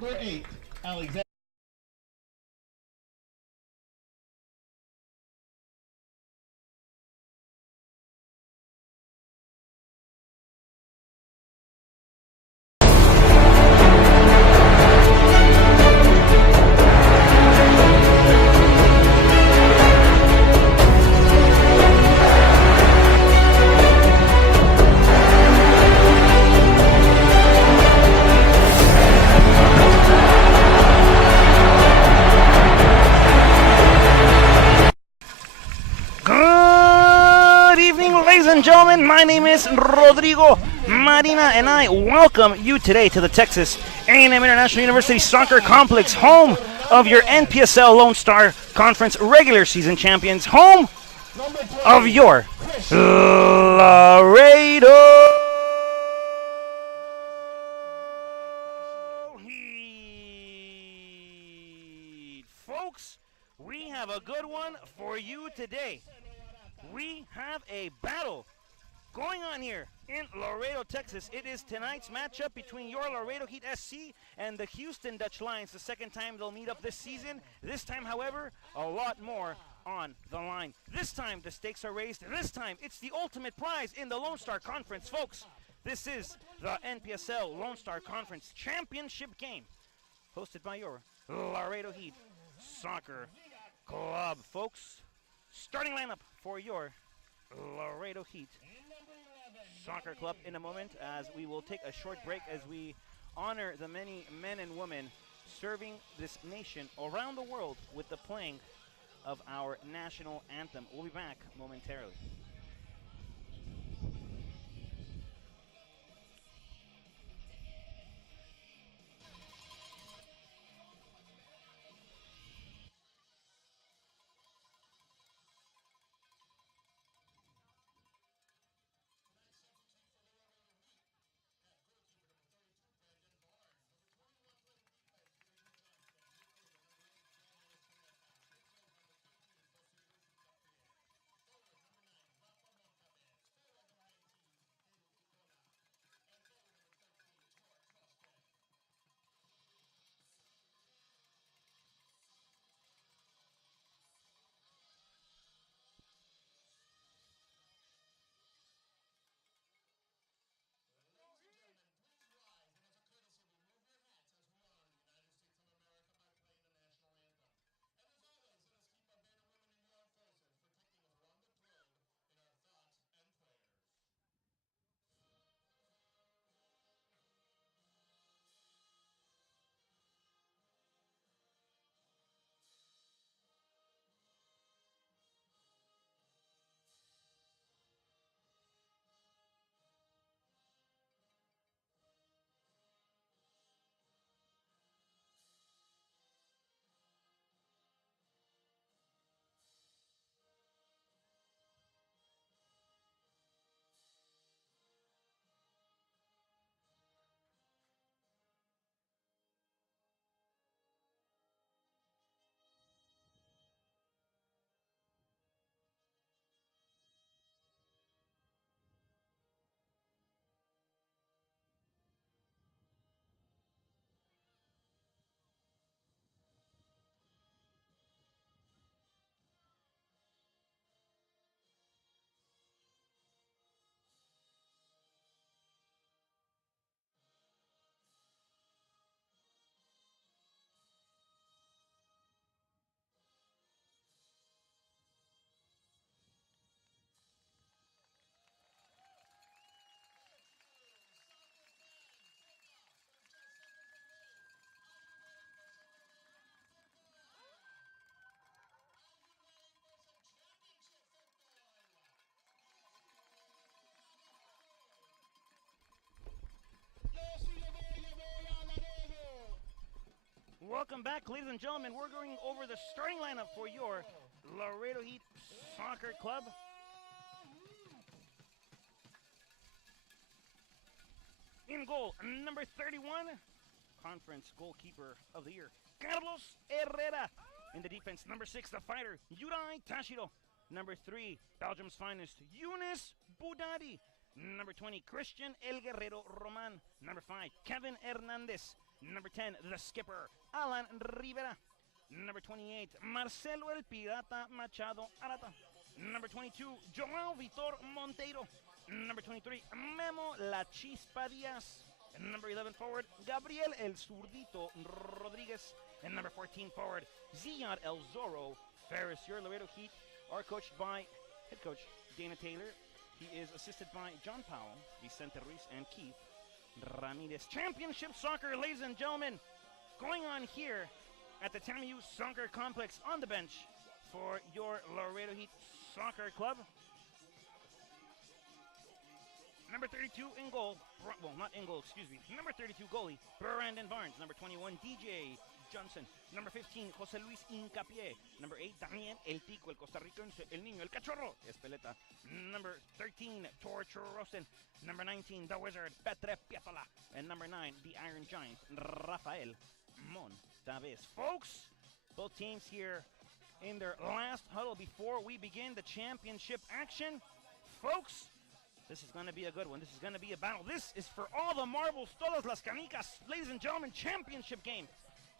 Number 8, Alexander. Good evening, ladies and gentlemen. My name is Rodrigo Marina, and I welcome you today to the Texas A&M International University Soccer Complex, home of your NPSL Lone Star Conference regular season champions, home of your Laredo Heat. Folks, we have a good one for you today. We have a battle going on here in Laredo, Texas. It is tonight's matchup between your Laredo Heat SC and the Houston Dutch Lions, the second time they'll meet up this season. This time, however, a lot more on the line. This time, the stakes are raised. This time, it's the ultimate prize in the Lone Star Conference, folks. This is the NPSL Lone Star Conference Championship game, hosted by your Laredo Heat Soccer Club, folks. Starting lineup for your Laredo Heat Soccer Club in a moment, as we will take a short break as we honor the many men and women serving this nation around the world with the playing of our national anthem. We'll be back momentarily. Welcome back, ladies and gentlemen. We're going over the starting lineup for your Laredo Heat Soccer Club. In goal, number 31, conference goalkeeper of the year, Carlos Herrera. In the defense, number 6, the fighter, Yurai Tashiro. Number 3, Belgium's finest, Younes Boudadi. Number 20, Christian El Guerrero Roman. Number 5, Kevin Hernandez. Number 10, the skipper, Alan Rivera. Number 28, Marcelo El Pirata Machado Arata. Number 22, Joao Vitor Monteiro. Number 23, Memo La Chispa Diaz. And number 11 forward, Gabriel El Zurdito Rodriguez. And number 14 forward, Ziad El Zorro Ferris. Your Laredo Heat are coached by head coach Dana Taylor. He is assisted by John Powell, Vicente Ruiz, and Keith Ramirez. Championship soccer, ladies and gentlemen, going on here at the TAMU Soccer Complex. On the bench for your Laredo Heat Soccer Club, number 32 in goal, well, not in goal, excuse me. Number 32 goalie, Brandon Barnes. Number 21, DJ Johnson. Number 15, José Luis Incapié. Number 8, Daniel El Tico, el costarricense, el niño, el cachorro, Espeleta. Number 13, Torch Rosen. Number 19, the wizard, Petre Piatola. And number 9, the Iron Giant, Rafael Montaves. Folks, both teams here in their last huddle before we begin the championship action. Folks, this is going to be a good one. This is going to be a battle. This is for all the marbles, todas las canicas. Ladies and gentlemen, championship game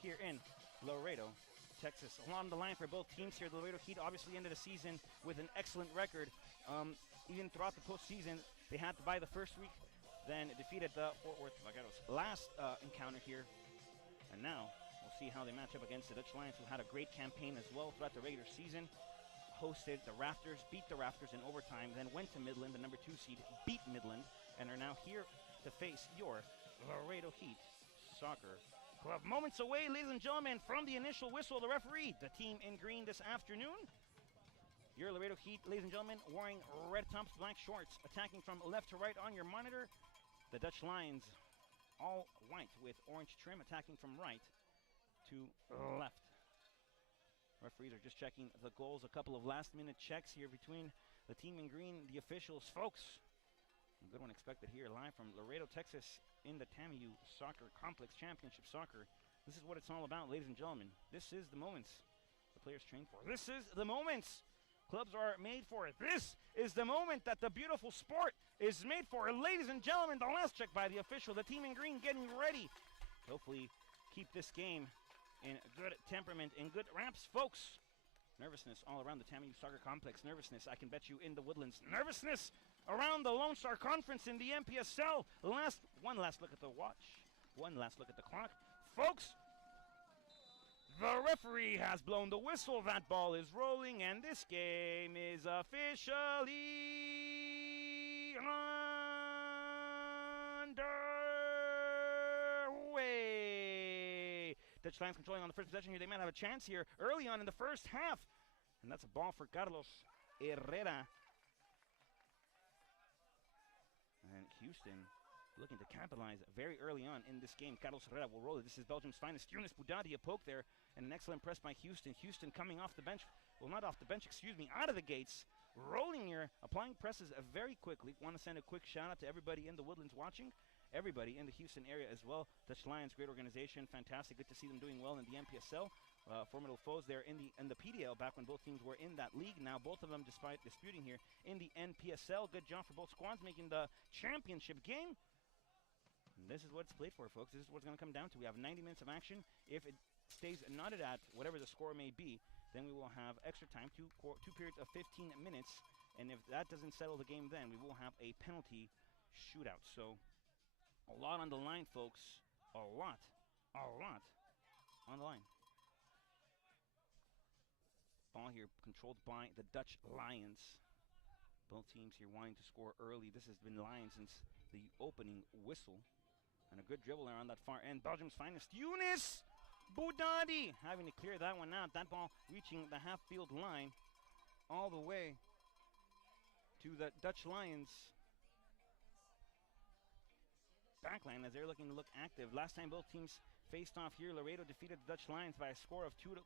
here in Laredo, Texas. Along the line for both teams here. The Laredo Heat obviously ended the season with an excellent record. Even throughout the postseason, they had to bye the first week, then defeated the Fort Worth Vaqueros last encounter here. And now we'll see how they match up against the Dutch Lions, who had a great campaign as well throughout the regular season. Hosted the Raptors, beat the Raptors in overtime, then went to Midland, the number 2 seed, beat Midland, and are now here to face your Laredo Heat Soccer Club. Moments away, ladies and gentlemen, from the initial whistle of the referee. The team in green this afternoon, your Laredo Heat, ladies and gentlemen, wearing red tops, black shorts, attacking from left to right on your monitor. The Dutch Lions, all white with orange trim, attacking from right to left. Referees are just checking the goals. A couple of last-minute checks here between the team in green, the officials. Folks, a good one expected here live from Laredo, Texas, in the TAMU Soccer Complex Championship Soccer. This is what it's all about, ladies and gentlemen. This is the moments the players train for. This is the moments clubs are made for. This is the moment that the beautiful sport is made for. Ladies and gentlemen, the last check by the official. The team in green getting ready. Hopefully keep this game in good temperament, in good raps, folks. Nervousness all around the TAMU Soccer Complex. Nervousness, I can bet you, in the Woodlands. Nervousness around the Lone Star Conference in the MPSL. One last look at the watch. One last look at the clock. Folks, the referee has blown the whistle. That ball is rolling, and this game is officially underway. Dutch Lions controlling on the first possession here. They might have a chance here early on in the first half. And that's a ball for Carlos Herrera. And Houston looking to capitalize very early on in this game. Carlos Herrera will roll it. This is Belgium's finest. Younes Boudadi, a poke there. And an excellent press by Houston. Houston coming off the bench. Well, not off the bench, excuse me. Out of the gates. Rolling here. Applying presses very quickly. Want to send a quick shout out to everybody in the Woodlands watching. Everybody in the Houston area as well. Dutch Lions, great organization. Fantastic. Good to see them doing well in the MPSL. Formidable foes there in the PDL back when both teams were in that league. Now both of them, despite disputing here in the NPSL. Good job for both squads making the championship game. And this is what it's played for, folks. This is what's going to come down to. We have 90 minutes of action. If it stays knotted at whatever the score may be, then we will have extra time, two periods of 15 minutes. And if that doesn't settle the game, then we will have a penalty shootout. So a lot on the line, folks. A lot on the line. Ball here controlled by the Dutch Lions. Both teams here wanting to score early. This has been Lions since the opening whistle. And a good dribble there on that far end. Belgium's finest, Younes Boudadi, having to clear that one out. That ball reaching the half-field line all the way to the Dutch Lions backline as they're looking to look active. Last time both teams faced off here, Laredo defeated the Dutch Lions by a score of 2-0.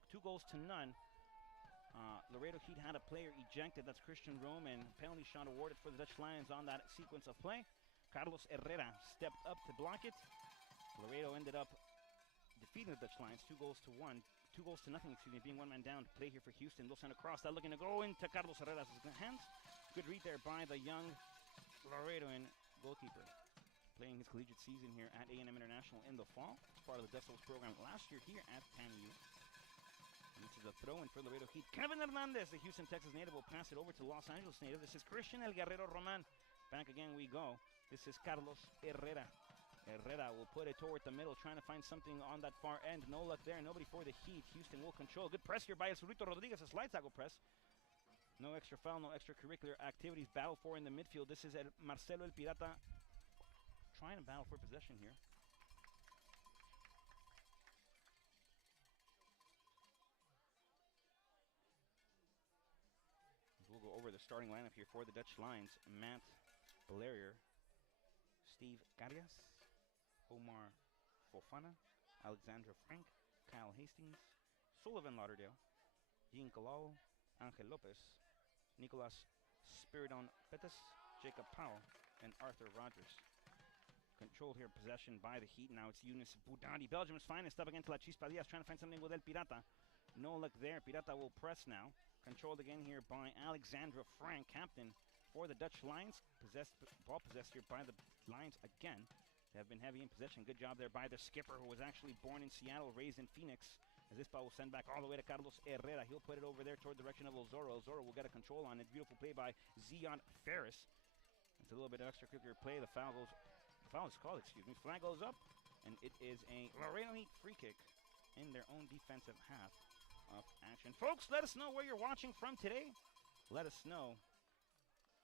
Laredo Heat had a player ejected. That's Christian Roman. Penalty shot awarded for the Dutch Lions on that sequence of play. Carlos Herrera stepped up to block it. Laredo ended up defeating the Dutch Lions 2-0, excuse me, being one man down. Play here for Houston. They'll send a cross. That looking to go into Carlos Herrera's hands. Good read there by the young Laredoan goalkeeper. completing his collegiate season here at A&M International in the fall. Part of the Devils program last year here at PANU. And this is a throw-in for Laredo Heat. Kevin Hernandez, the Houston, Texas native, will pass it over to Los Angeles native. This is Christian El Guerrero Roman. Back again we go. This is Carlos Herrera. Herrera will put it toward the middle, trying to find something on that far end. No luck there. Nobody for the Heat. Houston will control. Good press here by El Zurito Rodriguez. A slide tackle press. No extra foul, no extracurricular activities. Battle for in the midfield. This is Marcelo El Pirata trying to battle for possession here. We'll go over the starting lineup here for the Dutch Lions. Matt Belerier, Steve Carias, Omar Fofana, Alexandra Frank, Kyle Hastings, Sullivan Lauderdale, Jean Calao, Angel Lopez, Nicolas Spiridon Pettis, Jacob Powell, and Arthur Rogers. Controlled here, possession by the Heat. Now it's Eunice Budani, Belgium's finest, up against La Chispa Diaz, trying to find something with El Pirata. No luck there. Pirata will press now. Controlled again here by Alexandra Frank, captain for the Dutch Lions. Ball possessed here by the Lions again. They have been heavy in possession. Good job there by the skipper, who was actually born in Seattle, raised in Phoenix. As this ball will send back all the way to Carlos Herrera. He'll put it over there toward the direction of El Zorro. El Zorro will get a control on it. Beautiful play by Zion Ferris. It's a little bit of extracurricular play. The foul is called, flag goes up, and it is a Laredo Heat free kick in their own defensive half of action. Folks, let us know where you're watching from today. Let us know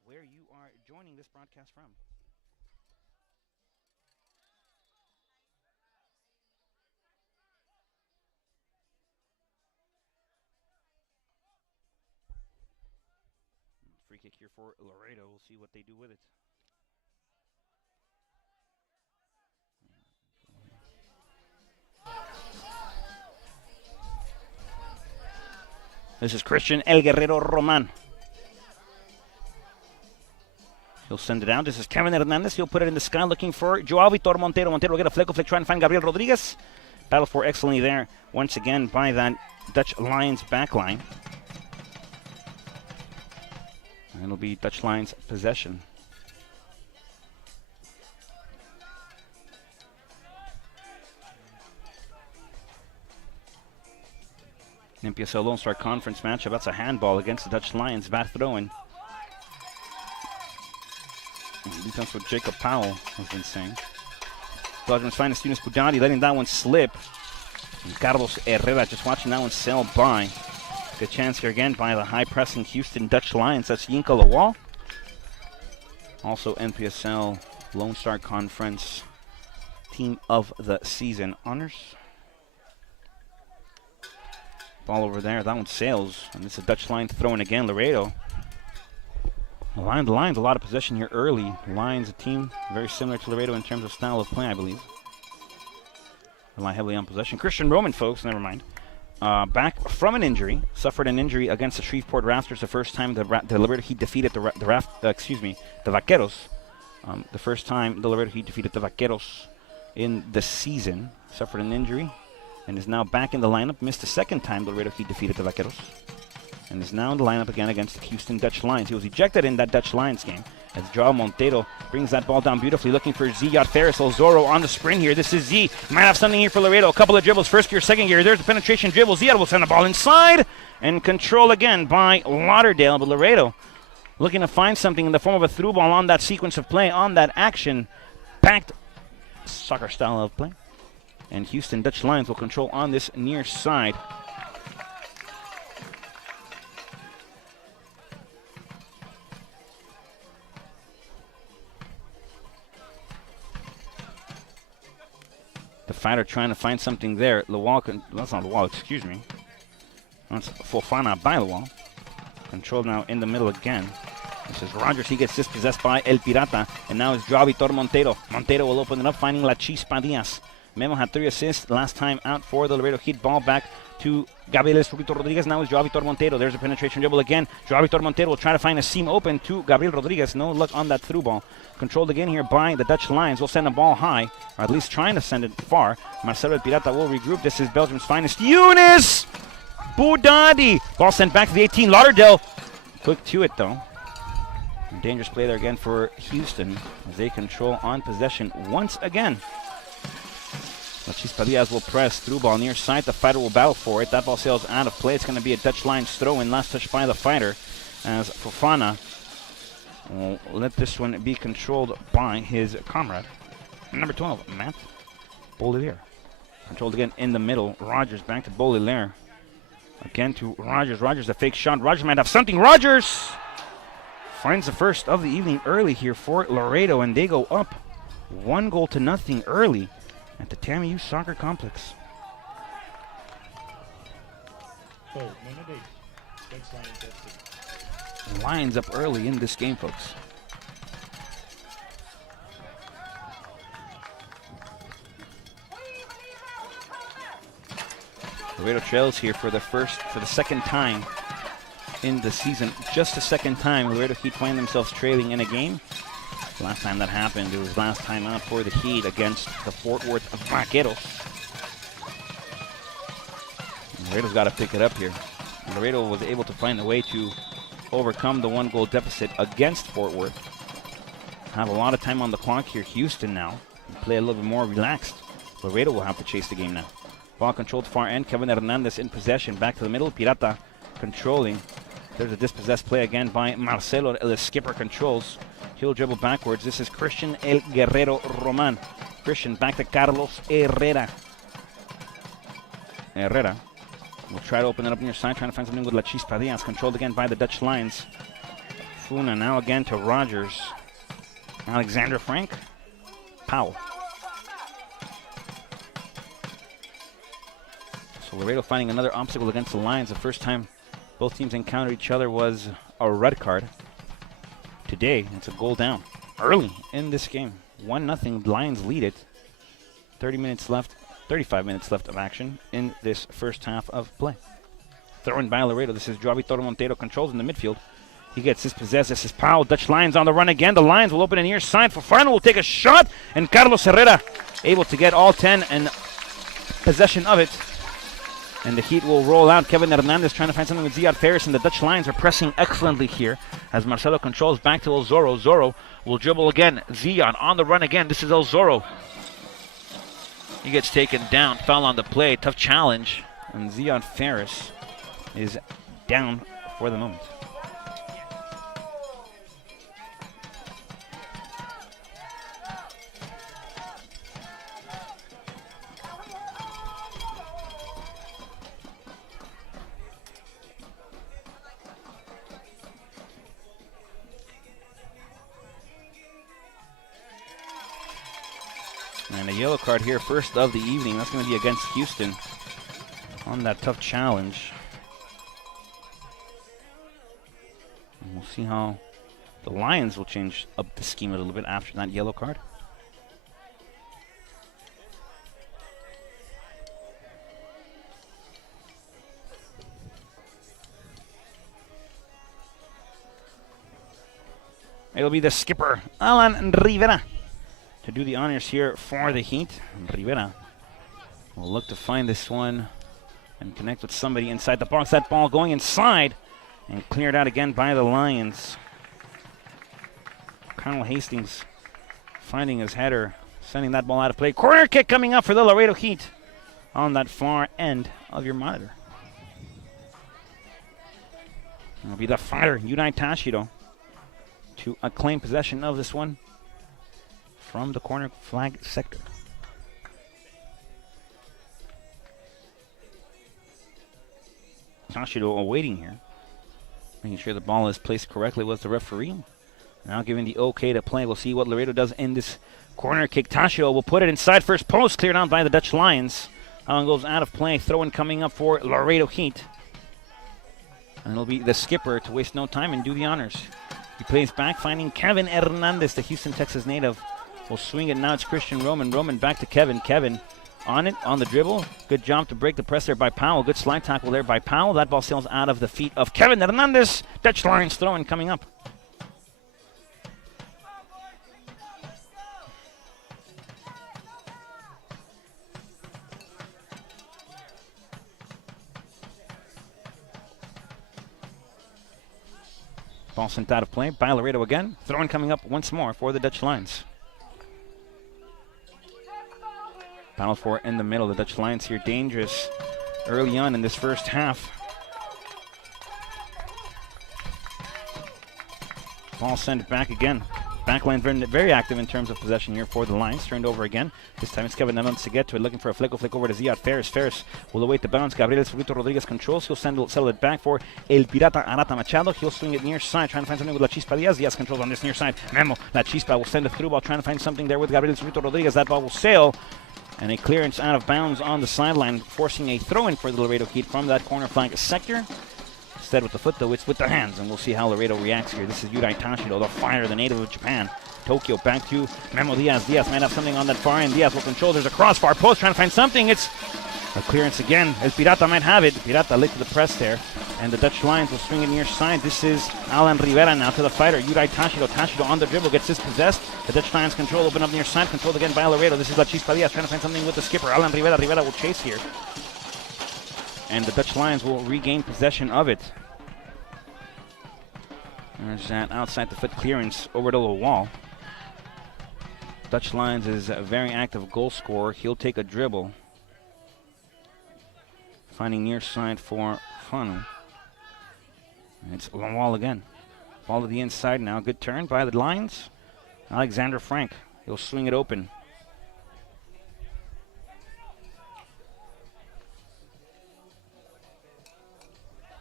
where you are joining this broadcast from. Free kick here for Laredo. We'll see what they do with it. This is Christian El Guerrero Roman. He'll send it out. This is Kevin Hernandez. He'll put it in the sky looking for Joao Vitor Montero. Montero will get a flick trying to find Gabriel Rodriguez. Battle for excellently there once again by that Dutch Lions backline. And it'll be Dutch Lions possession. NPSL Lone Star Conference matchup. That's a handball against the Dutch Lions. Bad throw-in. Defense with Jacob Powell has been saying. Belgium's finest Eunice Budani letting that one slip. And Carlos Herrera just watching that one sail by. Good chance here again by the high-pressing Houston Dutch Lions. That's Yinka Lawal. Also NPSL Lone Star Conference Team of the Season honors. Ball over there. That one sails. And it's a Dutch line throwing again. Laredo. The Lions, a lot of possession here early. The Lions, a team very similar to Laredo in terms of style of play, I believe. Rely heavily on possession. Christian Roman, folks, never mind. Back from an injury. Suffered an injury against the Shreveport Raptors the first time the Laredo Heat defeated the Vaqueros. The first time the Laredo Heat defeated the Vaqueros in the season. Suffered an injury. And is now back in the lineup. Missed the second time the Laredo Heat defeated the Vaqueros. And is now in the lineup again against the Houston Dutch Lions. He was ejected in that Dutch Lions game. As Joao Montero brings that ball down beautifully, looking for Ziyad Ferris. El Zorro on the sprint here. This is Z. Might have something here for Laredo. A couple of dribbles. First gear, second gear. There's the penetration dribble. Ziyad will send the ball inside. And control again by Lauderdale. But Laredo looking to find something in the form of a through ball on that sequence of play, on that action-packed soccer style of play. And Houston Dutch Lions will control on this near side. The fighter trying to find something there. Lawal, that's not Lawal, excuse me. That's Fofana by Lawal. Controlled now in the middle again. This is Rogers. He gets dispossessed by El Pirata. And now it's Joao Vitor Montero. Montero will open it up, finding La Chispa Diaz. Memo had 3 assists last time out for the Laredo Heat. Ball back to Gabriel Rubito Rodriguez. Now is Joao Vitor Montero. There's a penetration dribble again. Joao Vitor Montero will try to find a seam open to Gabriel Rodriguez. No luck on that through ball. Controlled again here by the Dutch Lions. Will send the ball high, or at least trying to send it far. Marcelo El Pirata will regroup. This is Belgium's finest Eunice Budani. Ball sent back to the 18. Lauderdale. Quick to it though. Dangerous play there again for Houston as they control on possession once again. La Chispa will press through ball near side. The fighter will battle for it. That ball sails out of play. It's going to be a Dutch Lions throw-in. Last touch by the fighter as Fofana will let this one be controlled by his comrade. Number 12, Matt Bollier. Controlled again in the middle. Rogers back to Bollier. Again to Rogers. Rogers, the fake shot. Rogers might have something. Rogers finds the first of the evening early here for Laredo, and they go up 1-0 early at the TAMU Soccer Complex. Lions up early in this game, folks. Laredo trails here for the second time in the season. Just the second time Laredo Heat find themselves trailing in a game. Last time that happened, it was last time out for the Heat against the Fort Worth Vaqueros. Laredo's got to pick it up here. Laredo was able to find a way to overcome the 1-goal deficit against Fort Worth. Have a lot of time on the clock here. Houston now play a little bit more relaxed. Laredo will have to chase the game now. Ball controlled far end. Kevin Hernandez in possession. Back to the middle. Pirata controlling. There's a dispossessed play again by Marcelo. The skipper controls. He'll dribble backwards. This is Christian El Guerrero Roman. Christian back to Carlos Herrera. Herrera will try to open it up near side. Trying to find something with La Chispa Diaz. Controlled again by the Dutch Lions. Funa now again to Rogers. Alexander Frank. Powell. So Laredo finding another obstacle against the Lions. The first time both teams encountered each other was a red card. Today, it's a goal down. Early in this game. 1-0. Lions lead it. 35 minutes left of action in this first half of play. Thrown by Laredo. This is Joao Vitor Montero. Controls in the midfield. He gets his possessed. This is Powell. Dutch Lions on the run again. The Lions will open an near side. Fofana will take a shot. And Carlos Herrera able to get all 10 and possession of it. And the Heat will roll out. Kevin Hernandez trying to find something with Ziad Ferris, and the Dutch Lions are pressing excellently here as Marcelo controls back to El Zorro. Zorro will dribble again. Ziad on the run again. This is El Zorro. He gets taken down. Foul on the play. Tough challenge. And Ziad Ferris is down for the moment. And a yellow card here, first of the evening. That's going to be against Houston on that tough challenge. And we'll see how the Lions will change up the scheme a little bit after that yellow card. It'll be the skipper, Alan Rivera, to do the honors here for the Heat. Rivera will look to find this one and connect with somebody inside the box. That ball going inside and cleared out again by the Lions. Colonel Hastings finding his header, sending that ball out of play. Corner kick coming up for the Laredo Heat on that far end of your monitor. It'll be the fighter, Unai Tashiro, to claim possession of this one from the corner flag sector. Tashiro awaiting here, making sure the ball is placed correctly was the referee. Now giving the okay to play. We'll see what Laredo does in this corner kick. Tashiro will put it inside first post, cleared out by the Dutch Lions. That one goes out of play. Throw-in coming up for Laredo Heat. And it'll be the skipper to waste no time and do the honors. He plays back, finding Kevin Hernandez, the Houston, Texas native. Will swing it now. It's Christian Roman. Roman back to Kevin. Kevin on it, on the dribble. Good job to break the press there by Powell. Good slide tackle there by Powell. That ball sails out of the feet of Kevin Hernandez. Dutch Lions throw-in coming up. Ball sent out of play by Laredo again. Throwing coming up once more for the Dutch Lions. Battle for it in the middle. The Dutch Lions here dangerous early on in this first half. Ball sent back again. Backline very active in terms of possession here for the Lions. Turned over again. This time it's Kevin Hernandez to get to it, looking for a flick over to Ziad Ferris. Ferris will await the bounce. Gabriel Surito Rodriguez controls. He'll settle it back for El Pirata Arata Machado. He'll swing it near side, trying to find something with La Chispa Diaz. Diaz controls on this near side. Memo. La Chispa will send a through ball, trying to find something there with Gabriel Surito Rodriguez. That ball will sail. And a clearance out of bounds on the sideline, forcing a throw-in for the Laredo Heat from that corner flank sector. Instead with the foot, though, it's with the hands, and we'll see how Laredo reacts here. This is Yudai Tashido, the fighter, the native of Japan. Tokyo back to Memo Diaz. Diaz might have something on that far end. Diaz will control. There's a crossbar post trying to find something. It's a clearance again. El Pirata might have it. Pirata late to the press there. And the Dutch Lions will swing it near side. This is Alan Rivera now to the fighter. Yudai Tashido. Tashido on the dribble. Gets dispossessed. The Dutch Lions control. Open up near side. Controlled again by Laredo. This is La Chispa Diaz trying to find something with the skipper. Alan Rivera. Rivera will chase here. And the Dutch Lions will regain possession of it. There's that outside the foot clearance over to the wall. Dutch Lions is a very active goal scorer. He'll take a dribble. Finding near side for Fanu. It's on wall again. Ball to the inside now. Good turn by the Lions. Alexander Frank. He'll swing it open.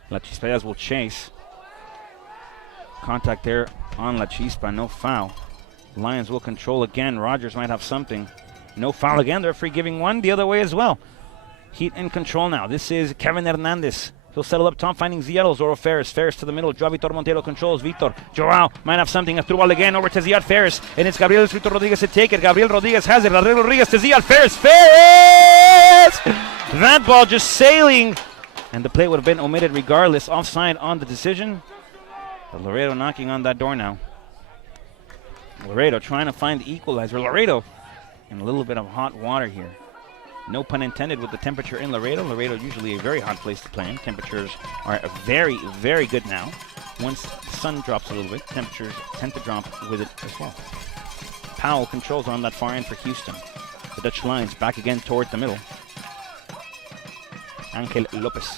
La Chispa will chase. Contact there on La Chispa. No foul. Lions will control again. Rogers might have something. No foul again. The referee giving one the other way as well. Heat in control now. This is Kevin Hernandez. He'll settle up top, finding Ziad. Zoro Ferris. Ferris to the middle. Joao Vitor Montero controls. Vitor. Joao might have something. A through ball again over to Ziad Ferris. And it's Gabriel Surito Rodriguez to take it. Gabriel Rodriguez has it. Gabriel Rodriguez to Ziad Ferris. Ferris! That ball just sailing. And the play would have been omitted regardless. Offside on the decision. But Laredo knocking on that door now. Laredo trying to find the equalizer. Laredo in a little bit of hot water here. No pun intended with the temperature in Laredo. Laredo usually a very hot place to play in. Temperatures are very, very good now. Once the sun drops a little bit, temperatures tend to drop with it as well. Powell controls on that far end for Houston. The Dutch Lions back again toward the middle. Angel Lopez.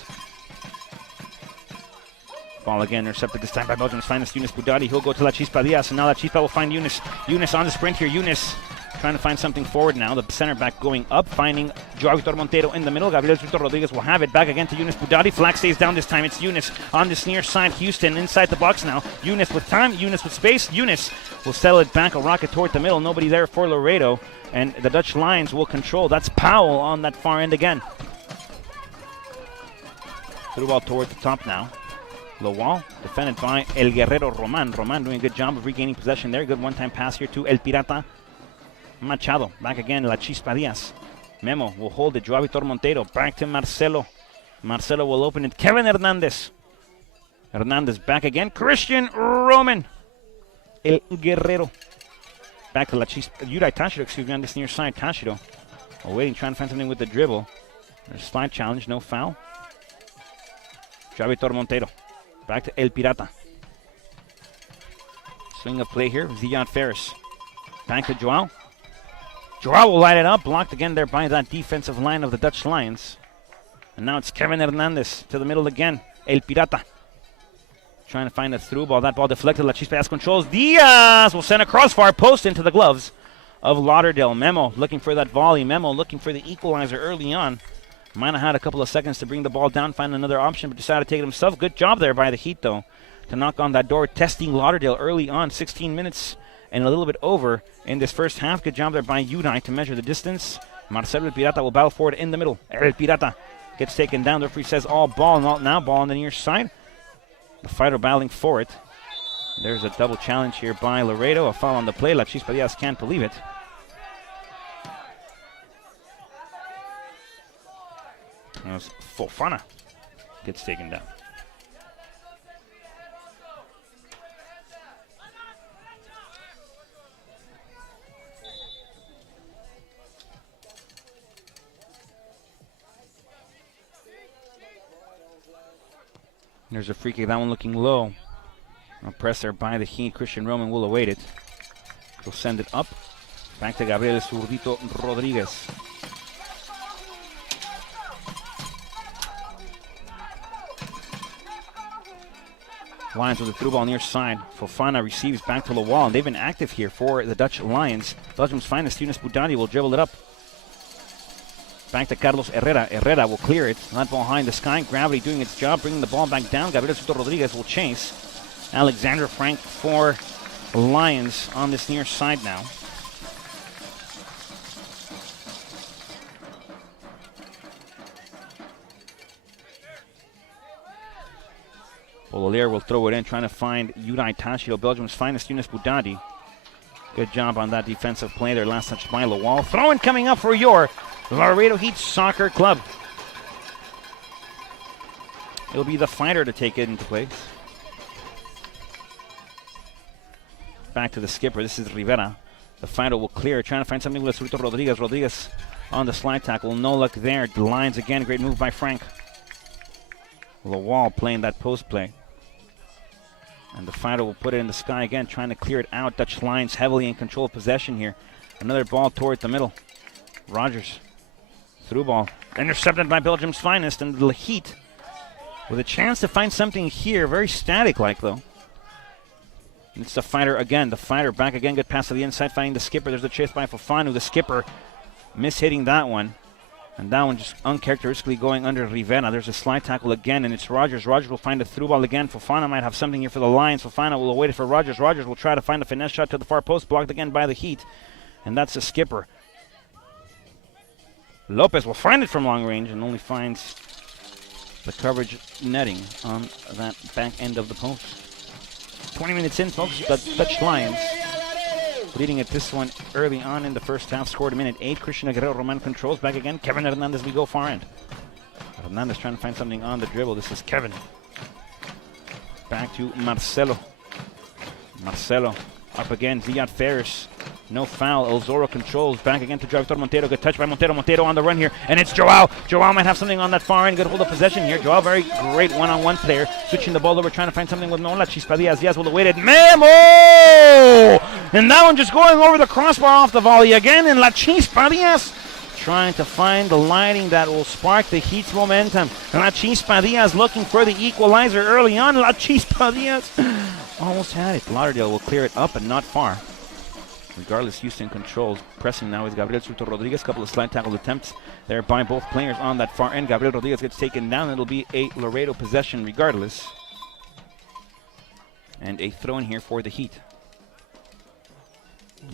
Ball again intercepted this time by Belgium's finest Yunus Boudadi. He'll go to La Chispa Diaz, and now La Chispa will find Yunus. Yunus on the sprint here. Yunus trying to find something forward now. The center back going up, finding Joao Vitor Montero in the middle. Gabriel Surito Rodriguez will have it back again to Yunus Boudadi. Flag stays down this time. It's Yunus on this near side. Houston inside the box now. Yunus with time. Yunus with space. Yunus will settle it back. A rocket toward the middle. Nobody there for Laredo. And the Dutch Lions will control. That's Powell on that far end again. Through ball toward the top now. Lowell, defended by El Guerrero Roman. Roman doing a good job of regaining possession there. Good one-time pass here to El Pirata Machado. Back again, La Chispa Diaz. Memo will hold it. Joao Vitor Montero. Back to Marcelo. Marcelo will open it. Kevin Hernandez. Hernandez back again. Christian Roman. El Guerrero. Back to La Chispa. Yudai Tashido, excuse me, on this near side. Tashido. Waiting, trying to find something with the dribble. There's a slide challenge, no foul. Joao Vitor Montero. Back to El Pirata. Swing of play here. Ziad Ferris. Back to Joao. Joao will light it up. Blocked again there by that defensive line of the Dutch Lions. And now it's Kevin Hernandez to the middle again. El Pirata. Trying to find a through ball. That ball deflected. La Chispa has controls. Diaz will send a crossbar post into the gloves of Lauderdale. Memo looking for that volley. Memo looking for the equalizer early on. Might have had a couple of seconds to bring the ball down, find another option, but decided to take it himself. Good job there by the Heat, though, to knock on that door, testing Lauderdale early on. 16 minutes and a little bit over in this first half. Good job there by Yudai to measure the distance. Marcelo El Pirata will battle forward in the middle. El Pirata gets taken down. The referee says all ball, not now. Ball on the near side. The fighter battling for it. There's a double challenge here by Laredo. A foul on the play. La Chispa Diaz can't believe it. As Fofana gets taken down. There's a free kick, that one looking low. A press there by the Heat. Christian Roman will await it. He'll send it up. Back to Gabriel Zurdito Rodriguez. Lions with the through ball near side. Fofana receives back to Lawal, and they've been active here for the Dutch Lions. Belgium's finest, Yunus Boudadi, will dribble it up. Back to Carlos Herrera. Herrera will clear it. That ball high in the sky. Gravity doing its job, bringing the ball back down. Gabriel Soto Rodriguez will chase. Alexander Frank for the Lions on this near side now. Bololier will throw it in, trying to find Yudai Tashio, Belgium's finest, Yunus Boudadi. Good job on that defensive play there. Last touch by Lawal. Throw-in coming up for your Laredo Heat Soccer Club. It'll be the fighter to take it into place. Back to the skipper. This is Rivera. The fighter will clear, trying to find something with Zurdito Rodriguez. Rodriguez on the slide tackle. No luck there. The Lions again. Great move by Frank. Lawal playing that post play. And the fighter will put it in the sky again, trying to clear it out. Dutch Lions heavily in control of possession here. Another ball toward the middle. Rogers. Through ball. Intercepted by Belgium's finest, and the Heat with a chance to find something here. Very static like though. And it's the fighter again. The fighter back again. Good pass to the inside, finding the skipper. There's a chase by Fofana. The skipper mishitting that one. And that one just uncharacteristically going under Rivera. There's a slide tackle again, and it's Rogers. Rogers will find a through ball again. Fofana might have something here for the Lions. Fofana will await it for Rogers. Rogers will try to find a finesse shot to the far post, blocked again by the Heat. And that's the skipper. Lopez will find it from long range and only finds the coverage netting on that back end of the post. 20 minutes in, folks. The Dutch Lions leading at this one early on in the first half. Scored a minute 8. Christian Guerrero Roman controls. Back again. Kevin Hernandez, we go far end. Hernandez trying to find something on the dribble. This is Kevin. Back to Marcelo. Marcelo up again. Ziad Ferris. No foul. El Zorro controls. Back again to Victor Montero. Good touch by Montero. Montero on the run here. And it's Joao. Joao might have something on that far end. Good hold of possession here. Joao, very great one-on-one player. Switching the ball over, trying to find something with Nola Chispa Diaz. Diaz will await it. Memo! And that one just going over the crossbar off the volley again. And La Chispa Diaz trying to find the lighting that will spark the Heat's momentum. And La Chispa Diaz looking for the equalizer early on. La Chispa Diaz almost had it. Lauderdale will clear it up and not far. Regardless, Houston controls. Pressing now is Gabriel Soto Rodriguez. Couple of slide tackle attempts there by both players on that far end. Gabriel Rodriguez gets taken down. It'll be a Laredo possession regardless. And a throw in here for the Heat.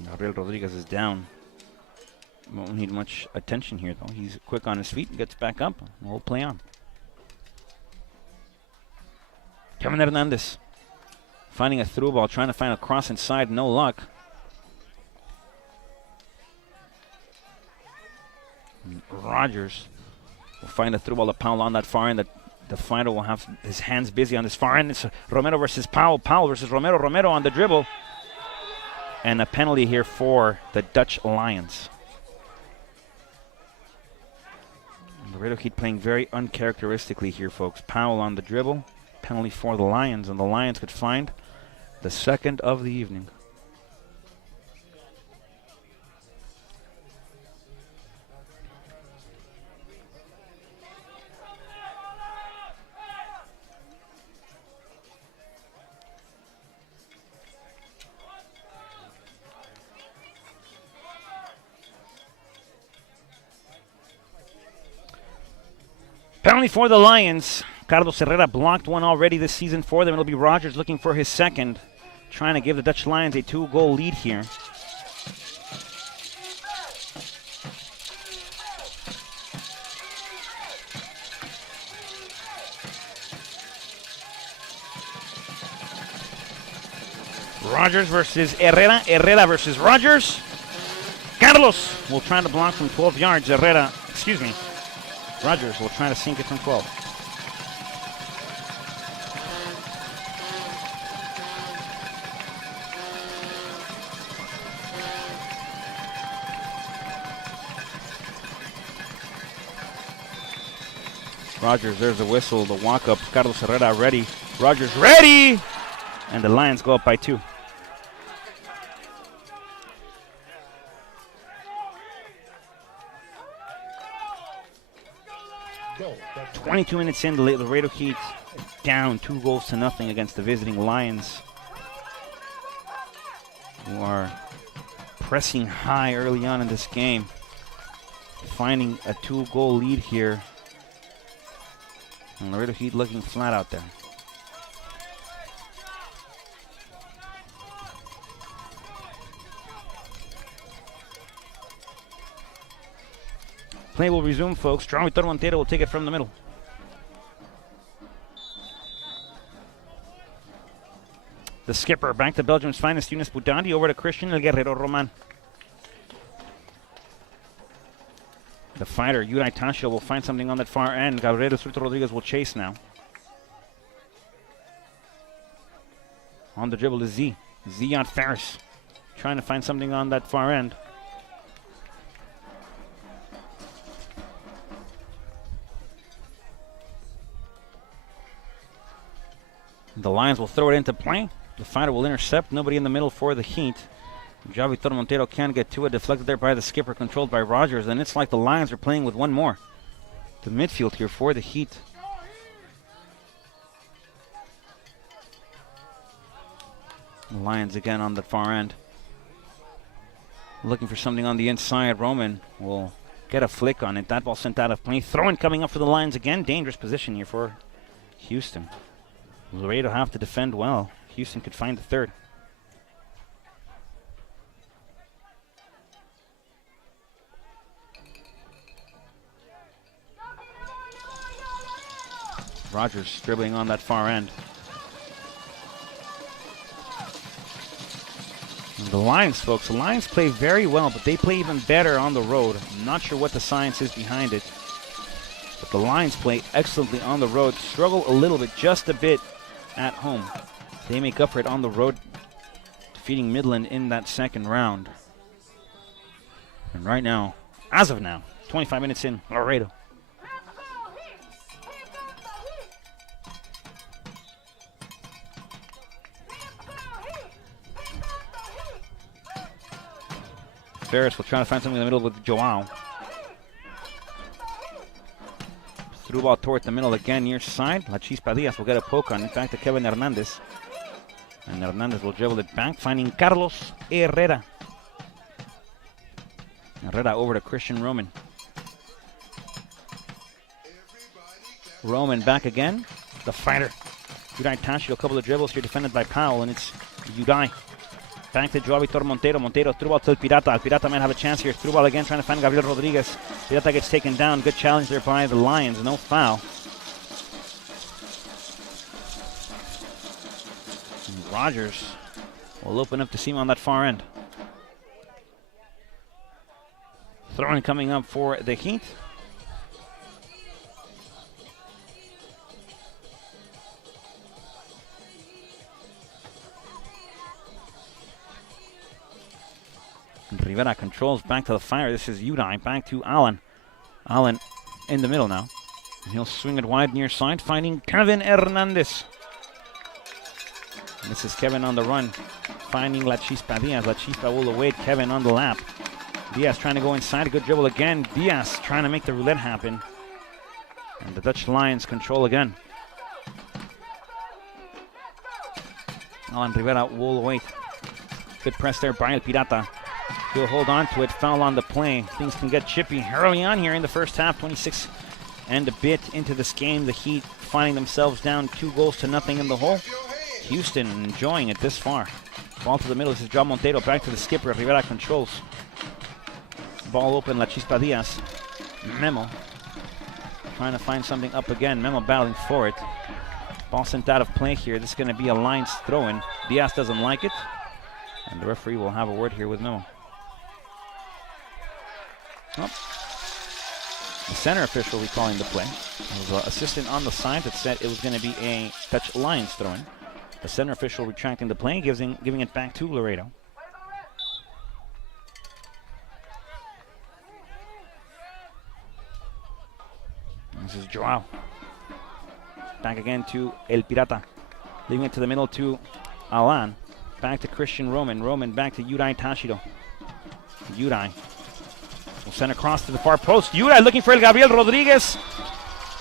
Gabriel Rodriguez is down. Won't need much attention here though. He's quick on his feet and gets back up. We'll play on. Kevin Hernandez finding a through ball, trying to find a cross inside. No luck. Rogers will find a through ball to Powell on that far end. The fighter will have his hands busy on this far end. It's Romero versus Powell. Powell versus Romero. Romero on the dribble. And a penalty here for the Dutch Lions. Laredo Heat playing very uncharacteristically here, folks. Powell on the dribble. Penalty for the Lions. And the Lions could find the second of the evening. Penalty for the Lions. Carlos Herrera blocked one already this season for them. It'll be Rogers looking for his second, trying to give the Dutch Lions a 2-goal lead here. Rogers versus Herrera. Herrera versus Rogers. Carlos will try to block from 12 yards. Rogers will try to sink it from 12. Rogers, there's a whistle, the walk-up. Carlos Herrera ready. Rogers ready! And the Lions go up by 2. 22 minutes in, the Laredo Heat down 2-0 against the visiting Lions, who are pressing high early on in this game, finding a 2-goal lead here. And Laredo Heat looking flat out there. Play will resume, folks. Joao Vitor Montero will take it from the middle. The skipper back to Belgium's finest, Yunus Boudandi, over to Christian El Guerrero Roman. The fighter, Yuri Tasha, will find something on that far end. Gabriel Surto Rodriguez will chase now. On the dribble is Zion Ferris, trying to find something on that far end. The Lions will throw it into play. The fighter will intercept. Nobody in the middle for the Heat. Joao Vitor Montero can't get to it. Deflected there by the skipper, controlled by Rogers. And it's like the Lions are playing with one more. The midfield here for the Heat. The Lions again on the far end. Looking for something on the inside. Roman will get a flick on it. That ball sent out of play. Throwing coming up for the Lions again. Dangerous position here for Houston. Laredo have to defend well. Houston could find the third. Rogers dribbling on that far end. And the Lions, folks, the Lions play very well, but they play even better on the road. I'm not sure what the science is behind it, but the Lions play excellently on the road. Struggle a little bit, just a bit, at home. They make up for it on the road, defeating Midland in that second round. And right now, as of now, 25 minutes in, Laredo. Ferris will try to find something in the middle with Joao. Through ball toward the middle again, near side. La Chispa Diaz will get a poke on it, back to Kevin Hernandez. And Hernandez will dribble it back, finding Carlos Herrera. Herrera over to Christian Roman. Roman back again. The fighter. Udai Tashi, a couple of dribbles here defended by Powell, and it's Udai. Back to Joao Vitor Montero. Montero through ball to El Pirata. El Pirata might have a chance here. Through ball again, trying to find Gabriel Rodriguez. Pirata gets taken down. Good challenge there by the Lions. No foul. And Rogers will open up to see him on that far end. Throwing coming up for the Heat. Rivera controls back to the fire. This is Udai. Back to Allen. Allen in the middle now. He'll swing it wide near side, finding Kevin Hernandez. And this is Kevin on the run, finding La Chispa Diaz. La Chispa will await Kevin on the lap. Diaz trying to go inside. A good dribble again. Diaz trying to make the roulette happen. And the Dutch Lions control again. Alan Rivera will await. Good press there by El Pirata. He'll hold on to it. Foul on the play. Things can get chippy early on here in the first half. 26 and a bit into this game. The Heat finding themselves down 2-0 in the hole. Houston enjoying it this far. Ball to the middle. This is Joao Montero. Back to the skipper. Rivera controls. Ball open. La Chispa Diaz. Memo trying to find something up again. Memo battling for it. Ball sent out of play here. This is going to be a Lions throw-in. Diaz doesn't like it. And the referee will have a word here with Memo. Oh. The center official recalling the play. There was an assistant on the side that said it was going to be a Dutch Lions throw-in. The center official retracting the play, giving it back to Laredo. This is Joao. Back again to El Pirata. Leaving it to the middle to Alan. Back to Christian Roman. Roman back to Yudai Tashido. Yudai will send across to the far post. Yudai looking for El Gabriel Rodriguez.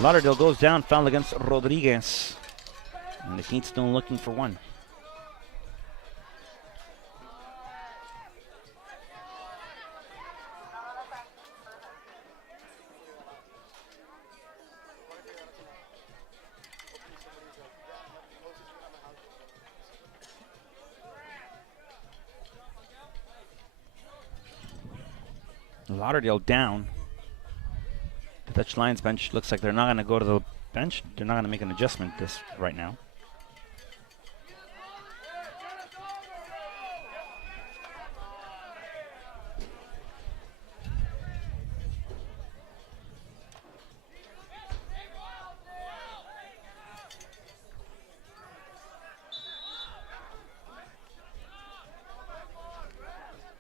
Lauderdale goes down. Foul against Rodriguez. And the Heat still looking for one. Lauderdale down. The Dutch Lions bench looks like they're not going to go to the bench. They're not going to make an adjustment this right now.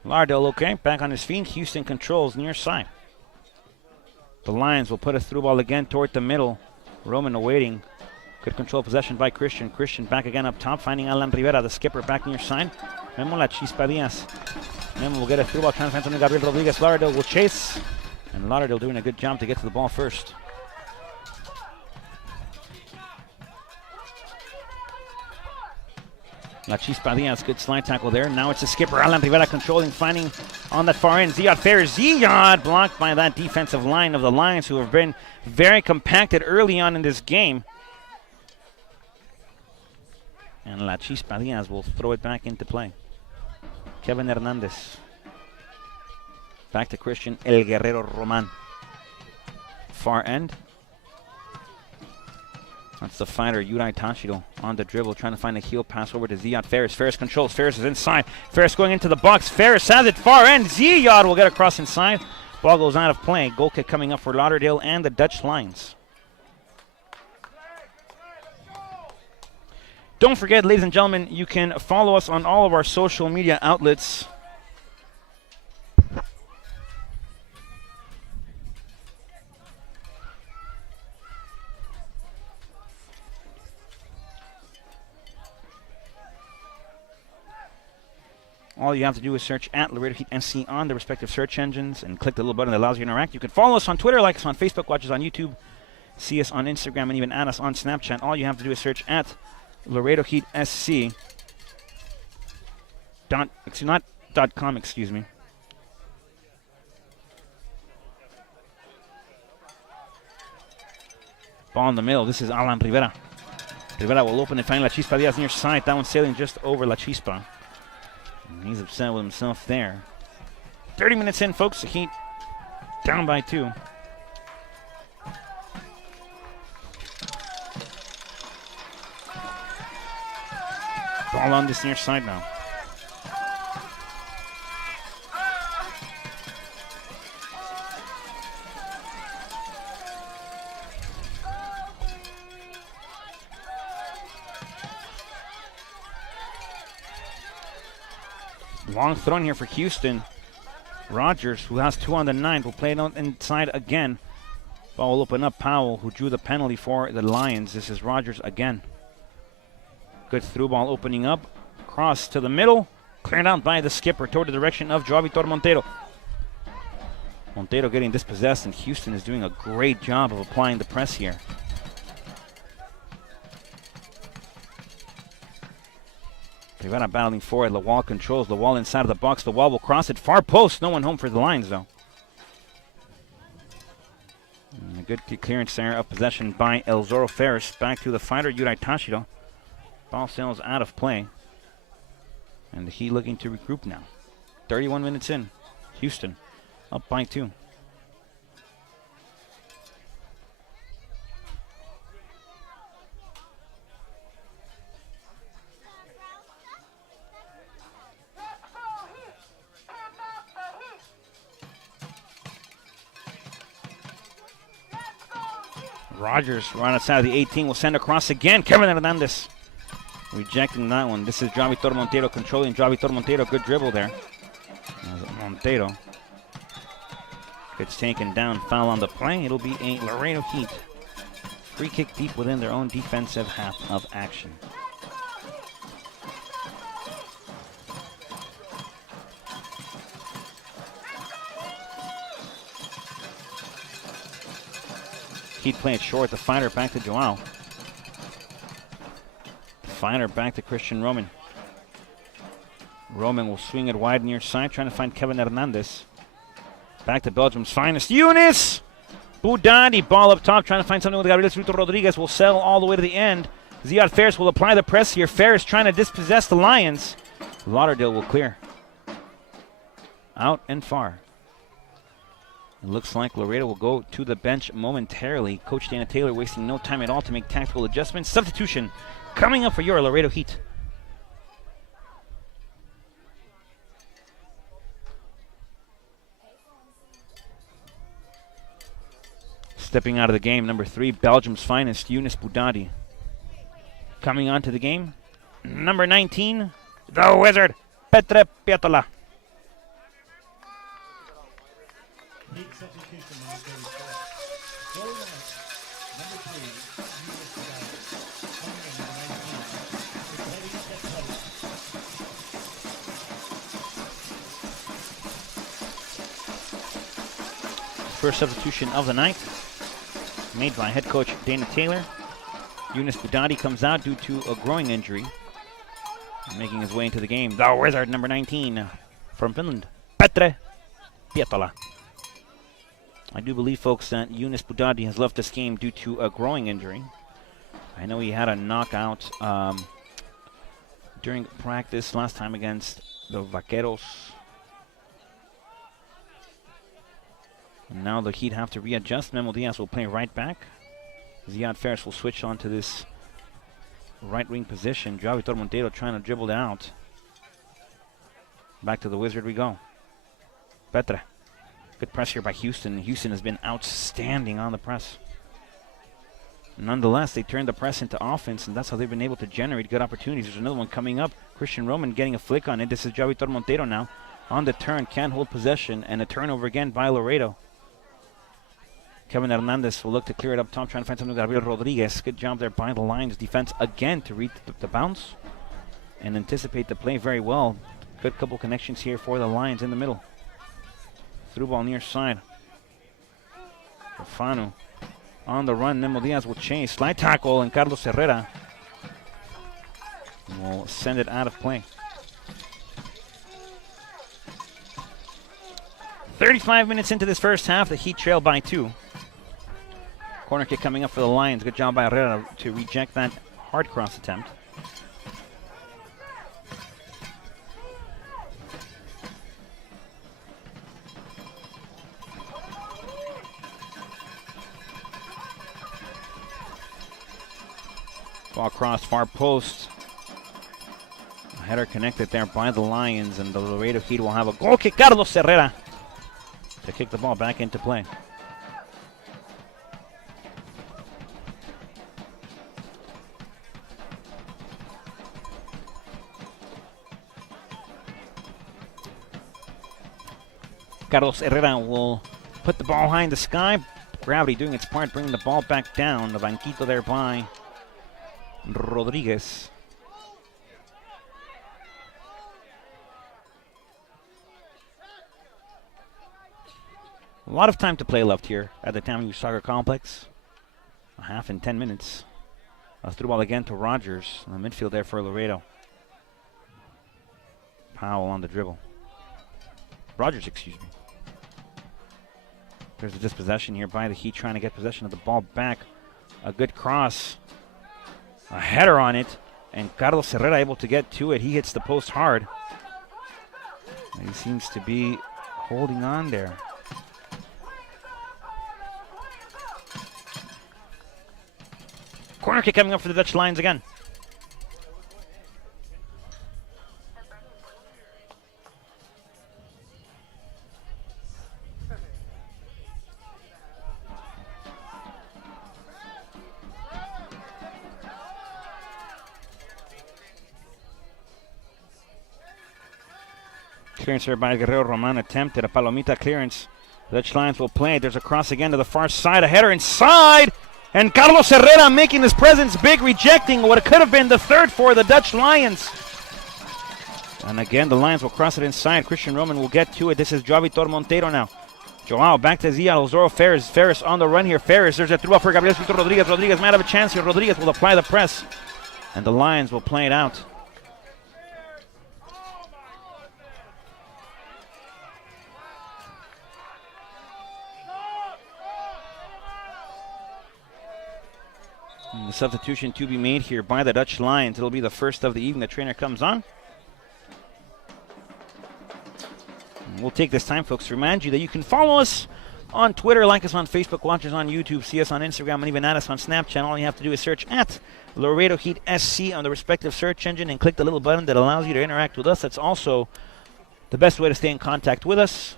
Lauderdale okay, back on his feet. Houston controls near side. The Lions will put a through ball again toward the middle. Roman awaiting. Good control possession by Christian. Christian back again up top, finding Alan Rivera, the skipper, back near side. Memo La Chispa Diaz. Memo will get a through ball, trying to find something. Gabriel Rodriguez. Lauderdale will chase. And Lauderdale doing a good job to get to the ball first. La Chispa Diaz, good slide tackle there. Now it's the skipper, Alan Rivera, controlling, finding on that far end. Ziyad Ferrer. Ziyad blocked by that defensive line of the Lions, who have been very compacted early on in this game. And La Chispa Diaz will throw it back into play. Kevin Hernandez. Back to Christian El Guerrero Roman. Far end. That's the fighter, Yudai Tashido, on the dribble, trying to find a heel pass over to Ziyad Ferris. Ferris controls. Ferris is inside. Ferris going into the box. Ferris has it far end. Ziyad will get across inside. Ball goes out of play. Goal kick coming up for Lauderdale and the Dutch Lions. Don't forget, ladies and gentlemen, you can follow us on all of our social media outlets. All you have to do is search at Laredo Heat SC on the respective search engines and click the little button that allows you to interact. You can follow us on Twitter, like us on Facebook, watch us on YouTube, see us on Instagram, and even add us on Snapchat. All you have to do is search at Laredo Heat SC. .com, excuse me. Ball in the middle. This is Alan Rivera. Rivera will open and find La Chispa Diaz near side. That one sailing just over La Chispa. He's upset with himself there. 30 minutes in, folks. The Heat down by 2. Ball on this near side now. Long thrown here for Houston. Rogers, who has 2 on the 9, will play it on inside again. Ball will open up. Powell, who drew the penalty for the Lions. This is Rogers again. Good through ball opening up. Cross to the middle. Cleared out by the skipper toward the direction of Joao Vitor Montero. Montero getting dispossessed, and Houston is doing a great job of applying the press here. Rivera battling forward. Lawal controls. Lawal inside of the box. Lawal will cross it. Far post. No one home for the Lions, though. And a good clearance there of possession by El Zorro Ferris. Back to the fighter, Yudai Tashido. Ball sails out of play. And he looking to regroup now. 31 minutes in. Houston up by 2. Rogers right outside of the 18 will send across again. Kevin Hernandez rejecting that one. This is Joao Vitor Montero controlling. Joao Vitor Montero, good dribble there. Montero gets taken down. Foul on the play. It'll be a Laredo Heat free kick deep within their own defensive half of action. Heat play it short. The fighter back to Joao. The fighter back to Christian Roman. Roman will swing it wide near side, trying to find Kevin Hernandez. Back to Belgium's finest, Younes Boudadi. Ball up top, trying to find something with Gabriel Cerrito Rodriguez. Will settle all the way to the end. Ziad Ferris will apply the press here. Ferris trying to dispossess the Lions. Lauderdale will clear. Out and far. It looks like Laredo will go to the bench momentarily. Coach Dana Taylor wasting no time at all to make tactical adjustments. Substitution coming up for your Laredo Heat. Stepping out of the game, number 3, Belgium's finest, Younes Boudadi. Coming onto the game, number 19, the Wizard, Petre Piatola. First substitution of the night, made by head coach Dana Taylor. Younes Boudadi comes out due to a groin injury, making his way into the game. The Wizard, number 19, from Finland, Petre Piatola. I do believe, folks, that Younes Boudadi has left this game due to a groin injury. I know he had a knockout during practice last time against the Vaqueros. And now the Heat have to readjust. Memo Diaz will play right back. Ziad Ferris will switch onto this right wing position. Joao Vitor Monteiro trying to dribble it out. Back to the Wizard we go. Petre. Good press here by Houston. Houston has been outstanding on the press. Nonetheless, they turned the press into offense, and that's how they've been able to generate good opportunities. There's another one coming up. Christian Roman getting a flick on it. This is Joao Vitor Monteiro now. On the turn, can't hold possession, and a turnover again by Laredo. Kevin Hernandez will look to clear it up top, trying to find something with Gabriel Rodriguez. Good job there by the Lions defense again to read the bounce and anticipate the play very well. Good couple connections here for the Lions in the middle. Through ball near side. Fofanu on the run. Memo Diaz will chase. Slide tackle, and Carlos Herrera will send it out of play. 35 minutes into this first half, the Heat trail by 2. Corner kick coming up for the Lions. Good job by Herrera to reject that hard cross attempt. Ball crossed far post. A header connected there by the Lions, and the Laredo Heat will have a goal kick. Carlos Herrera to kick the ball back into play. Carlos Herrera will put the ball high in the sky. Gravity doing its part, bringing the ball back down. The banquito there by Rodriguez. A lot of time to play left here at the Tamu Soccer Complex. A half in 10 minutes. A through ball again to Rogers in the midfield there for Laredo. Powell on the dribble. Rogers, excuse me. There's a dispossession here by the Heat, trying to get possession of the ball back. A good cross. A header on it. And Carlos Herrera able to get to it. He hits the post hard. He seems to be holding on there. Corner kick coming up for the Dutch Lions again. Clearance here by Guerrero Roman, attempted a Palomita clearance. The Dutch Lions will play. There's a cross again to the far side, a header inside, and Carlos Herrera making his presence big, rejecting what could have been the third for the Dutch Lions. And again, the Lions will cross it inside. Christian Roman will get to it. This is Joao Vitor Monteiro now. Joao back to Zia. Elzoro Ferris. Ferris on the run here. Ferris, there's a through for Gabriel Rodriguez. Rodriguez might have a chance here. Rodriguez will apply the press. And the Lions will play it out. And the substitution to be made here by the Dutch Lions. It'll be the first of the evening. The trainer comes on. And we'll take this time, folks, to remind you that you can follow us on Twitter, like us on Facebook, watch us on YouTube, see us on Instagram, and even add us on Snapchat. All you have to do is search at Laredo Heat SC on the respective search engine and click the little button that allows you to interact with us. That's also the best way to stay in contact with us.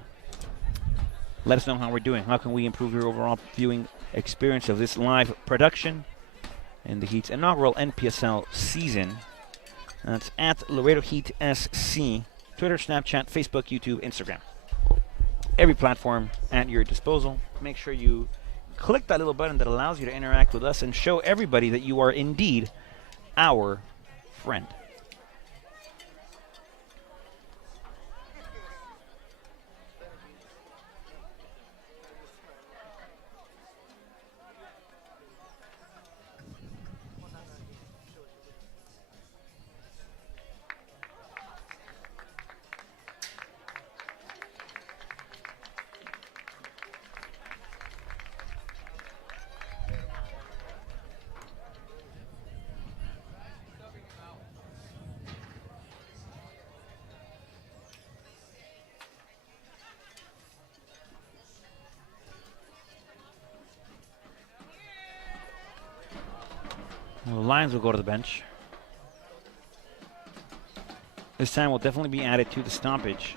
Let us know how we're doing. How can we improve your overall viewing experience of this live production in the Heat's inaugural NPSL season? That's at Laredo Heat SC. Twitter, Snapchat, Facebook, YouTube, Instagram. Every platform at your disposal. Make sure you click that little button that allows you to interact with us and show everybody that you are indeed our friend. Well, the Lions will go to the bench. This time will definitely be added to the stoppage.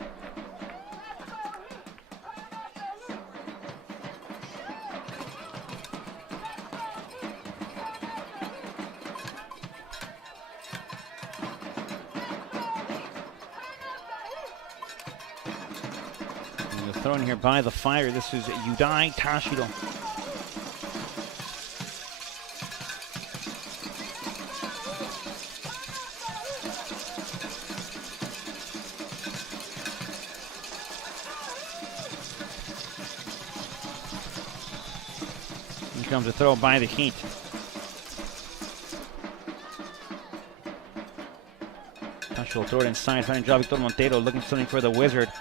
And the throw in here by the Fire. This is Yudai Tashiro. Comes a throw by the Heat. Tash will throw it inside. Finding job Victor Montero looking something for the Wizard.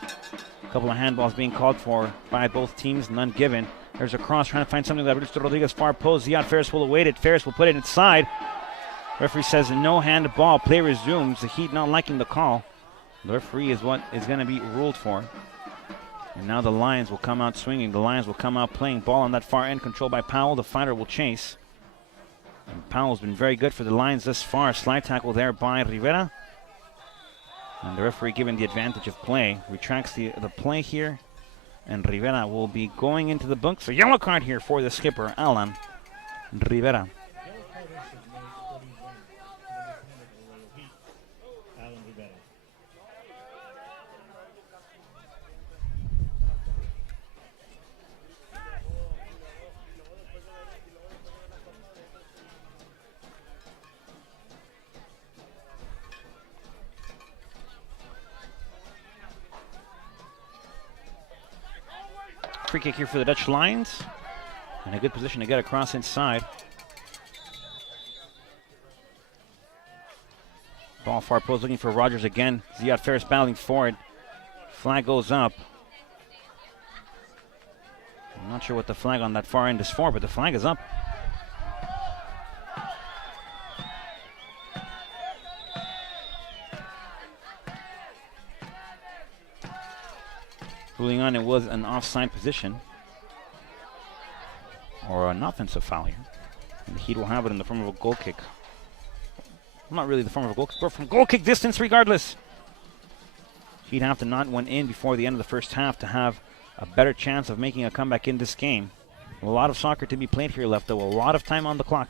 A couple of handballs being called for by both teams, none given. There's a cross trying to find something that Roberto Rodriguez far post. Ziad Ferris will await it. Ferris will put it inside. Referee says no handball. Play resumes. The Heat not liking the call. The referee is what is going to be ruled for. And now the Lions will come out swinging. The Lions will come out playing ball on that far end, controlled by Powell. The fighter will chase. And Powell's been very good for the Lions thus far. Slide tackle there by Rivera. And the referee given the advantage of play. Retracts the play here. And Rivera will be going into the books. A yellow card here for the skipper, Alan Rivera. Free kick here for the Dutch Lions. In a good position to get across inside. Ball far post looking for Rogers again. Ziad Ferris battling forward. Flag goes up. I'm not sure what the flag on that far end is for, but the flag is up. Ruling on it was an offside position or an offensive foul here. And the Heat will have it in the form of a goal kick. Not really the form of a goal kick, but from goal kick distance regardless. Heat have to knock one in before the end of the first half to have a better chance of making a comeback in this game. A lot of soccer to be played here left, though. A lot of time on the clock.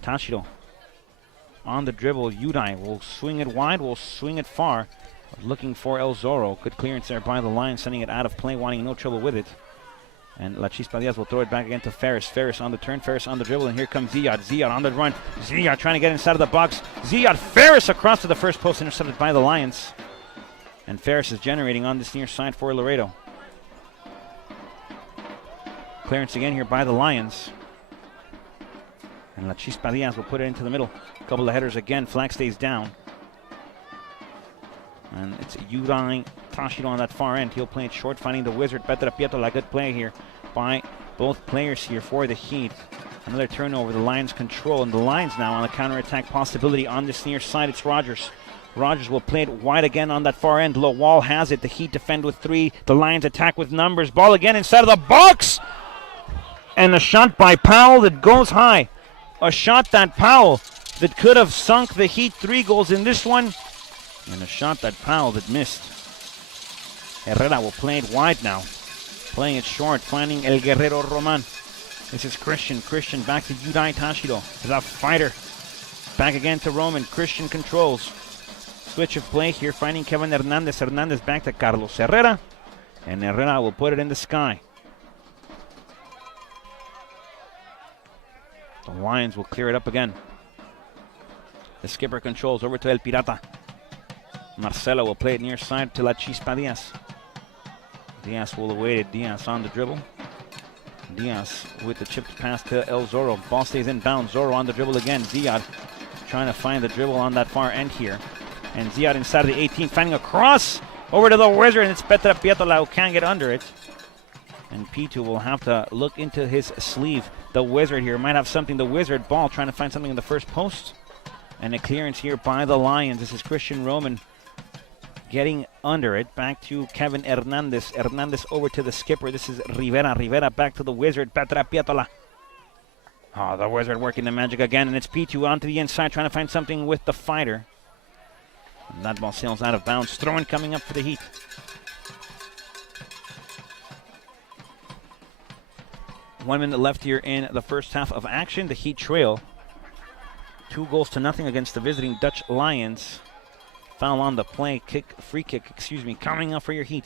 Tashiro on the dribble. Yudai will swing it wide, will swing it far. Looking for El Zorro. Good clearance there by the Lions, sending it out of play, wanting no trouble with it. And La Chispa Diaz will throw it back again to Ferris. Ferris on the turn, Ferris on the dribble, and here comes Ziad. Ziad on the run. Ziad trying to get inside of the box. Ziad Ferris across to the first post, intercepted by the Lions. And Ferris is generating on this near side for Laredo. Clearance again here by the Lions. And La Chispa Diaz will put it into the middle. A couple of headers again. Flag stays down. And it's Yurang Tashiro on that far end. He'll play it short, finding the Wizard. Petra Pietola, good play here by both players here for the Heat. Another turnover. The Lions control. And the Lions now on the counterattack possibility on this near side. It's Rogers. Rogers will play it wide again on that far end. Lowell has it. The Heat defend with 3. The Lions attack with numbers. Ball again inside of the box. And a shot by Powell that goes high. A shot that Powell that could have sunk the Heat 3 goals in this one. And a shot that Powell that missed. Herrera will play it wide now. Playing it short, finding El Guerrero Roman. This is Christian. Christian back to Yudai Tashiro. The fighter. Back again to Roman. Christian controls. Switch of play here, finding Kevin Hernandez. Hernandez back to Carlos Herrera. And Herrera will put it in the sky. The Lions will clear it up again. The skipper controls over to El Pirata. Marcelo will play it near side to La Chispa Diaz. Diaz will await it. Diaz on the dribble. Diaz with the chipped pass to El Zorro. Ball stays inbound. Zorro on the dribble again. Ziad trying to find the dribble on that far end here. And Ziad inside of the 18, finding a cross over to the Wizard, and it's Petra Pietola who can't get under it. And Pitu will have to look into his sleeve. The Wizard here might have something. The Wizard ball trying to find something in the first post. And a clearance here by the Lions. This is Christian Roman getting under it. Back to Kevin Hernandez. Hernandez over to the skipper. This is Rivera. Rivera back to the Wizard. Petra Pietola. Oh, the Wizard working the magic again. And it's Pitu onto the inside trying to find something with the fighter. And that ball sails out of bounds. Throw-in coming up for the Heat. One minute left here in the first half of action. The Heat trail 2-0 against the visiting Dutch Lions. Foul on the play, free kick, coming up for your Heat.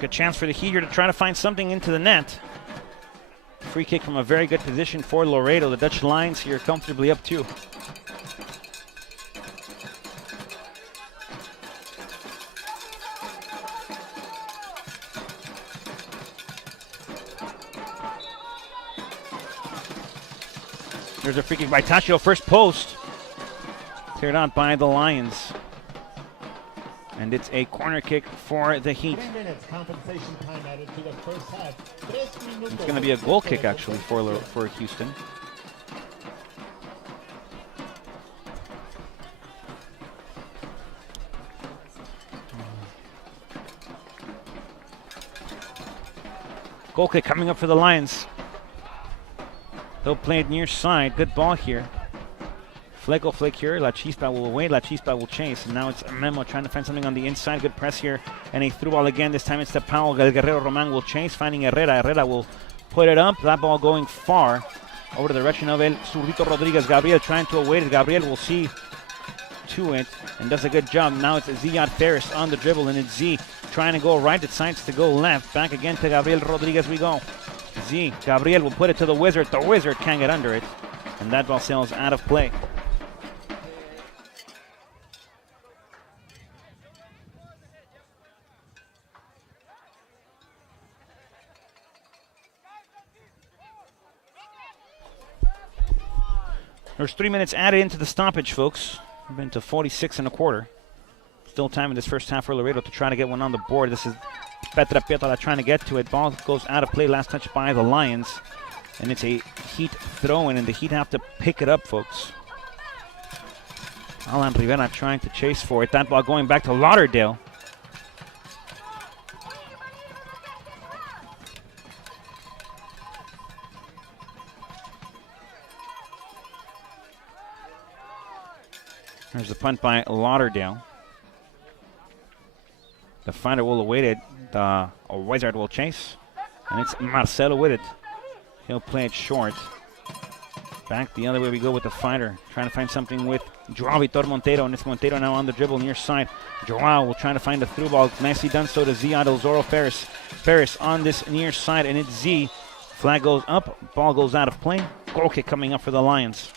Good chance for the Heat here to try to find something into the net. Free kick from a very good position for Laredo. The Dutch Lions here comfortably up 2. There's a free kick by Tashio, first post. Cleared out by the Lions. And it's a corner kick for the Heat. 3 minutes compensation time added to the first half. It's going to be a goal kick actually for Houston. Goal kick coming up for the Lions. They'll play it near side. Good ball here. Flick will flick here. La Chispa will wait. La Chispa will chase. And now it's Memo trying to find something on the inside. Good press here. And a through ball again. This time it's to Powell. El Guerrero Roman will chase, finding Herrera. Herrera will put it up. That ball going far. Over to the direction of El Zurrito Rodriguez. Gabriel trying to await it. Gabriel will see to it and does a good job. Now it's Ziad Ferris on the dribble. And it's Z trying to go right. Decides to go left. Back again to Gabriel Rodriguez we go. Z. Gabriel will put it to the Wizard. The Wizard can't get under it. And that ball sails out of play. There's 3 minutes added into the stoppage, folks. We've been to 46 1/4. Still time in this first half for Laredo to try to get one on the board. This is Petra Pietola trying to get to it. Ball goes out of play. Last touch by the Lions. And it's a Heat throw-in, and the Heat have to pick it up, folks. Alan Rivera trying to chase for it. That ball going back to Lauderdale. There's the punt by Lauderdale. The fighter will await it. The Wizard will chase. And it's Marcelo with it. He'll play it short. Back the other way we go with the fighter. Trying to find something with Joao Vitor Montero. And it's Montero now on the dribble near side. Joao will try to find a through ball. Nicely done so to Ziad El Zoro Ferris. Ferris on this near side, and it's Z. Flag goes up. Ball goes out of play. Goal kick coming up for the Lions.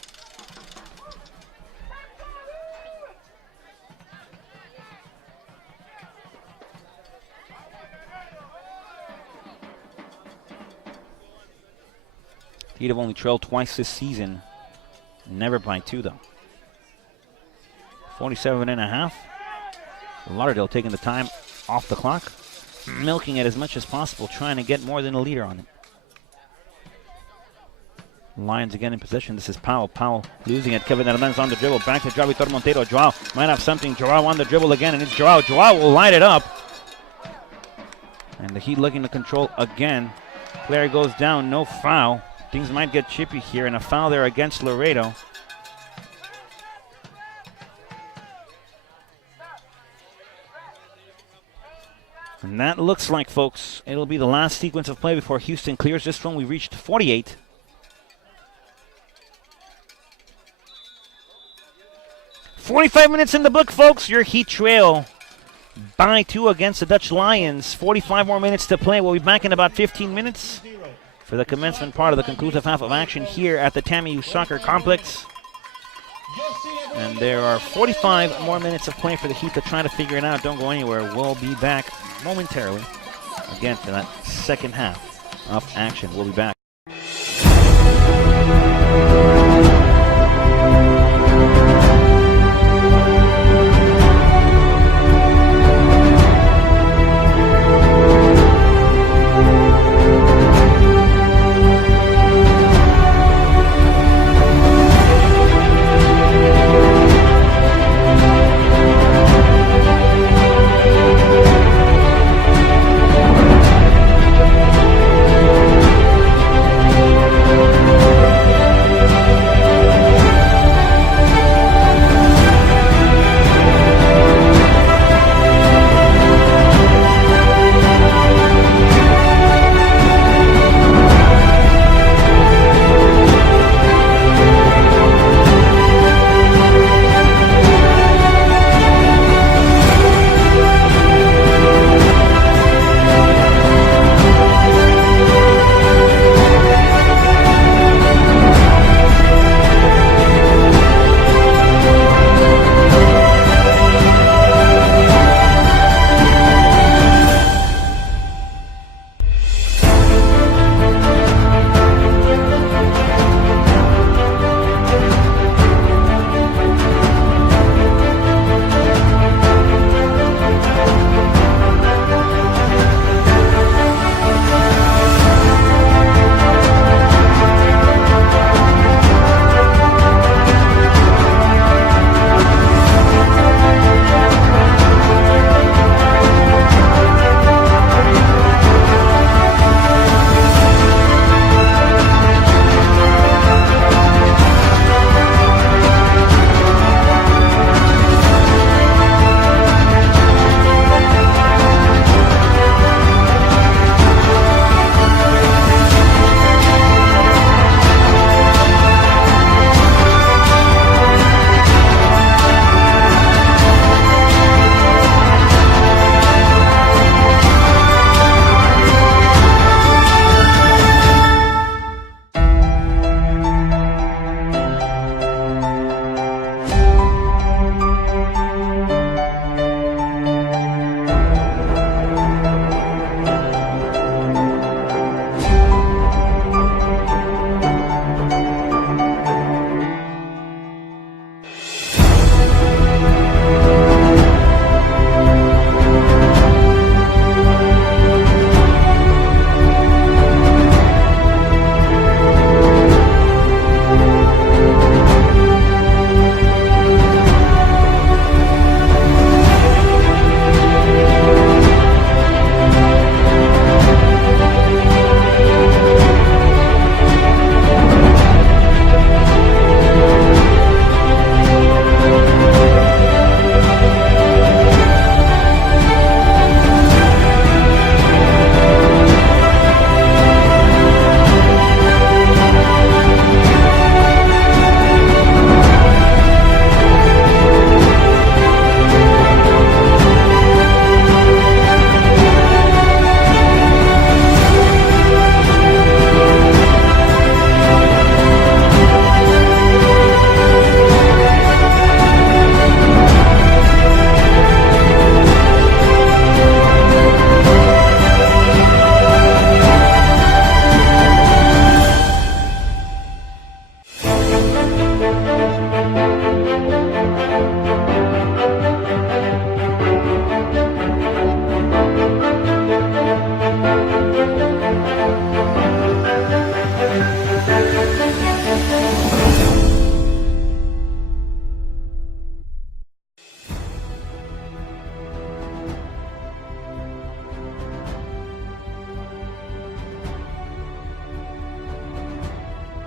He'd have only trailed twice this season. Never by 2, though. 47.5. Lauderdale taking the time off the clock. Milking it as much as possible, trying to get more than a leader on it. Lions again in possession. This is Powell. Powell losing it. Kevin Hernandez on the dribble. Back to Joao Vitor Montero. Joao might have something. Joao on the dribble again, and it's Joao. Joao will light it up. And the Heat looking to control again. Player goes down. No foul. Things might get chippy here, and a foul there against Laredo. And that looks like, folks, it'll be the last sequence of play before Houston clears this one. We reached 48. "45 minutes in the book, folks. Your Heat trail by 2 against the Dutch Lions. 45 more minutes to play. We'll be back in about 15 minutes for the commencement part of the conclusive half of action here at the TAMU Soccer Complex. And there are 45 more minutes of play for the Heat to try to figure it out. Don't go anywhere. We'll be back momentarily again for that second half of action. We'll be back.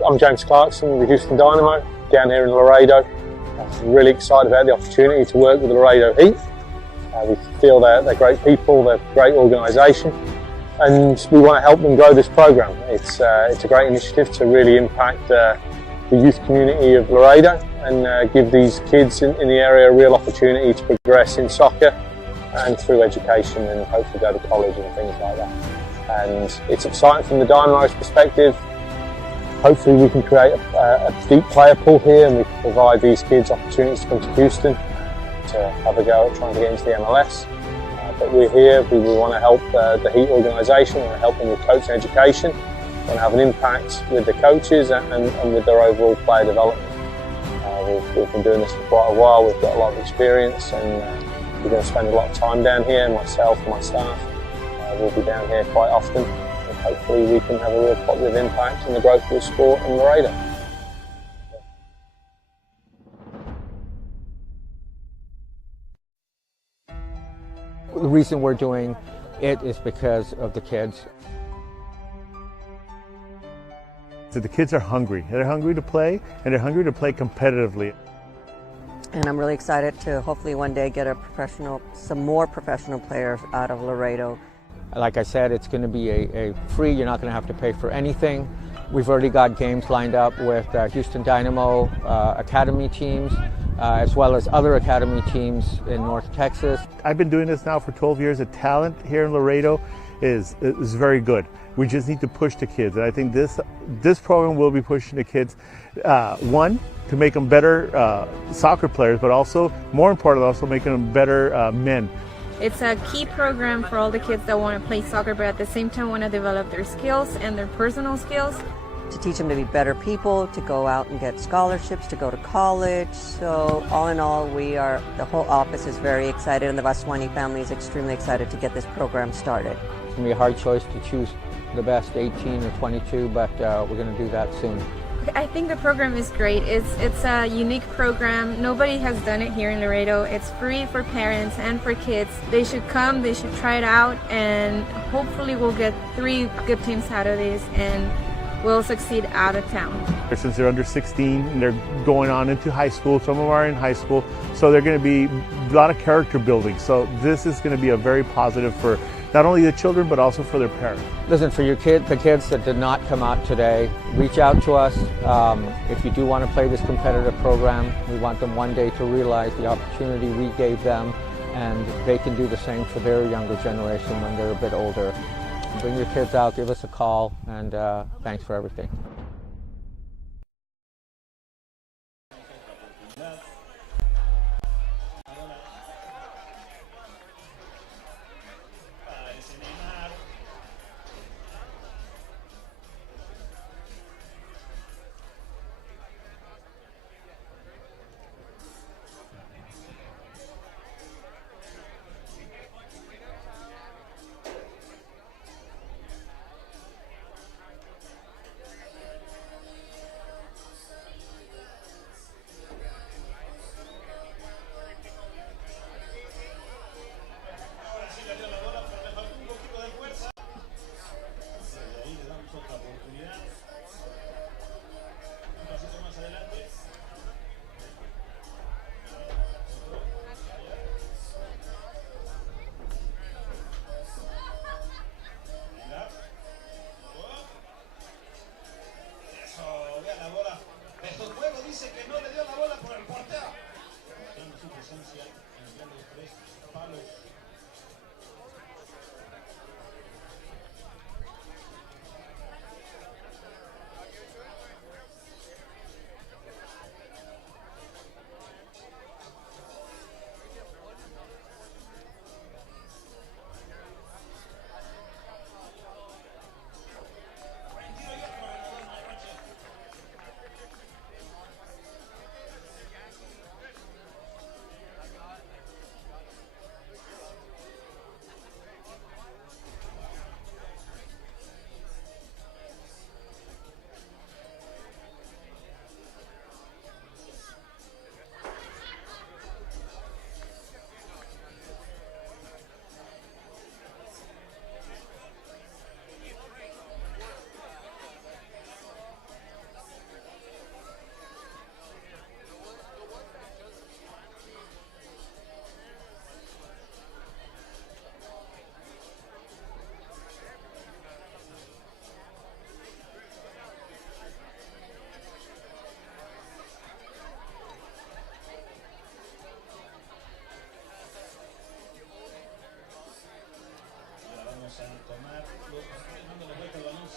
I'm James Clarkson with the Houston Dynamo down here in Laredo. I'm really excited about the opportunity to work with the Laredo Heat. We feel they're great people, they're a great organisation, and we want to help them grow this program. It's a great initiative to really impact the youth community of Laredo and give these kids in the area a real opportunity to progress in soccer and through education and hopefully go to college and things like that. And it's exciting from the Dynamo's perspective. Hopefully we can create a deep player pool here and we can provide these kids opportunities to come to Houston to have a go at trying to get into the MLS. But we're here, we want to help the Heat organisation, we want to help them with coaching education, we want to have an impact with the coaches and with their overall player development. We've been doing this for quite a while, we've got a lot of experience, and we're going to spend a lot of time down here, myself and my staff. We'll be down here quite often, and hopefully we can have a real positive impact in the growth of the sport in Laredo. The reason we're doing it is because of the kids. So the kids are hungry. They're hungry to play, and they're hungry to play competitively. And I'm really excited to hopefully one day get some more professional players out of Laredo. Like I said, it's going to be a free, you're not going to have to pay for anything. We've already got games lined up with Houston Dynamo academy teams, as well as other academy teams in North Texas. I've been doing this now for 12 years. The talent here in Laredo is very good. We just need to push the kids, and I think this program will be pushing the kids, one, to make them better soccer players, but also, more importantly, also making them better men. It's a key program for all the kids that want to play soccer, but at the same time want to develop their skills and their personal skills. To teach them to be better people, to go out and get scholarships, to go to college. So all in all, the whole office is very excited, and the Vaswani family is extremely excited to get this program started. It's going to be a hard choice to choose the best 18 or 22, but we're going to do that soon. I think the program is great. It's a unique program. Nobody has done it here in Laredo. It's free for parents and for kids. They should come, they should try it out, and hopefully we'll get 3 good teams out of this and we'll succeed out of town. Since they're under 16 and they're going on into high school, some of them are in high school, so they're going to be a lot of character building. So this is going to be a very positive for not only the children, but also for their parents. Listen, for the kids that did not come out today, reach out to us. If you do want to play this competitive program, we want them one day to realize the opportunity we gave them, and they can do the same for their younger generation when they're a bit older. Bring your kids out, give us a call, and thanks for everything.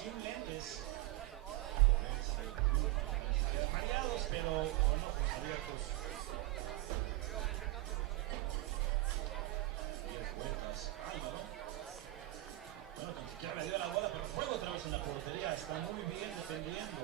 sin lentes. Mareados, pero con ojos abiertos. 10 vueltas. Álvaro. Bueno, ni siquiera le dio la bola, pero juego otra vez en la portería. Está muy bien defendiendo.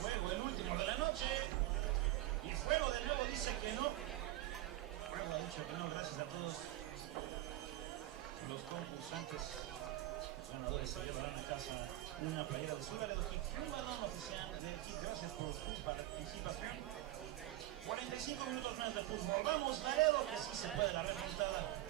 Juego, el último de la noche. Y Fuego de nuevo dice que no. Fuego ha dicho que no, gracias a todos los concursantes. Los ganadores se llevarán a casa una playera de su Laredo Hit, un balón oficial de Hit. Gracias por tu participación. 45 minutos más de fútbol. Vamos, Laredo, que sí se puede la remontada.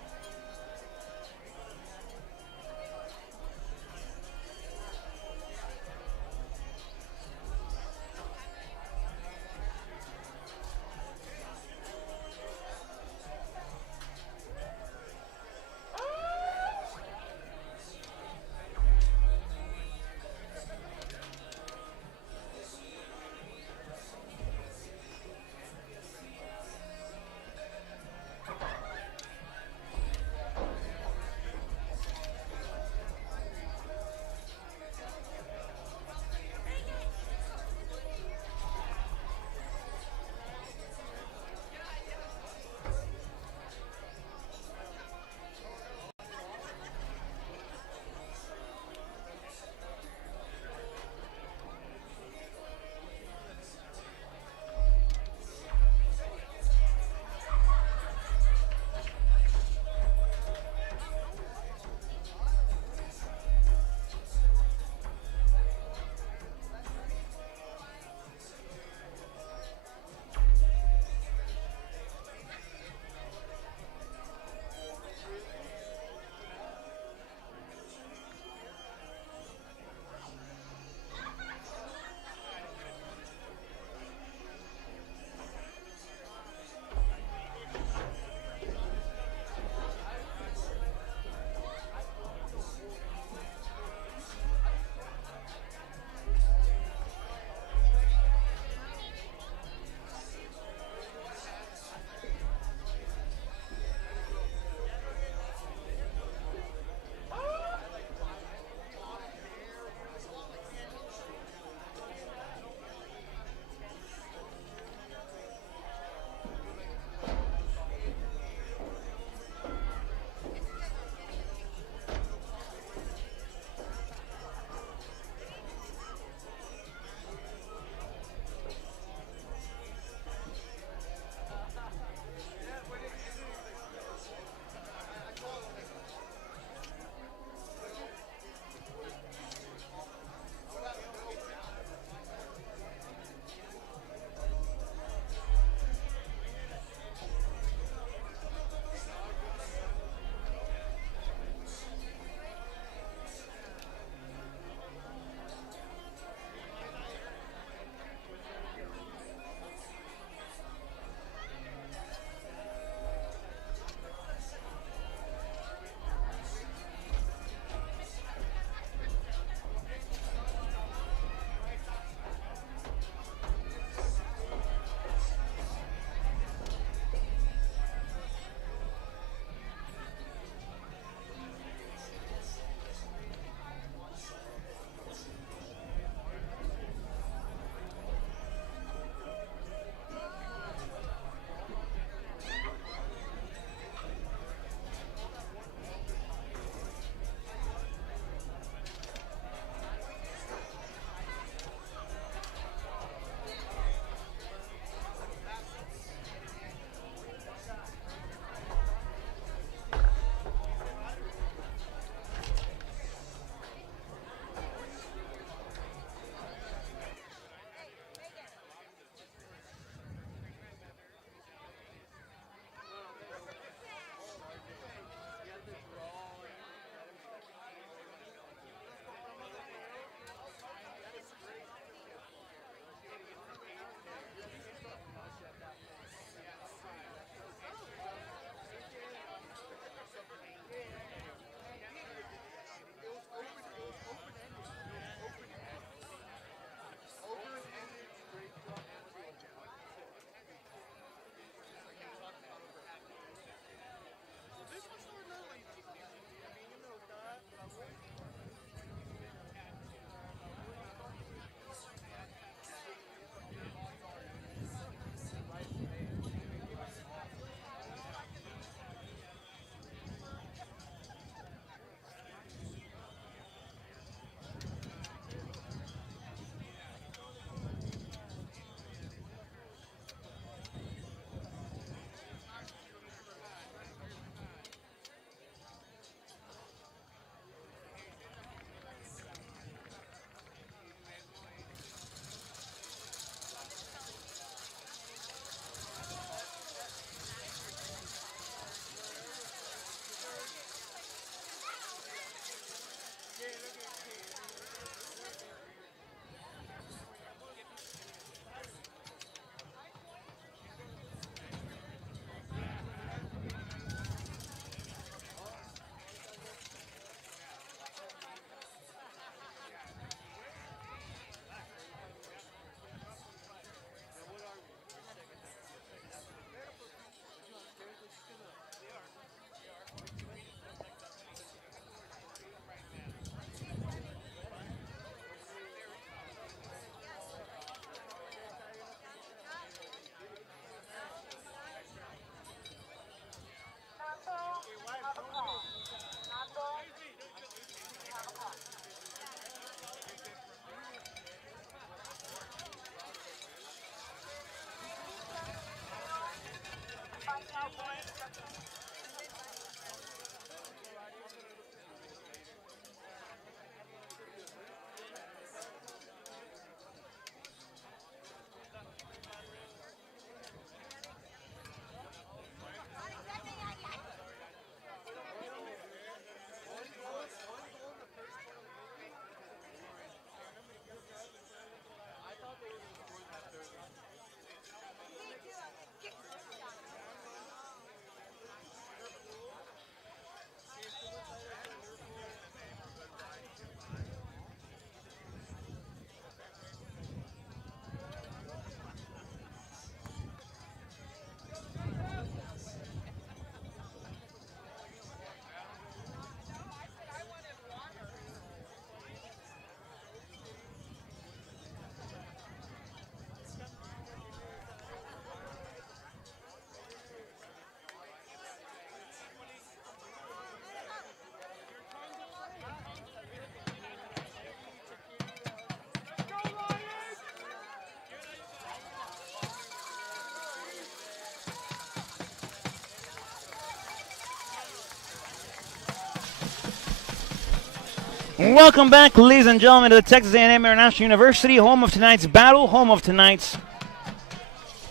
Welcome back, ladies and gentlemen, to the Texas A&M International University, home of tonight's battle, home of tonight's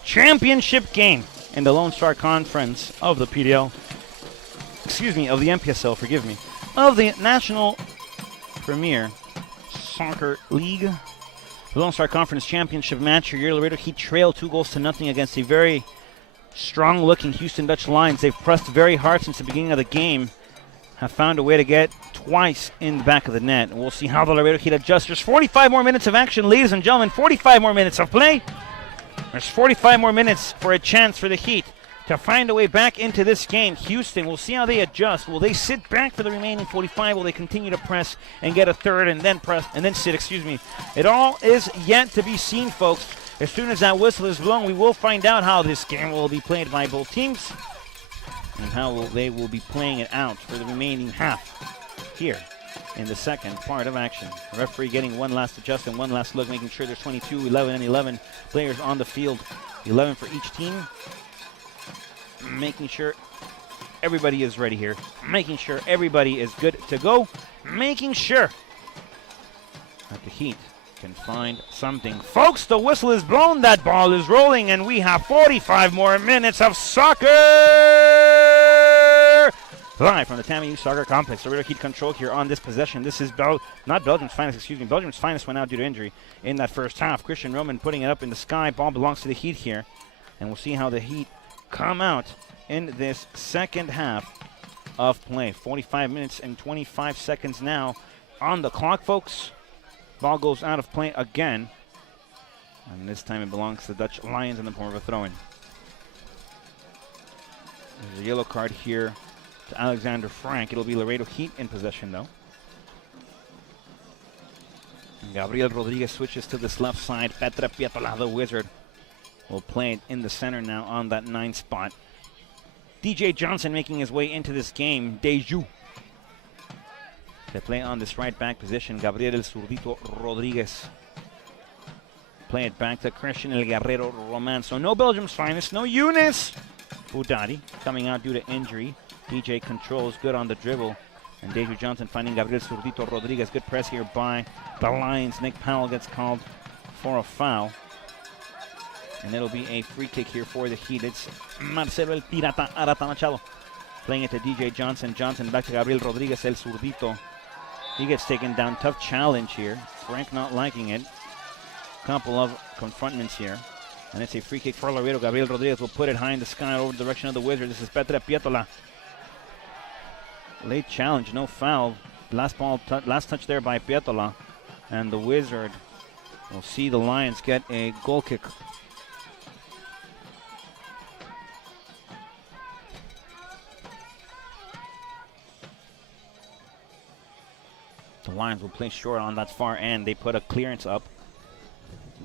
championship game in the Lone Star Conference of the PDL. Excuse me, of the MPSL, forgive me, of the National Premier Soccer League. The Lone Star Conference Championship match here. Laredo Heat trailed 2-0 against a very strong-looking Houston Dutch Lions. They've pressed very hard since the beginning of the game, have found a way to get twice in the back of the net. And we'll see how the Laredo Heat adjusts. There's 45 more minutes of action, ladies and gentlemen. 45 more minutes of play. There's 45 more minutes for a chance for the Heat to find a way back into this game. Houston, we'll see how they adjust. Will they sit back for the remaining 45? Will they continue to press and get a third and then press and then sit, It all is yet to be seen, folks. As soon as that whistle is blown, we will find out how this game will be played by both teams and how they will be playing it out for the remaining half here in the second part of action. The referee getting one last adjustment, one last look, making sure there's 22, 11, and 11 players on the field. 11 for each team. Making sure everybody is ready here. Making sure everybody is good to go. Making sure that the Heat can find something. Folks, the whistle is blown. That ball is rolling, and we have 45 more minutes of soccer. Live from the TAMU Soccer Complex. Laredo Heat control here on this possession. This is Belgium's finest, Belgium's finest went out due to injury in that first half. Christian Roman putting it up in the sky. Ball belongs to the Heat here. And we'll see how the Heat come out in this second half of play. 45 minutes and 25 seconds now on the clock, folks. Ball goes out of play again. And this time it belongs to the Dutch Lions in the form of a throw-in. There's a yellow card here to Alexander Frank. It'll be Laredo Heat in possession, though. And Gabriel Rodriguez switches to this left side. Petra Pietola, the wizard, will play it in the center now on that 9 spot. DJ Johnson making his way into this game. Deju. They play on this right back position. Gabriel El Zurdito Rodriguez. Play it back to Christian El Guerrero Roman. So no Belgium's finest, no Eunice Budadi coming out due to injury. DJ controls, good on the dribble. And Deju Johnson finding Gabriel Zurdito Rodriguez. Good press here by the Lions. Nick Powell gets called for a foul. And it'll be a free kick here for the Heat. It's Marcelo El Pirata Arata Machado playing it to DJ Johnson. Johnson back to Gabriel Rodriguez El Zurdito. He gets taken down. Tough challenge here. Frank not liking it. Couple of confrontments here. And it's a free kick for Laredo. Gabriel Rodriguez will put it high in the sky over the direction of the Wizard. This is Petra Pietola. Late challenge, no foul. Last touch there by Pietola. And the Wizard will see the Lions get a goal kick. The Lions will play short on that far end. They put a clearance up.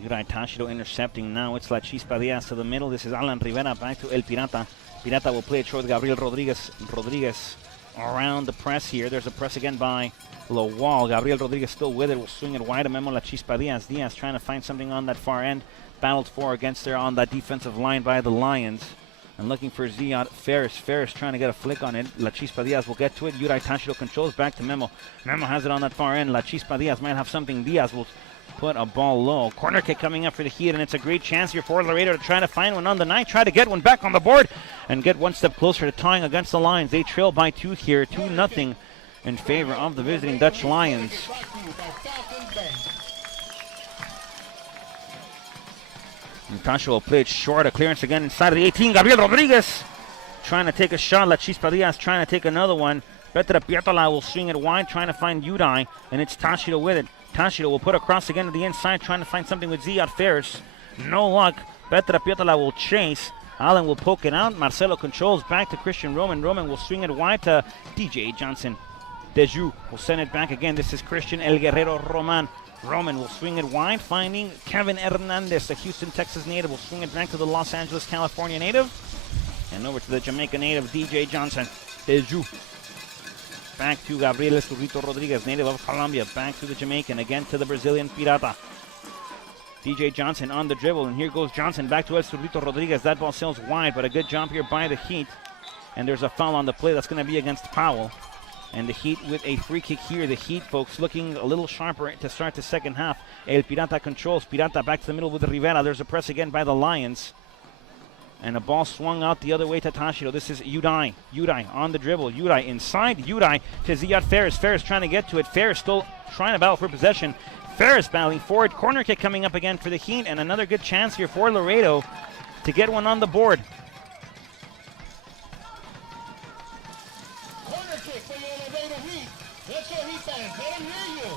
Yuray Tashido intercepting. Now it's La Chispa Diaz to the middle. This is Alan Rivera back to El Pirata. Pirata will play it short with Gabriel Rodriguez. Rodriguez around the press here. There's a press again by Lowall. Gabriel Rodriguez still with it. Will swing it wide. A memo La Chispa Diaz. Diaz trying to find something on that far end. Battled for against there on that defensive line by the Lions. And looking for Ziad Ferris. Ferris trying to get a flick on it. La Chispa Diaz will get to it. Yuray Tashido controls back to Memo. Memo has it on that far end. La Chispa Diaz might have something. Diaz will put a ball low. Corner kick coming up for the Heat, and it's a great chance here for Laredo to try to find one on the night. Try to get one back on the board and get one step closer to tying against the Lions. They trail by 2 here. 2-0 in favor of the visiting Dutch Lions. Natasha will play it short. A clearance again inside of the 18. Gabriel Rodriguez trying to take a shot. La Chispa Diaz trying to take another one. Petra Pietola will swing it wide, trying to find Yuday, and it's Tashido with it. Tashido will put across again to the inside, trying to find something with Ziad Ferris. No luck. Petra Pietola will chase. Allen will poke it out. Marcelo controls back to Christian Roman. Roman will swing it wide to DJ Johnson. Deju will send it back again. This is Christian El Guerrero Roman. Roman will swing it wide, finding Kevin Hernandez, a Houston, Texas native. Will swing it back to the Los Angeles, California native. And over to the Jamaica native, DJ Johnson. Deju. Back to Gabriel Zurdito Rodriguez, native of Colombia. Back to the Jamaican, again to the Brazilian Pirata. DJ Johnson on the dribble, and here goes Johnson back to El Zurdito Rodriguez. That ball sails wide, but a good jump here by the Heat. And there's a foul on the play that's going to be against Powell. And the Heat with a free kick here. The Heat, folks, looking a little sharper to start the second half. El Pirata controls. Pirata back to the middle with Rivera. There's a press again by the Lions. And a ball swung out the other way to Tashiro. This is Udai. Udai on the dribble. Udai inside. Udai to Ziad Ferris. Ferris trying to get to it. Ferris still trying to battle for possession. Ferris battling forward. Corner kick coming up again for the Heat. And another good chance here for Laredo to get one on the board. Corner kick for your Laredo Heat. Let's go Heat fans. Let them hear you.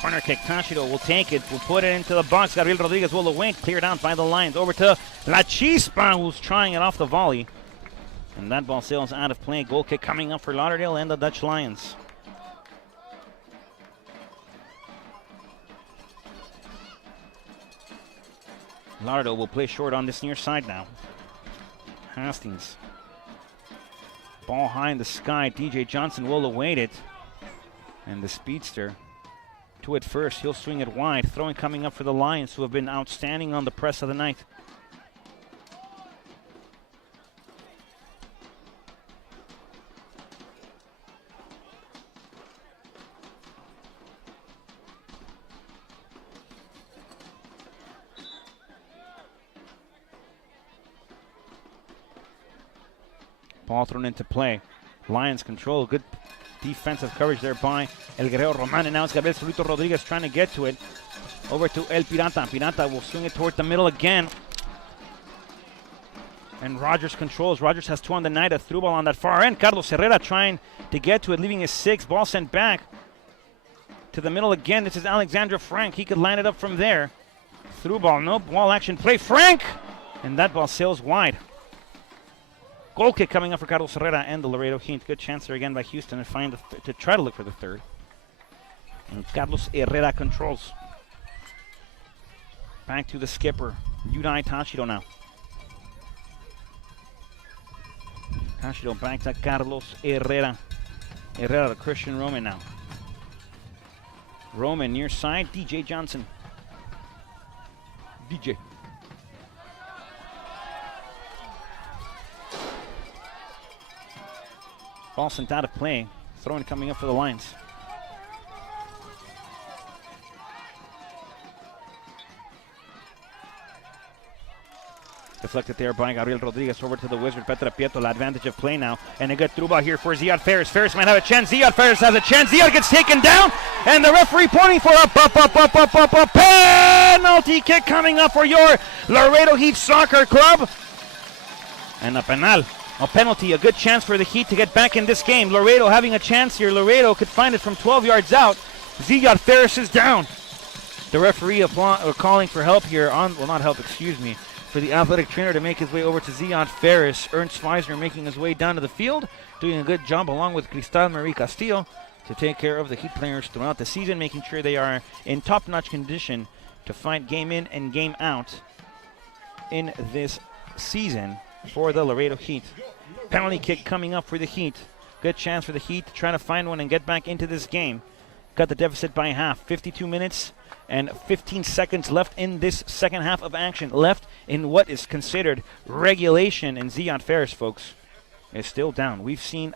Corner kick. Tashiro will take it. Will put it into the box. Gabriel Rodriguez will await. Cleared out by the Lions. Over to La Chispa, who's trying it off the volley. And that ball sails out of play. Goal kick coming up for Lauderdale and the Dutch Lions. Lauderdale will play short on this near side now. Hastings. Ball high in the sky. DJ Johnson will await it. And the speedster to it first. He'll swing it wide. Throwing coming up for the Lions, who have been outstanding on the press of the night. Ball thrown into play. Lions control. Good defensive coverage there by El Guerrero Roman. And now it's Gabriel Solito Rodriguez trying to get to it. Over to El Pirata. Pirata will swing it toward the middle again. And Rogers controls. Rogers has two on the night. A through ball on that far end. Carlos Herrera trying to get to it, leaving his six. Ball sent back to the middle again. This is Alexandra Frank. He could line it up from there. Through ball. No ball action play. Frank! And that ball sails wide. Goal kick coming up for Carlos Herrera and the Laredo Heat. Good chance there again by Houston to try to look for the third. And Carlos Herrera controls. Back to the skipper, Udai Tashiro now. Tashiro back to Carlos Herrera. Herrera to Christian Roman now. Roman near side, DJ Johnson. DJ. Ball sent out of play. Throwing coming up for the Lions. Deflected there by Gabriel Rodriguez over to the Wizard. Petra Pieto, the advantage of play now. And a good through ball here for Ziad Ferris. Ferris might have a chance. Ziad Ferris has a chance. Ziad gets taken down. And the referee pointing for a penalty kick coming up for your Laredo Heat Soccer Club. And a penal. A penalty, a good chance for the Heat to get back in this game. Laredo having a chance here. Laredo could find it from 12 yards out. Ziad Ferris is down. The referee calling for help here not help, excuse me, for the athletic trainer to make his way over to Ziad Ferris. Ernst Weisner making his way down to the field, doing a good job along with Cristal Marie Castillo to take care of the Heat players throughout the season, making sure they are in top-notch condition to fight game in and game out in this season for the Laredo Heat. Penalty kick coming up for the Heat. Good chance for the Heat to try to find one and get back into this game. Cut the deficit by half. 52 minutes and 15 seconds left in this second half of action. Left in what is considered regulation. And Ziad Ferris, folks, is still down. We've seen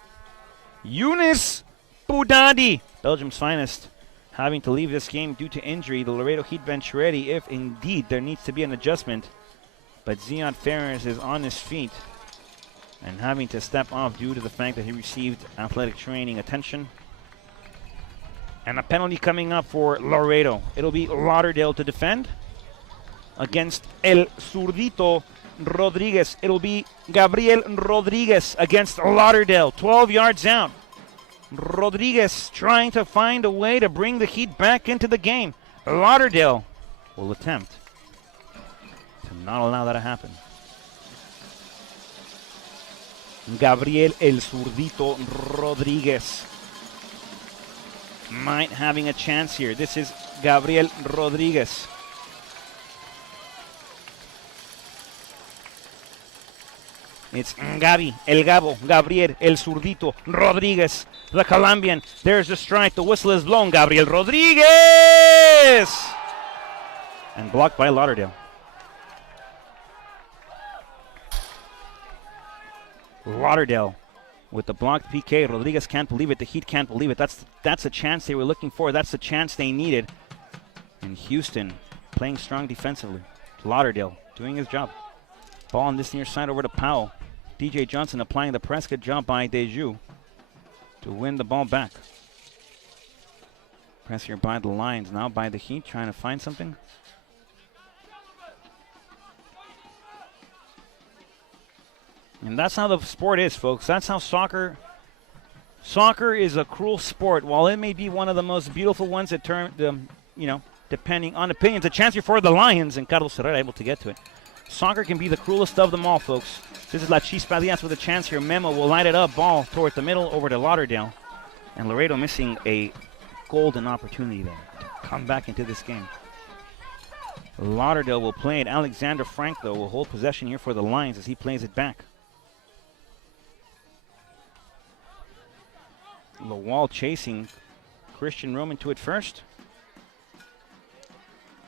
Younes Boudadi, Belgium's finest, having to leave this game due to injury. The Laredo Heat bench ready if indeed there needs to be an adjustment. But Ziad Ferris is on his feet and having to step off due to the fact that he received athletic training attention. And a penalty coming up for Laredo. It'll be Lauderdale to defend against El Zurdito Rodriguez. It'll be Gabriel Rodriguez against Lauderdale, 12 yards out. Rodriguez trying to find a way to bring the Heat back into the game. Lauderdale will attempt to not allow that to happen. Gabriel El Zurdito Rodriguez might having a chance here. This is Gabriel Rodriguez. It's Gabi, El Gabo, Gabriel El Zurdito Rodriguez, the Colombian. There's the strike. The whistle is blown. Gabriel Rodriguez! And blocked by Lauderdale. Lauderdale with the blocked PK. Rodriguez can't believe it. The Heat can't believe it. That's the chance they were looking for. That's the chance they needed. And Houston playing strong defensively. Lauderdale doing his job. Ball on this near side over to Powell. DJ Johnson applying the press. Good job by Deju to win the ball back. Press here by the Lions. Now by the Heat trying to find something. And that's how the sport is, folks. That's how soccer is a cruel sport. While it may be one of the most beautiful ones that depending on opinions, a chance here for the Lions, and Carlos Herrera able to get to it. Soccer can be the cruelest of them all, folks. This is La Chispa Diaz with a chance here. Memo will light it up. Ball toward the middle over to Lauderdale. And Laredo missing a golden opportunity there to come back into this game. Lauderdale will play it. Alexander Frank, though, will hold possession here for the Lions as he plays it back. Lawal chasing Christian Roman to it first.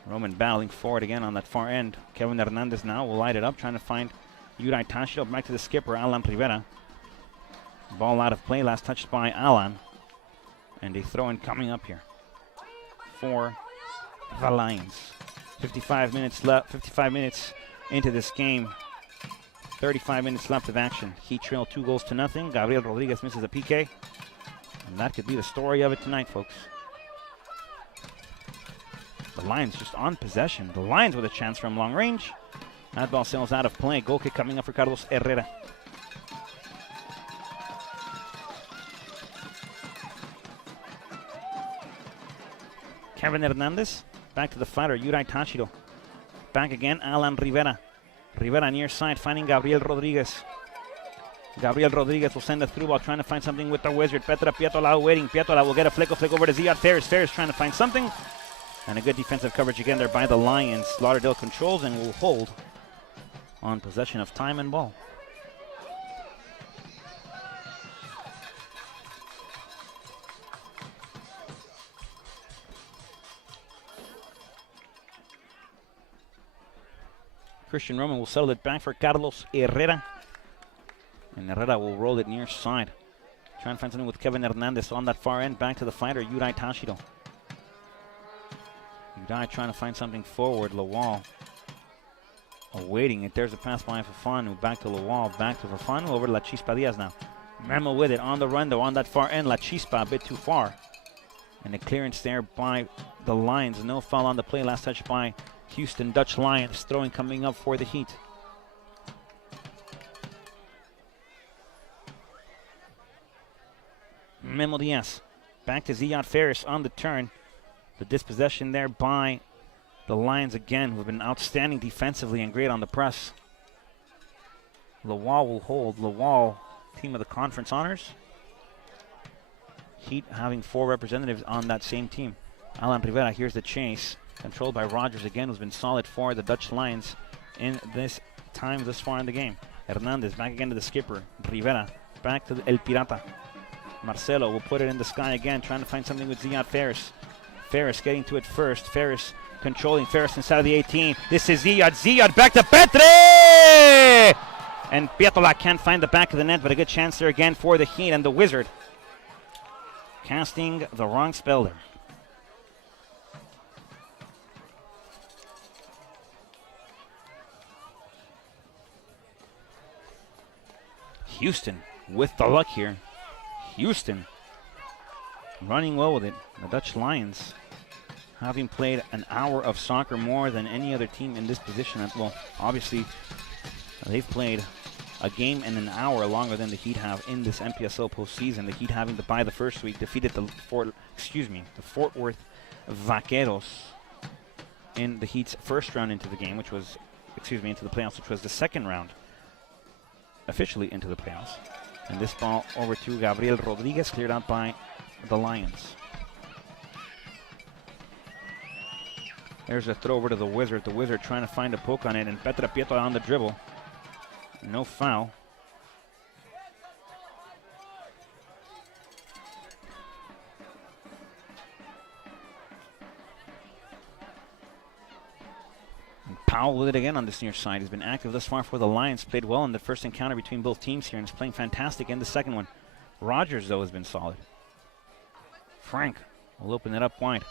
Roman battling forward again on that far end. Kevin Hernandez now will light it up, trying to find Yurai Tashido. Back to the skipper, Alan Rivera. Ball out of play, last touched by Alan. And a throw-in coming up here for the Lions. 55 minutes left. 55 minutes into this game. 35 minutes left of action. He trailed 2-0. Gabriel Rodriguez misses a PK. And that could be the story of it tonight, folks. The Lions just on possession. The Lions with a chance from long range. That ball sails out of play. Goal kick coming up for Carlos Herrera. Kevin Hernandez. Back to the fighter. Yurai Tashido. Back again. Alan Rivera. Rivera near side finding Gabriel Rodriguez. Gabriel Rodriguez will send a through ball, trying to find something with the Wizard. Petra Pietola waiting. Pietola will get a flick over to Ziad Ferris. Ferris trying to find something. And a good defensive coverage again there by the Lions. Lauderdale controls and will hold on possession of time and ball. Christian Roman will settle it back for Carlos Herrera. And Herrera will roll it near side. Trying to find something with Kevin Hernandez on that far end. Back to the fighter, Yurai Tashido. Yurai trying to find something forward. Lawal awaiting it. There's a pass by Fafanu. Back to Lawal. Back to Fafanu. Over to La Chispa Diaz now. Memo with it on the run though. On that far end. La Chispa a bit too far. And a clearance there by the Lions. No foul on the play. Last touch by Houston Dutch Lions. Throwing coming up for the Heat. Memo Diaz. Back to Ziad Ferris on the turn. The dispossession there by the Lions again, who have been outstanding defensively and great on the press. Lawal will hold. Lawal, team of the conference honors. Heat having 4 representatives on that same team. Alan Rivera, here's the chase. Controlled by Rogers again, who's been solid for the Dutch Lions in this time this far in the game. Hernandez back again to the skipper. Rivera back to El Pirata. Marcelo will put it in the sky again, trying to find something with Ziad Ferris. Ferris getting to it first. Ferris controlling. Ferris inside of the 18. This is Ziad. Ziad back to Petre! And Pietola can't find the back of the net, but a good chance there again for the Heat and the Wizard. Casting the wrong spell there. Houston with the luck here. Houston running well with it. The Dutch Lions having played an hour of soccer more than any other team in this position. Well, obviously, they've played a game and an hour longer than the Heat have in this MPSL postseason. The Heat having to bye the first week, defeated the Fort Worth Vaqueros in the Heat's first round into the game, into the playoffs, which was the second round officially into the playoffs. And this ball over to Gabriel Rodriguez, cleared out by the Lions. There's a throw over to the Wizard. The Wizard trying to find a poke on it, and Petra Pietola on the dribble. No foul. Powell with it again on this near side. He's been active thus far for the Lions. Played well in the first encounter between both teams here and is playing fantastic in the second one. Rogers, though, has been solid. Frank will open it up wide.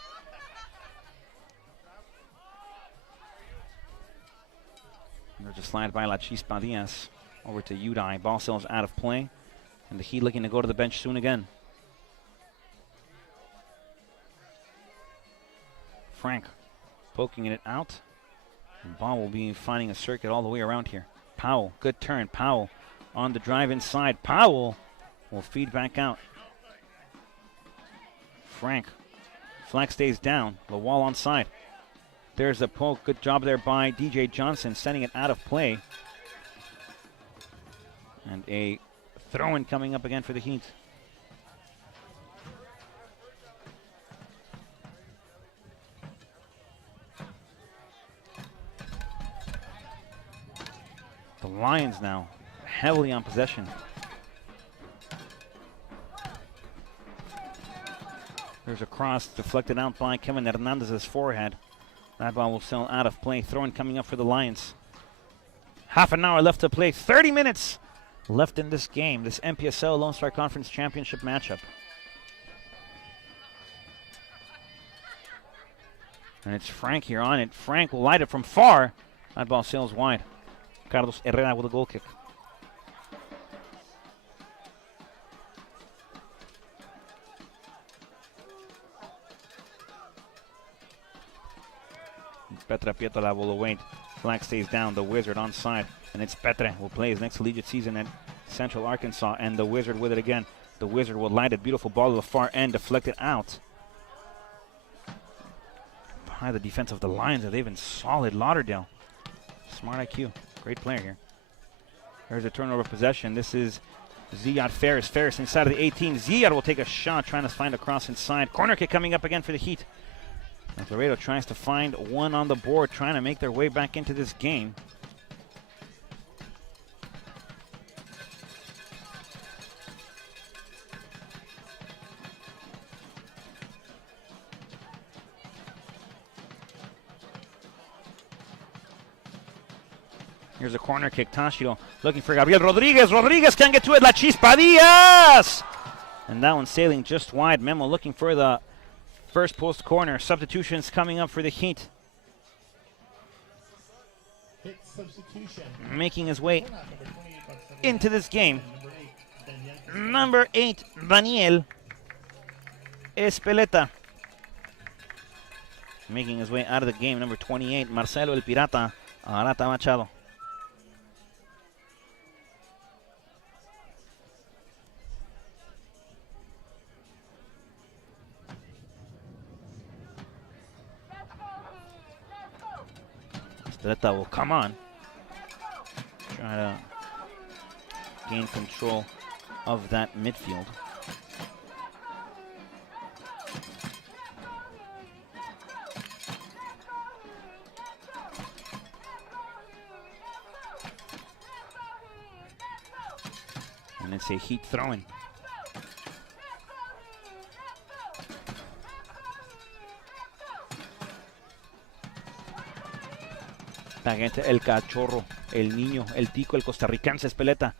There's a slide by La Chispa Diaz over to Udai. Ball sails out of play. And the Heat looking to go to the bench soon again. Frank poking it out. And ball will be finding a circuit all the way around here. Powell, good turn. Powell on the drive inside. Powell will feed back out. Frank. Flag stays down. The wall onside. There's a poke. Good job there by DJ Johnson, sending it out of play. And a throw-in coming up again for the Heat. The Lions now heavily on possession. There's a cross deflected out by Kevin Hernandez's forehead. That ball will sail out of play. Throw-in coming up for the Lions. Half an hour left to play. 30 minutes left in this game, this MPSL Lone Star Conference Championship matchup. And it's Frank here on it. Frank will light it from far. That ball sails wide. Carlos Herrera with a goal kick. Petra Pietola will await. Flag stays down. The Wizard onside. And it's Petre who plays next collegiate season at Central Arkansas. And the Wizard with it again. The Wizard will light it. Beautiful ball to the far end. Deflected out. By the defense of the Lions. They've been solid. Lauderdale. Smart IQ. Great player here. There's a turnover possession. This is Ziyad Ferris. Ferris inside of the 18. Ziyad will take a shot. Trying to find a cross inside. Corner kick coming up again for the Heat. As Laredo tries to find one on the board, trying to make their way back into this game. Here's a corner kick. Táchira looking for Gabriel Rodriguez. Rodriguez can't get to it. La Chispa Diaz! And that one sailing just wide. Memo looking for the first post corner. Substitutions coming up for the Heat. Hit substitution. Making his way into this game. Number 8, Daniel Espeleta. Making his way out of the game. Number 28, Marcelo El Pirata Arata Machado. Espeleta will come on. Try to gain control of that midfield. And it's a Heat throw-in. Back into El Cachorro, El Niño, El Tico, El Costarricense, Espeleta.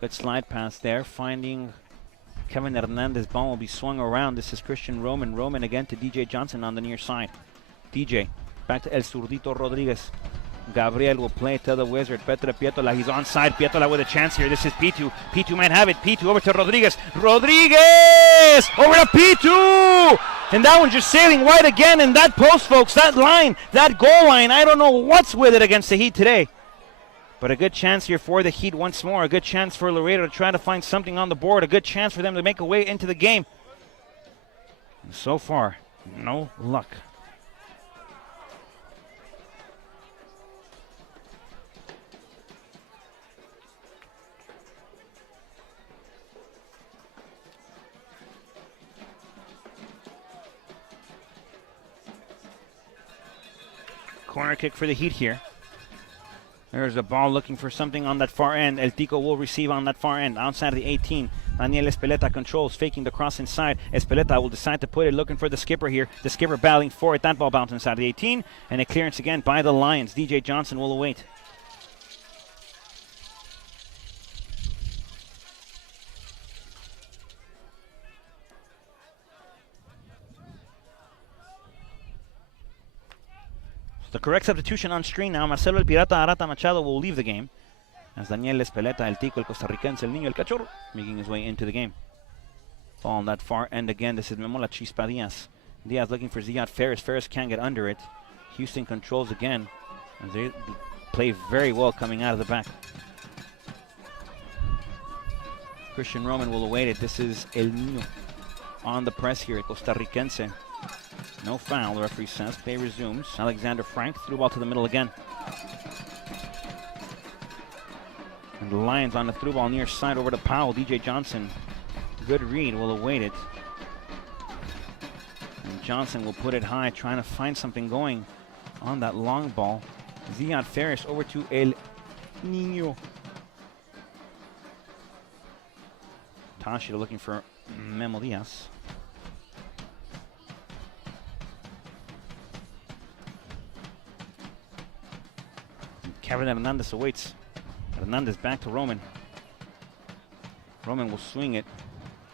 Good slide pass there, finding Kevin Hernandez. Ball will be swung around. This is Christian Roman. Roman again to DJ Johnson on the near side. DJ, back to El Zurdito Rodriguez. Gabriel will play to the Wizard. Petre Pietola, he's onside. Pietola with a chance here. This is P2. P2 might have it. P2 over to Rodriguez. Rodriguez! Over to P2! And that one just sailing wide again. And that post, folks, that line, that goal line, I don't know what's with it against the Heat today. But a good chance here for the Heat once more. A good chance for Laredo to try to find something on the board. A good chance for them to make a way into the game. And so far, no luck. Corner kick for the Heat here. There's a ball looking for something on that far end. El Tico will receive on that far end. Outside of the 18. Daniel Espeleta controls, faking the cross inside. Espeleta will decide to put it, looking for the skipper here. The skipper battling for it. That ball bounced inside the 18. And a clearance again by the Lions. DJ Johnson will await. The correct substitution on screen now. Marcelo El Pirata Arata Machado will leave the game, as Daniel Espeleta, El Tico, El Costarricense, El Niño, El Cachorro, making his way into the game. Ball on that far end again. This is Memo La Chispa Diaz. Diaz looking for Ziad Ferris. Ferris can't get under it. Houston controls again, as they play very well coming out of the back. Christian Roman will await it. This is El Niño on the press here, El Costarricense. No foul, the referee says. Play resumes. Alexander Frank threw ball to the middle again. And the Lions on the through ball near side over to Powell. DJ Johnson, good read, will await it. And Johnson will put it high, trying to find something going on that long ball. Ziad Ferris over to El Niño. Táchira looking for Memo Diaz. Kevin Hernandez awaits. Hernandez back to Roman. Roman will swing it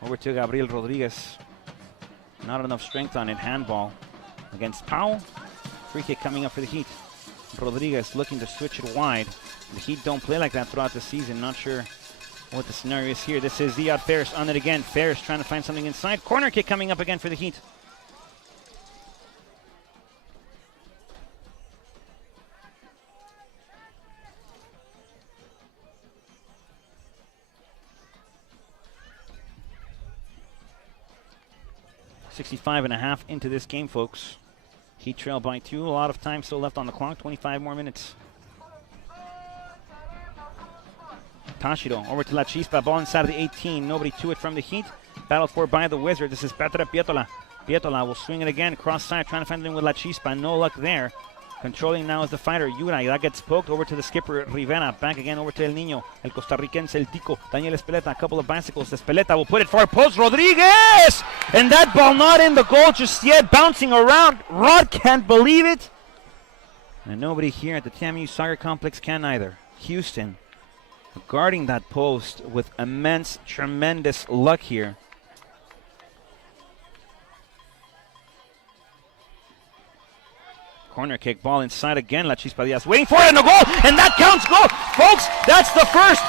over to Gabriel Rodriguez. Not enough strength on it. Handball against Powell. Free kick coming up for the Heat. Rodriguez looking to switch it wide. The Heat don't play like that throughout the season. Not sure what the scenario is here. This is Ziad Ferris on it again. Ferris trying to find something inside. Corner kick coming up again for the Heat. .5 into this game, folks. Heat trail by 2. A lot of time still left on the clock. 25 more minutes. Táchira over to La Chispa. Ball inside of the 18. Nobody to it from the Heat. Battled for by the Wizard. This is Petra Pietola. Pietola will swing it again. Cross side, trying to find something with La Chispa. No luck there. Controlling now is the fighter, Yura. That gets poked over to the skipper, Rivera. Back again over to El Niño. El Costarricense, El Tico. Daniel Espeleta, a couple of bicycles. Espeleta will put it far post. Rodriguez! And that ball not in the goal just yet. Bouncing around. Rod can't believe it. And nobody here at the TMU Soccer Complex can either. Houston guarding that post with immense, tremendous luck here. Corner kick, ball inside again. La Chispa Diaz waiting for it, and a goal, and that counts goal. Folks, that's the first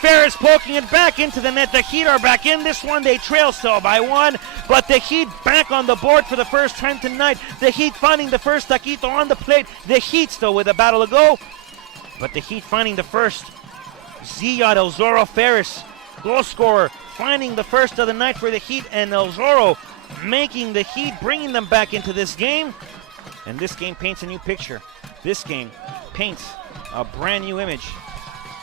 Ferris poking it back into the net. The Heat are back in this one. They trail still by 1, but the Heat back on the board for the first time tonight. The Heat finding the first taquito on the plate. The Heat still with a battle to go, but the Heat finding the first. Ziad El Zorro Ferris, goal scorer, finding the first of the night for the Heat, and El Zorro making the Heat, bringing them back into this game. And this game paints a new picture. This game paints a brand new image.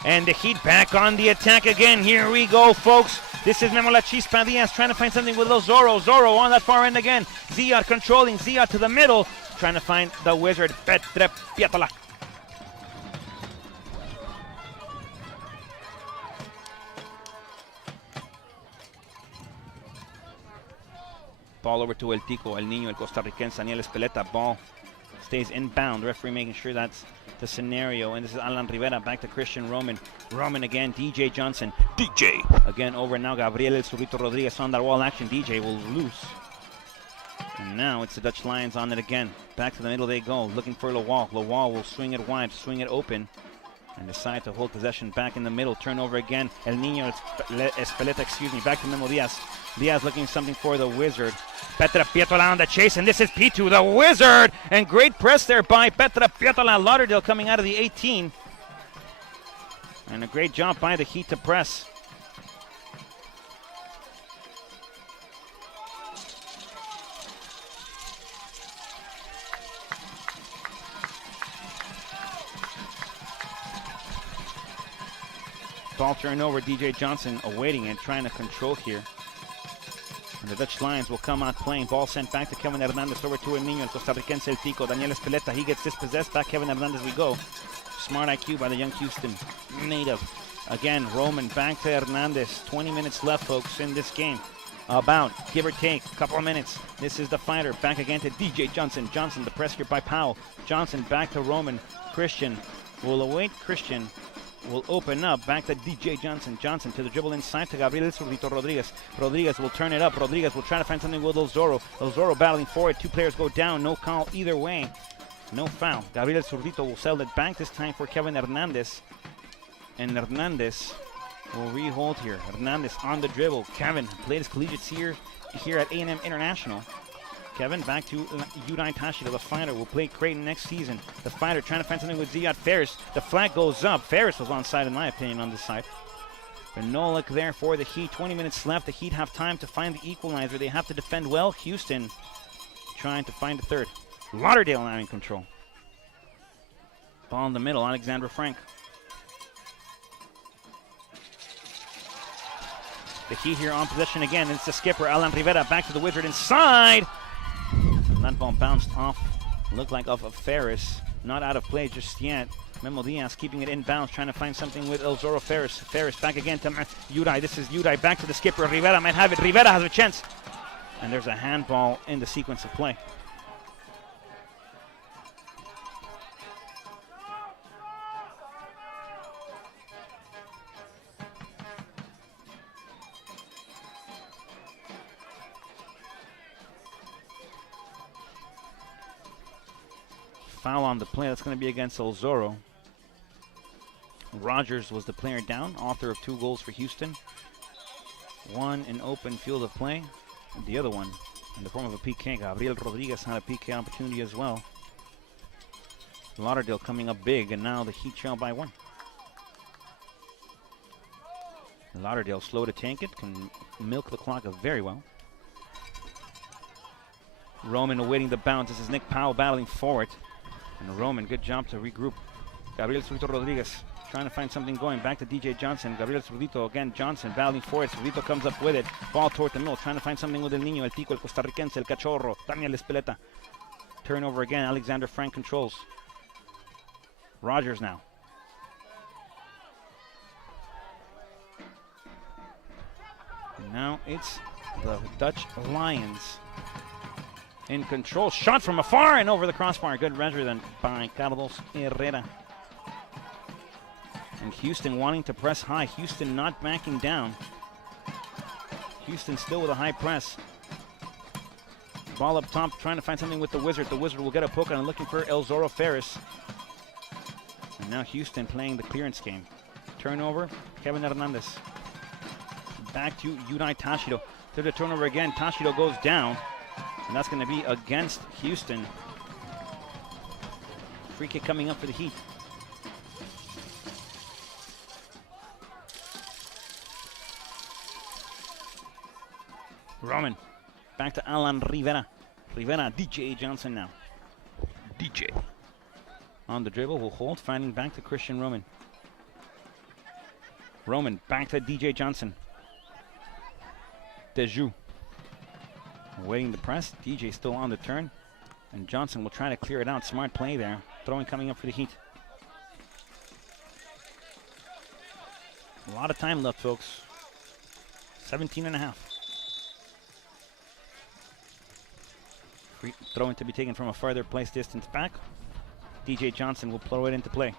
And the Heat back on the attack again. Here we go, folks. This is Memo La Chispa Diaz trying to find something with El Zorro. Zorro on that far end again. Ziad controlling. Ziad to the middle. Trying to find the Wizard, Petra Pietola. Ball over to El Tico, El Niño, El Costarricense, Daniel Espeleta. Ball stays inbound. Referee making sure that's the scenario, and this is Alan Rivera back to Christian Roman. Roman again, DJ Johnson. DJ again over now. Gabriel El Surrito Rodriguez on that wall action. DJ will loose. And now it's the Dutch Lions on it again. Back to the middle they go, looking for Lawal. Lawal will swing it wide, swing it open, and decide to hold possession back in the middle. Turnover again. El Niño Espeleta, back to Memo Diaz. Diaz looking something for the Wizard. Petra Pietola on the chase, and this is P2, the Wizard! And great press there by Petra Pietola. Lauderdale coming out of the 18. And a great job by the Heat to press. Ball turned over. DJ Johnson awaiting it, trying to control here. And the Dutch Lions will come out playing. Ball sent back to Kevin Hernandez, over to El Niño, el costarricense, el Tico. Daniel Espeleta, he gets dispossessed. Back Kevin Hernandez we go. Smart IQ by the young Houston native. Again, Roman back to Hernandez. 20 minutes left, folks, in this game. About, give or take, a couple of minutes. This is the fighter. Back again to DJ Johnson. Johnson, the press here by Powell. Johnson back to Roman. Christian will await Christian. Will open up. Back to DJ Johnson. Johnson to the dribble inside to Gabriel Zurdito Rodriguez. Rodriguez will turn it up. Rodriguez will try to find something with El Zorro. El Zorro battling forward. Two players go down. No call either way. No foul. Gabriel Zurdito will sell it back this time for Kevin Hernandez. And Hernandez will rehold here. Hernandez on the dribble. Kevin played his collegiates here at A&M International. Kevin back to Yudai Tashida, the fighter, will play Creighton next season. The fighter trying to find something with Ziad Ferris. The flag goes up. Ferris was onside in my opinion on this side. But no luck there for the Heat. 20 minutes left. The Heat have time to find the equalizer. They have to defend well. Houston trying to find the third. Lauderdale now in control. Ball in the middle. Alexander Frank. The Heat here on possession again. It's the skipper, Alan Rivera, back to the Wizard inside. And that ball bounced off, looked like off of Ferris. Not out of play just yet. Memo Diaz keeping it inbounds, trying to find something with El Zorro Ferris. Ferris back again to Yudai. This is Yudai back to the skipper. Rivera might have it. Rivera has a chance. And there's a handball in the sequence of play. Foul on the play. That's going to be against El Zorro. Rogers was the player down, author of 2 goals for Houston. One in open field of play, and the other one in the form of a PK. Gabriel Rodriguez had a PK opportunity as well. Lauderdale coming up big, and now the Heat trail by 1. Lauderdale slow to tank it, can milk the clock very well. Roman awaiting the bounce. This is Nick Powell battling forward. And Roman, good job to regroup. Gabriel Zurdito Rodriguez trying to find something going. Back to DJ Johnson. Gabriel Zurdito again. Johnson battling forward. Zurdito comes up with it. Ball toward the middle. Trying to find something with El Niño, El Tico, El Costarricense, El Cachorro. Daniel Espeleta. Turnover again. Alexander Frank controls. Rogers now. And now it's the Dutch Lions in control. Shot from afar and over the crossbar. Good measure then by Carlos Herrera. And Houston wanting to press high. Houston not backing down. Houston still with a high press. Ball up top, trying to find something with the Wizard. The Wizard will get a poke on, looking for El Zorro Ferris. And now Houston playing the clearance game. Turnover, Kevin Hernandez. Back to Yudai Tashido. To the turnover again. Tashido goes down. And that's going to be against Houston. Free kick coming up for the Heat. Roman. Back to Alan Rivera. Rivera, DJ Johnson now. DJ. On the dribble, will hold, finding back to Christian Roman. Roman, back to DJ Johnson. Dejoux. Waiting the press. DJ still on the turn. And Johnson will try to clear it out. Smart play there. Throwing coming up for the Heat. A lot of time left, folks. 17 and a half. Free throwing to be taken from a further place distance back. DJ Johnson will throw it into play.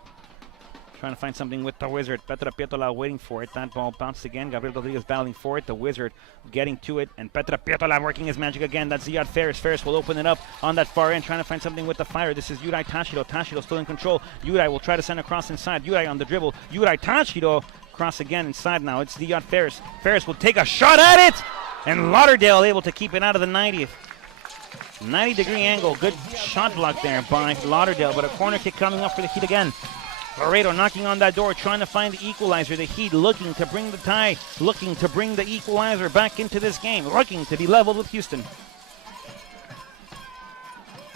Trying to find something with the Wizard. Petra Pietola waiting for it. That ball bounced again. Gabriel Rodriguez battling for it. The Wizard getting to it. And Petra Pietola working his magic again. That's Ziad Ferris. Ferris will open it up on that far end. Trying to find something with the fire. This is Yudai Tashido. Tashido still in control. Yudai will try to send across inside. Yudai on the dribble. Yudai Tashido cross again inside now. It's Ziad Ferris. Ferris will take a shot at it. And Lauderdale able to keep it out of the 90th. 90-degree angle. Good shot block there by Lauderdale. But a corner kick coming up for the Heat again. Laredo knocking on that door, trying to find the equalizer. The Heat looking to bring the tie, looking to bring the equalizer back into this game, looking to be leveled with Houston.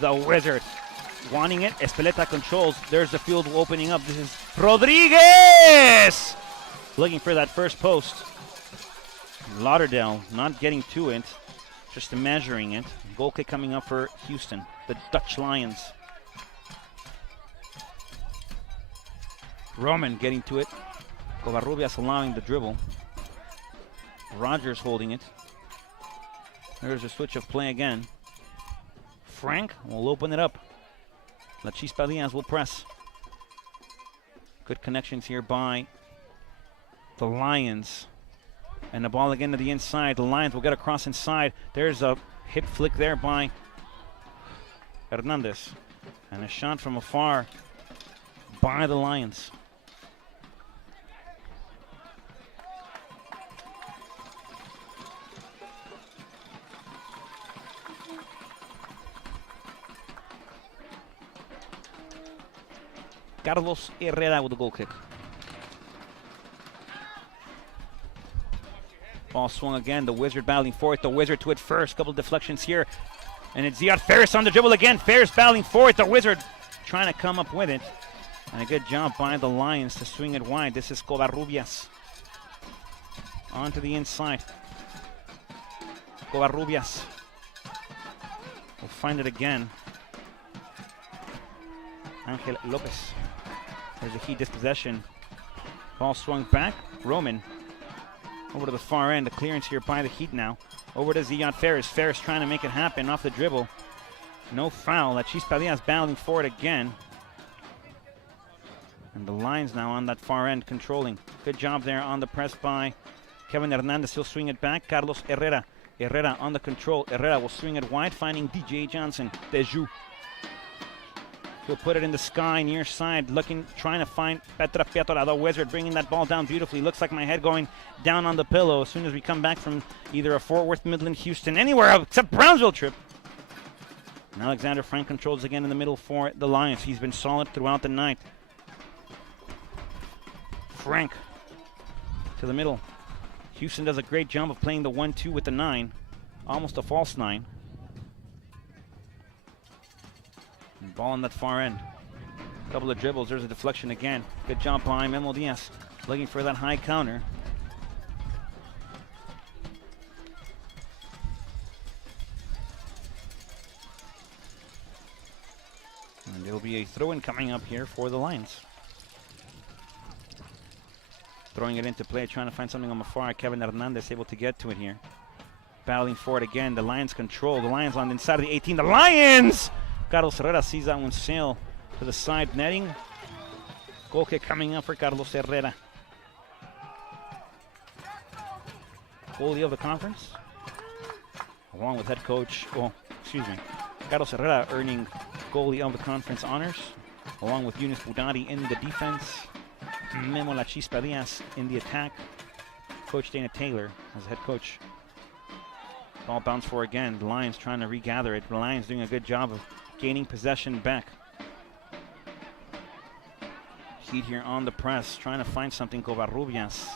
The Wizard wanting it. Espeleta controls. There's the field opening up. This is Rodriguez! Looking for that first post. Lauderdale not getting to it. Just measuring it. Goal kick coming up for Houston. The Dutch Lions. Roman getting to it. Covarrubias allowing the dribble. Rogers holding it. There's a switch of play again. Frank will open it up. La Chispa Diaz will press. Good connections here by the Lions. And the ball again to the inside. The Lions will get across inside. There's a hip flick there by Hernandez. And a shot from afar by the Lions. Carlos Herrera with the goal kick. Ball swung again. The Wizard battling for it. The Wizard to it first. Couple deflections here. And it's Ziad Ferris on the dribble again. Ferris battling for it. The Wizard trying to come up with it. And a good job by the Lions to swing it wide. This is Covarrubias. On to the inside. Covarrubias will find it again. Angel Lopez. There's a Heat dispossession. Ball swung back. Roman over to the far end. The clearance here by the Heat now. Over to Ziad Ferris. Ferris trying to make it happen off the dribble. No foul. La Chispa Diaz battling for it again. And the Lions now on that far end controlling. Good job there on the press by Kevin Hernandez. He'll swing it back. Carlos Herrera. Herrera on the control. Herrera will swing it wide, finding DJ Johnson. Deju. He'll put it in the sky near side, trying to find Petra Piatola, the Wizard, bringing that ball down beautifully. Looks like my head going down on the pillow as soon as we come back from either a Fort Worth, Midland, Houston, anywhere except Brownsville trip. And Alexander Frank controls again in the middle for the Lions. He's been solid throughout the night. Frank to the middle. Houston does a great job of playing the 1-2 with the 9. Almost a false 9. Ball on that far end. Couple of dribbles. There's a deflection again. Good job by Memo Diaz. Looking for that high counter. And it'll be a throw-in coming up here for the Lions. Throwing it into play, trying to find something on the far. Kevin Hernandez able to get to it here. Battling for it again. The Lions control. The Lions on the inside of the 18. The Lions! Carlos Herrera sees that one sail to the side netting. Goal kick coming up for Carlos Herrera. Goalie of the conference. Along with head coach, Carlos Herrera earning goalie of the conference honors. Along with Yunus Budari in the defense. Memo La Chispa Diaz in the attack. Coach Dana Taylor as head coach. Ball bounced for again. The Lions trying to regather it. The Lions doing a good job of gaining possession back. Heat here on the press, trying to find something. Covarrubias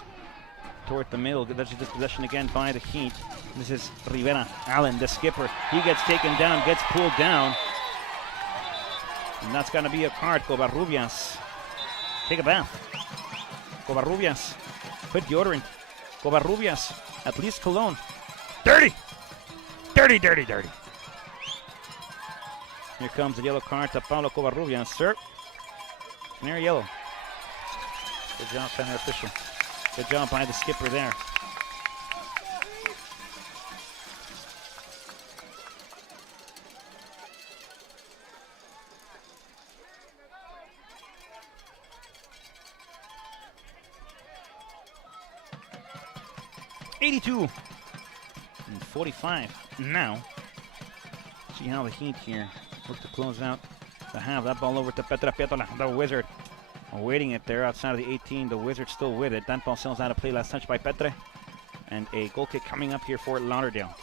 toward the middle. There's a dispossession again by the Heat. This is Rivera. Allen, the skipper. He gets taken down, gets pulled down. And that's going to be a card. Covarrubias. Take a bath. Covarrubias. Put deodorant. Covarrubias. At least cologne. Dirty. Dirty, dirty, dirty. Here comes the yellow card to Paulo Covarrubias. Sir, canary yellow. Good job, center official. Good job by the skipper there. $82 and 45 now. See how the Heat here look to close out the half. That ball over to Petra Piatola, the Wizard. Awaiting it there outside of the 18. The Wizard still with it. That ball sails out of play. Last touch by Petre. And a goal kick coming up here for Lauderdale.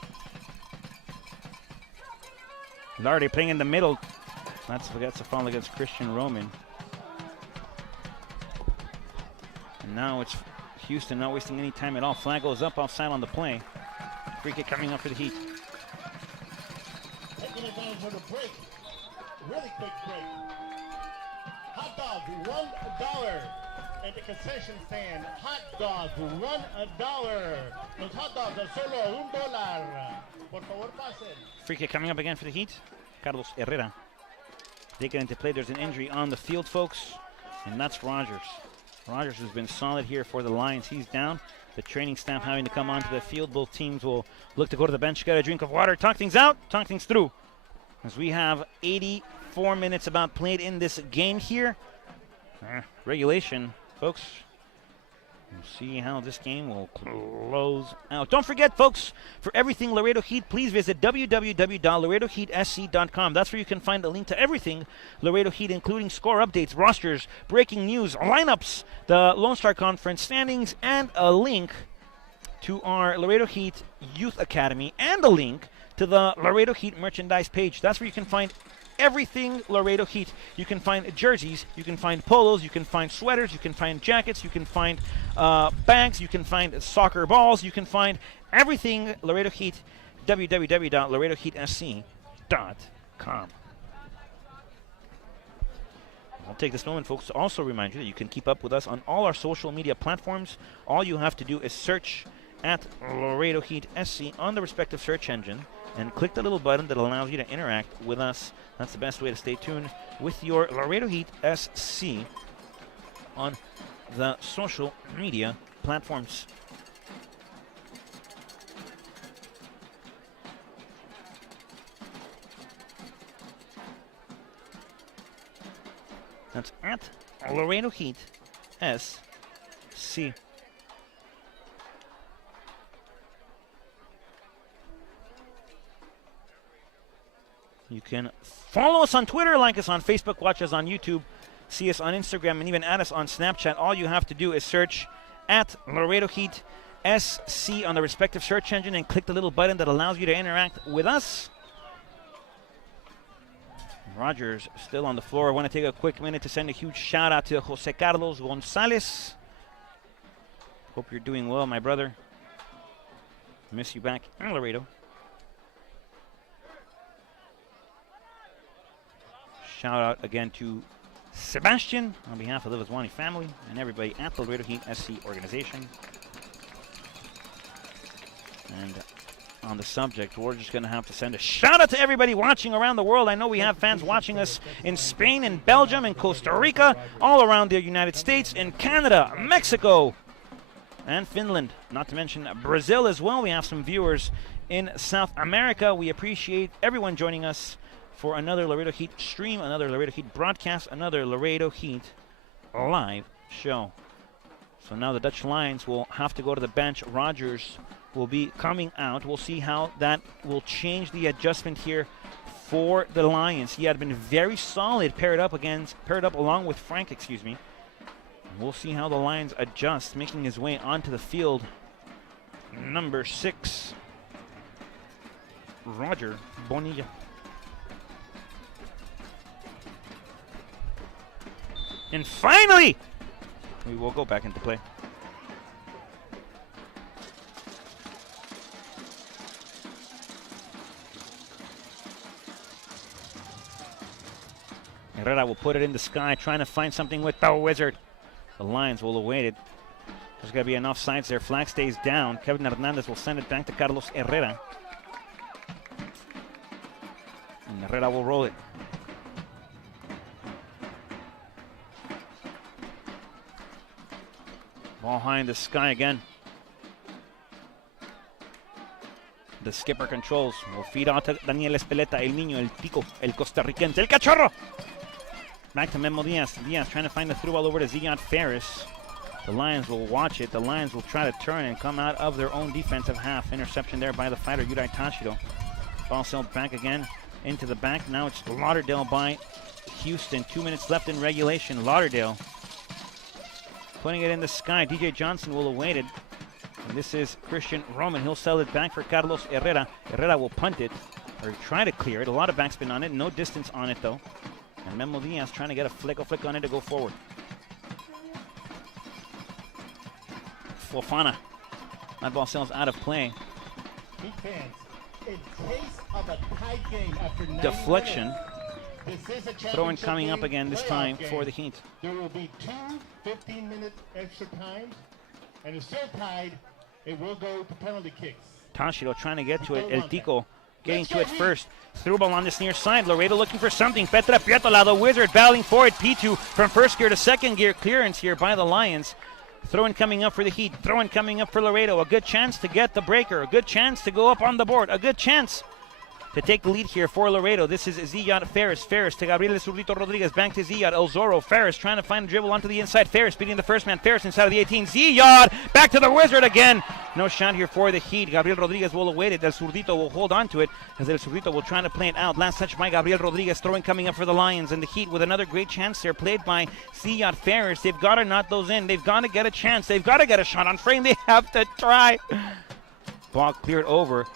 Lauderdale playing in the middle. That's a foul against Christian Roman. And now it's Houston not wasting any time at all. Flag goes up offside on the play. Free kick coming up for the Heat. Taking advantage of the break. really quick break. Hot dog, $1 at the concession stand. Hot dog, $1. Los hot dogs are solo $1. Por favor, pasen. Free kick coming up again for the Heat. Carlos Herrera. They get into play. There's an injury on the field, folks, and that's Rogers. Rogers has been solid here for the Lions. He's down. The training staff having to come onto the field. Both teams will look to go to the bench, get a drink of water, talk things out, talk things through. As we have 84 minutes about played in this game here. Regulation, folks. We'll see how this game will close out. Don't forget, folks, for everything Laredo Heat, please visit www.laredoheatsc.com. That's where you can find a link to everything Laredo Heat, including score updates, rosters, breaking news, lineups, the Lone Star Conference standings, and a link to our Laredo Heat Youth Academy, and a link to the Laredo Heat merchandise page. That's where you can find everything Laredo Heat. You can find jerseys, you can find polos, you can find sweaters, you can find jackets, you can find bags, you can find soccer balls, you can find everything Laredo Heat. www.laredoheatsc.com. I'll take this moment, folks, to also remind you that you can keep up with us on all our social media platforms. All you have to do is search at Laredo Heat SC on the respective search engine and click the little button that allows you to interact with us. That's the best way to stay tuned with your Laredo Heat SC on the social media platforms. That's at Laredo Heat SC. You can follow us on Twitter, like us on Facebook, watch us on YouTube, see us on Instagram, and even add us on Snapchat. All you have to do is search at Laredo Heat SC on the respective search engine and click the little button that allows you to interact with us. Rogers still on the floor. I want to take a quick minute to send a huge shout out to Jose Carlos Gonzalez. Hope you're doing well, my brother. Miss you back in Laredo. Shout out again to Sebastian on behalf of the Vizwani family and everybody at the Laredo Heat SC organization. And on the subject, we're just going to have to send a shout out to everybody watching around the world. I know we have fans watching us in Spain, in Belgium, in Costa Rica, all around the United States, in Canada, Mexico, and Finland. Not to mention Brazil as well. We have some viewers in South America. We appreciate everyone joining us for another Laredo Heat stream, another Laredo Heat broadcast, another Laredo Heat live show. So now the Dutch Lions will have to go to the bench. Rogers will be coming out. We'll see how that will change the adjustment here for the Lions. He had been very solid paired up along with Frank, We'll see how the Lions adjust, making his way onto the field. Number 6, Roger Bonilla. And finally, we will go back into play. Herrera will put it in the sky, trying to find something with the wizard. The Lions will await it. There's going to be enough sides there. Flag stays down. Kevin Hernandez will send it back to Carlos Herrera. And Herrera will roll it. Ball high in the sky again. The skipper controls. Will feed out to Daniel Espeleta, el niño, el tico, el costarricense, el cachorro. Back to Memo Diaz. Diaz trying to find the through ball over to Zion Ferris. The Lions will watch it. The Lions will try to turn and come out of their own defensive half. Interception there by the fighter, Yudai Tashiro. Ball sailed back again into the back. Now it's Lauderdale by Houston. 2 minutes left in regulation. Lauderdale putting it in the sky. DJ Johnson will await it. And this is Christian Roman. He'll sell it back for Carlos Herrera. Herrera will punt it, or try to clear it. A lot of backspin on it. No distance on it, though. And Memo Diaz trying to get a flick on it to go forward. Fofana. That ball sails out of play. In case of a tight game after 90 Deflection. minutes, This is a Throw-in championship coming up game, again this playoff time game. for the Heat. There will be 2 15-minute extra times, and if still tied, it will go to penalty kicks. Tashiro trying to get to it. El Tico getting to it first. Through ball on this near side. Laredo looking for something. Petra Pietola, the Wizard, battling for it. P2 from first gear to second gear. Clearance here by the Lions. Throw-in coming up for the Heat. Throw-in coming up for Laredo. A good chance to get the breaker. A good chance to go up on the board. A good chance to take the lead here for Laredo. This is Ziyad Ferris. Ferris to Gabriel Zurdito Rodriguez. Back to Ziyad. El Zorro. Ferris trying to find a dribble onto the inside. Ferris beating the first man. Ferris inside of the 18. Ziyad back to the Wizard again. No shot here for the Heat. Gabriel Rodriguez will await it. El Zurdito will hold on to it as El Zurdito will try to play it out. Last touch by Gabriel Rodriguez. Throwing coming up for the Lions. And the Heat with another great chance there played by Ziyad Ferris. They've got to knot those in. They've got to get a chance. They've got to get a shot on frame. They have to try. Ball cleared over.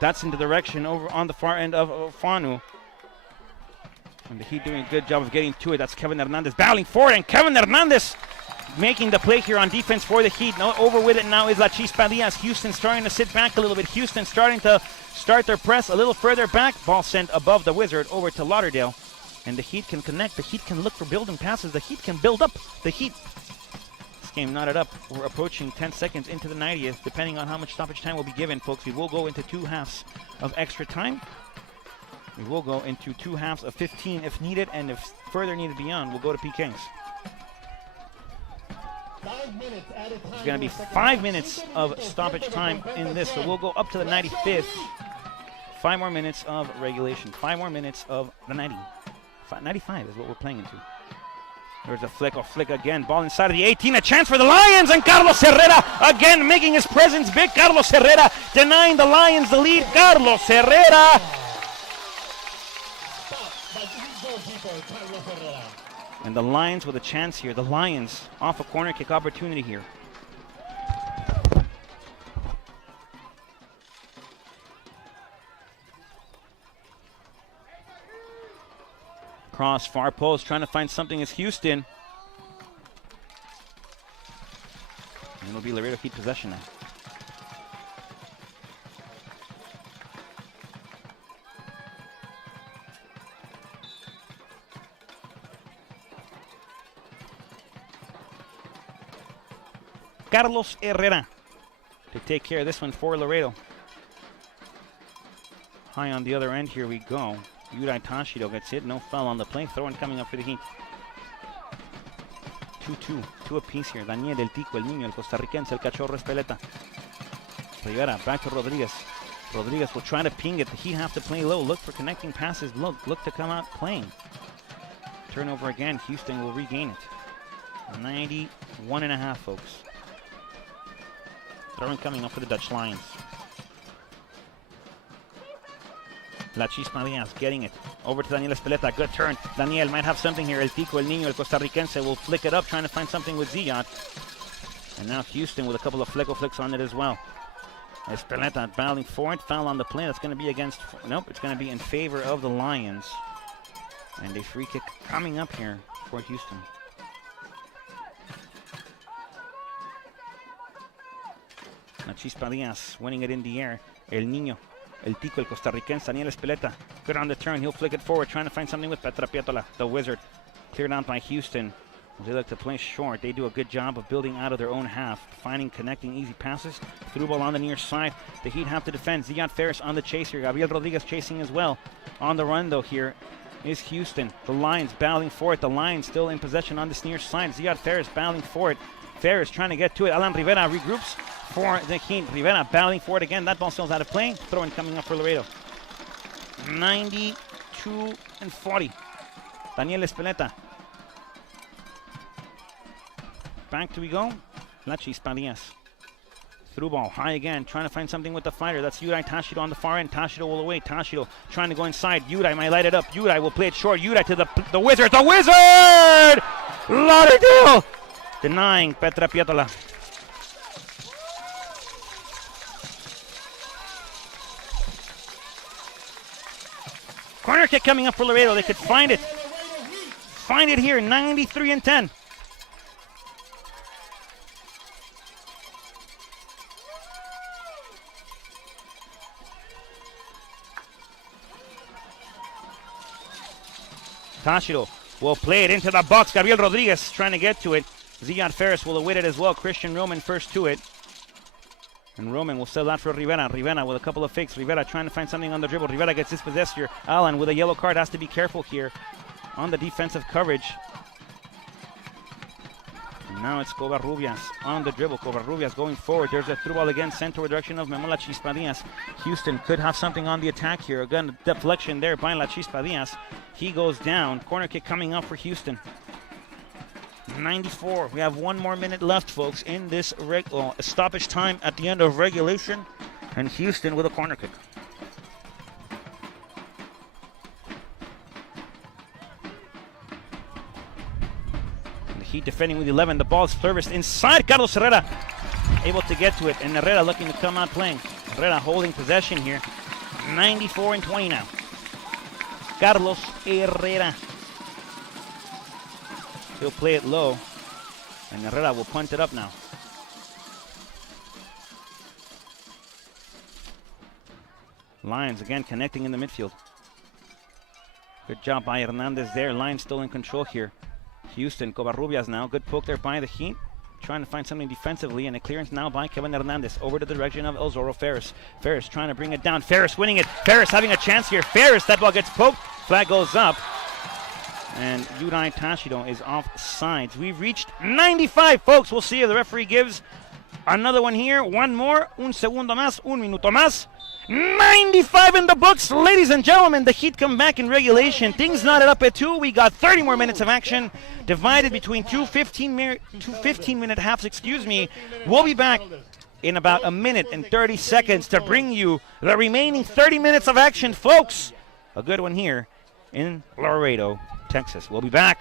That's in the direction over on the far end of Fanu. And the Heat doing a good job of getting to it. That's Kevin Hernandez battling for it. And Kevin Hernandez making the play here on defense for the Heat. No, over with it now is La Chispa Diaz. Houston starting to sit back a little bit. Houston starting to start their press a little further back. Ball sent above the Wizard over to Lauderdale. And the Heat can connect. The Heat can look for building passes. The Heat can build up. The Heat. This game knotted up. We're approaching 10 seconds into the 90th. Depending on how much stoppage time will be given, folks, we will go into 2 halves of extra time. We will go into 2 halves of 15 if needed, and if further needed beyond, we'll go to PKs. 5 minutes at a time. There's going to be 5 minutes of stoppage time in this, so we'll go up to the 95th. 5 more minutes of regulation. 5 more minutes of the 90. 95 is what we're playing into. There's a flick again. Ball inside of the 18. A chance for the Lions, and Carlos Herrera again making his presence big. Carlos Herrera denying the Lions the lead. Carlos Herrera. And the Lions with a chance here. The Lions off a corner kick opportunity here. Cross far post, trying to find something is Houston. And it'll be Laredo Heat possession now. Carlos Herrera to take care of this one for Laredo. High on the other end, here we go. Yudai Tashido gets hit, no foul on the play. Throw-in coming up for the Heat. 2-2, 2 apiece here. Daniel, el Tico, el Niño, el costarricense, el Cachorro Espeleta. Rivera, back to Rodriguez. Rodriguez will try to ping it. The Heat have to play low. Look for connecting passes. Look to come out playing. Turnover again. Houston will regain it. 91.5, folks. Throw-in coming up for the Dutch Lions. La Chispa Diaz getting it. Over to Daniel Espeleta. Good turn. Daniel might have something here. El Tico, el Niño, el costarricense will flick it up, trying to find something with Ziyad. And now Houston with a couple of flicks on it as well. Espeleta battling for it. Foul on the play. That's going to be against... Nope, it's going to be in favor of the Lions. And a free kick coming up here for Houston. La Chispa Diaz winning it in the air. El Niño. El Tico, el costarricense, Daniel Espeleta. Good on the turn. He'll flick it forward, trying to find something with Petra Pietola, the Wizard. Cleared out by Houston. They like to play short. They do a good job of building out of their own half, finding, connecting easy passes. Through ball on the near side. The Heat have to defend. Ziyad Ferris on the chase here. Gabriel Rodriguez chasing as well. On the run, though, here is Houston. The Lions battling for it. The Lions still in possession on this near side. Ziyad Ferris battling for it. Ferris trying to get to it. Alan Rivera regroups for the Heat. Rivera battling for it again. That ball still out of play. Throw-in coming up for Laredo. 92-40. Daniel Espeleta. Back to we go. La Chispa Diaz. Through ball. High again. Trying to find something with the fighter. That's Yudai Tashido on the far end. Tashido will away. Tashido trying to go inside. Yudai might light it up. Yudai will play it short. Yudai to the Wizard. The Wizard! Lauderdale! Denying Petra Pietola. Corner kick coming up for Laredo. They could find it. Find it here. 93-10. Táchiro will play it into the box. Gabriel Rodriguez trying to get to it. Zion Ferris will await it as well. Christian Roman first to it. And Roman will sell that for Rivera. Rivera with a couple of fakes. Rivera trying to find something on the dribble. Rivera gets dispossessed here. Alan with a yellow card has to be careful here on the defensive coverage. And now it's Covarrubias on the dribble. Covarrubias going forward. There's a through ball again sent toward the direction of Memo La Chispa Diaz. Houston could have something on the attack here. Again, a deflection there by La Chispa Diaz. He goes down. Corner kick coming up for Houston. 94. We have 1 more minute left, folks, in this stoppage time at the end of regulation. And Houston with a corner kick. And the Heat defending with 11. The ball's serviced inside. Carlos Herrera able to get to it. And Herrera looking to come out playing. Herrera holding possession here. 94-20 now. Carlos Herrera. He'll play it low, and Herrera will punt it up now. Lions again connecting in the midfield. Good job by Hernandez there. Lions still in control here. Houston, Covarrubias now. Good poke there by the Heat. Trying to find something defensively, and a clearance now by Kevin Hernandez over to the direction of El Zorro Ferris. Ferris trying to bring it down. Ferris winning it. Ferris having a chance here. Ferris, that ball gets poked. Flag goes up. And Yudai Táchiro is off sides. We've reached 95, folks. We'll see if the referee gives another one here. One more. Un segundo más. Un minuto más. 95 in the books. Ladies and gentlemen, the Heat come back in regulation. Things knotted up at 2. We got 30 more minutes of action divided between two 15-minute halves. We'll be back in about a minute and 30 seconds to bring you the remaining 30 minutes of action, folks. A good one here in Laredo, Texas. We'll be back.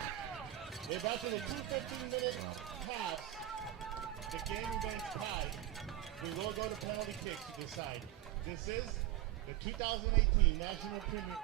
If after the 2 15-minute halves, the game remains tied, we will go to penalty kicks to decide. This is the 2018 National Premier.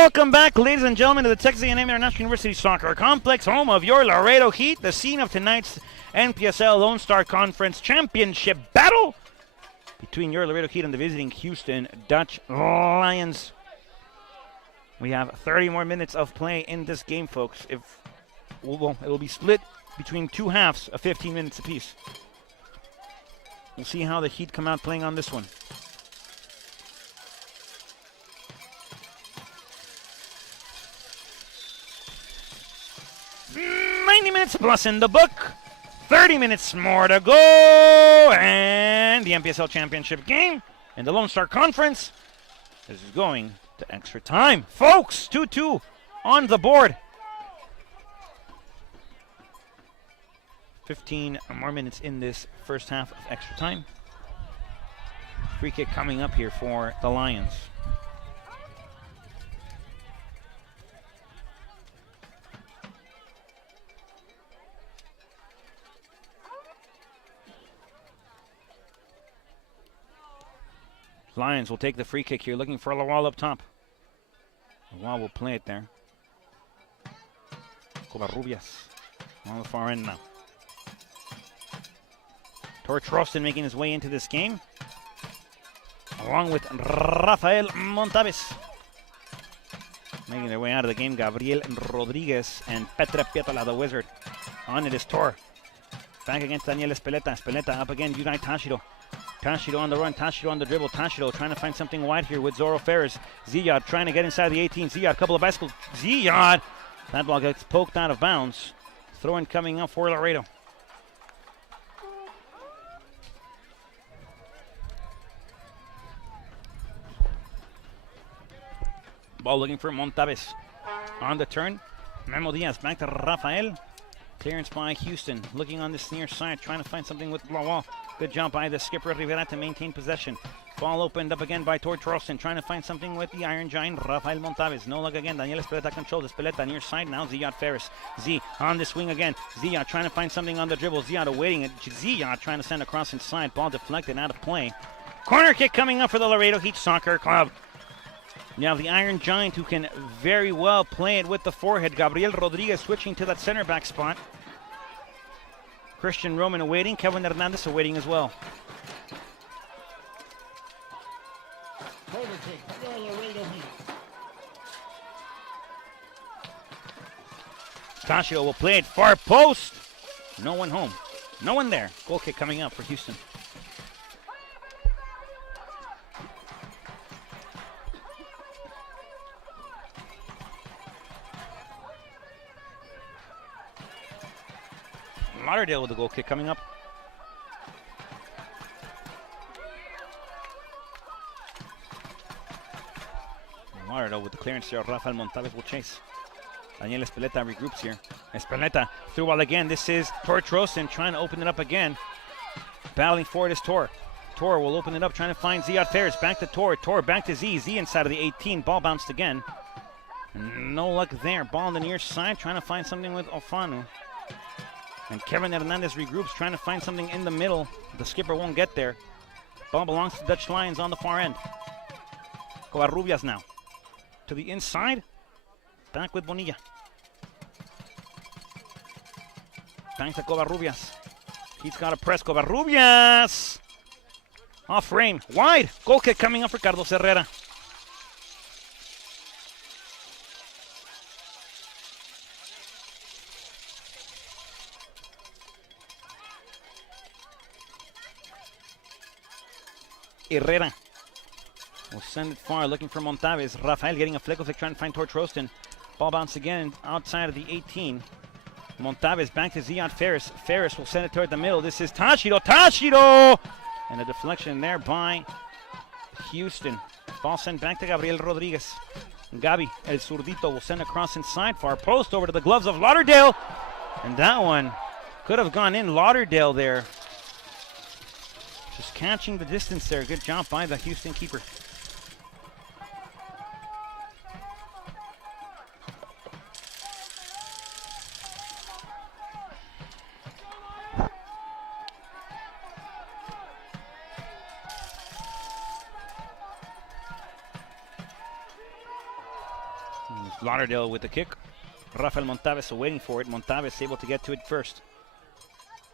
Welcome back, ladies and gentlemen, to the Texas A&M International University Soccer Complex, home of your Laredo Heat, the scene of tonight's NPSL Lone Star Conference Championship battle between your Laredo Heat and the visiting Houston Dutch Lions. We have 30 more minutes of play in this game, folks. It'll be split between two halves of 15 minutes apiece. We'll see how the Heat come out playing on this one. Minutes plus in the book. 30 minutes more to go. And the NPSL Championship game in the Lone Star Conference is going to extra time. Folks, 2-2 on the board. 15 more minutes in this first half of extra time. Free kick coming up here for the Lions. Lions will take the free kick here, looking for Lawal up top. Lawal will play it there. Covarrubias on the far end now. Torch Roston making his way into this game, along with Rafael Montaves. Making their way out of the game, Gabriel Rodriguez and Petra Pietola, the wizard. On it is Tor. Back against Daniel Espeleta. Espeleta up again, Unai Tashiro. Tashiro on the run, Tashiro on the dribble, Tashiro trying to find something wide here with Zoro Ferris. Ziyad trying to get inside the 18. Ziyad, couple of bicycles. Ziyad! That ball gets poked out of bounds. Throw-in coming up for Laredo. Ball looking for Montaves. On the turn, Memo Diaz back to Rafael. Clearance by Houston. Looking on this near side, trying to find something with Lawal. Good job by the skipper Rivera to maintain possession. Ball opened up again by Torch Roston, trying to find something with the Iron Giant, Rafael Montaves. No luck again. Daniel Espeleta controls. Espeleta near side now. Ziyad Ferris. Z on the swing again. Ziyad trying to find something on the dribble. Ziyad awaiting it. Ziyad trying to send across inside. Ball deflected out of play. Corner kick coming up for the Laredo Heat Soccer Club. You have the Iron Giant who can very well play it with the forehead. Gabriel Rodriguez switching to that center back spot. Christian Roman awaiting. Kevin Hernandez awaiting as well. Tashio will play it far post. No one home. No one there. Goal kick coming up for Houston. Lauderdale with the goal kick coming up. Lauderdale with the clearance here. Rafael Montaves will chase. Daniel Espeleta regroups here. Espeleta through ball again. This is Torch Roston trying to open it up again. Battling for it is Tor. Tor will open it up, trying to find Ziyad Ferris. Back to Tor. Tor back to Z. Z inside of the 18. Ball bounced again. No luck there. Ball on the near side, trying to find something with Ofanu. And Kevin Hernandez regroups, trying to find something in the middle. The skipper won't get there. Ball belongs to the Dutch Lions on the far end. Covarrubias now. To the inside. Back with Bonilla. Back to Covarrubias. He's got to press Covarrubias. Off frame. Wide. Goal kick coming up for Carlos Herrera. Herrera will send it far, looking for Montaves. Rafael getting a flick of it, trying to find Torch Roston. Ball bounce again outside of the 18. Montaves back to Ziyad Ferris. Ferris will send it toward the middle. This is Tashiro. Tashiro! And a deflection there by Houston. Ball sent back to Gabriel Rodriguez. Gabi, El Zurdito, will send across inside. Far post over to the gloves of Lauderdale. And that one could have gone in. Lauderdale there. Just catching the distance there. Good job by the Houston keeper. Lauderdale with the kick. Rafael Montaves waiting for it. Montaves able to get to it first.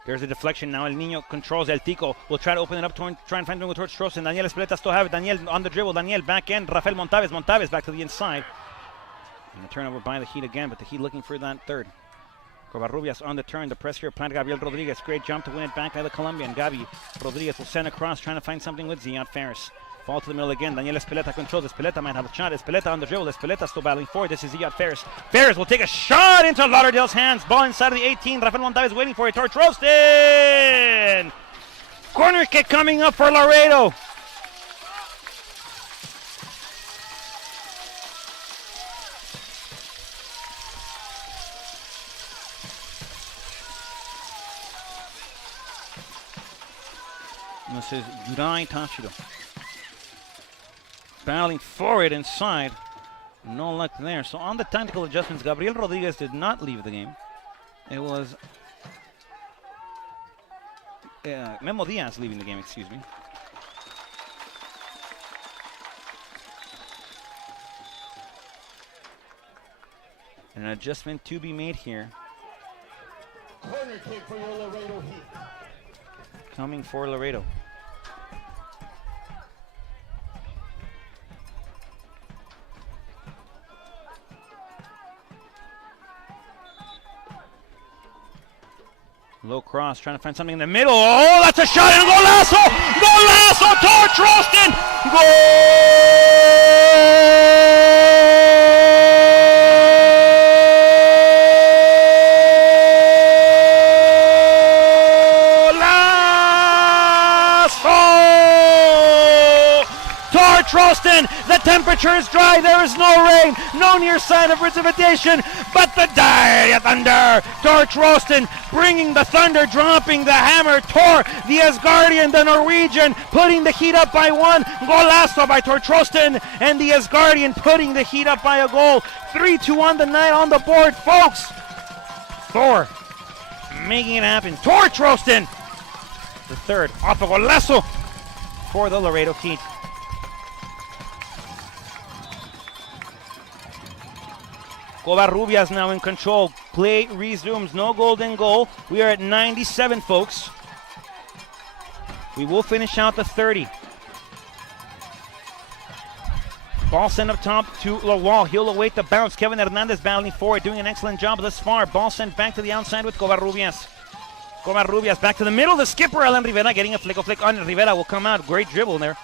There's a deflection now. El Niño controls El Tico. Will try to open it up, try and find him towards Trosten. Daniel Espeleta still have it. Daniel on the dribble. Daniel back end. Rafael Montaves. Montaves back to the inside. And a turnover by the Heat again, but the Heat looking for that third. Covarrubias on the turn. The press here applied to Gabriel Rodriguez. Great jump to win it back by the Colombian. Gabi Rodriguez will send across, trying to find something with Ziad Ferris. Ball to the middle again. Daniel Espeleta controls. Espeleta might have a shot. Espeleta on the dribble. Espeleta still battling forward. This is Ziad Ferris. Ferris will take a shot into Lauderdale's hands. Ball inside of the 18. Rafael Montaves waiting for it. Towards Trosten. Corner kick coming up for Laredo. This is Yurai Tashiro. Battling for it inside. No luck there. So on the tactical adjustments, Gabriel Rodriguez did not leave the game. It was Memo Diaz leaving the game, excuse me. An adjustment to be made here. Corner kick for your Laredo Heat. Coming for Laredo. Low cross, trying to find something in the middle. Oh, that's a shot and golazo! Golazo! Tor Trosten! Golazo! Tor Trosten! The temperature is dry, there is no rain, no near sign of precipitation, but the dire thunder! Tor Trosten bringing the thunder, dropping the hammer. Tor, the Asgardian, the Norwegian, putting the Heat up by one. Golazo by Tor Trosten, and the Asgardian putting the Heat up by a goal. 3-2 on the night on the board, folks. Thor making it happen. Tor Trosten, the third, off a golazo for the Laredo Heat. Covarrubias now in control. Play resumes. No golden goal. We are at 97, folks. We will finish out the 30. Ball sent up top to Lawal. He'll await the bounce. Kevin Hernandez battling forward, doing an excellent job thus far. Ball sent back to the outside with Covarrubias. Covarrubias back to the middle. The skipper, Alan Rivera, getting a flick on. Rivera will come out. Great dribble there.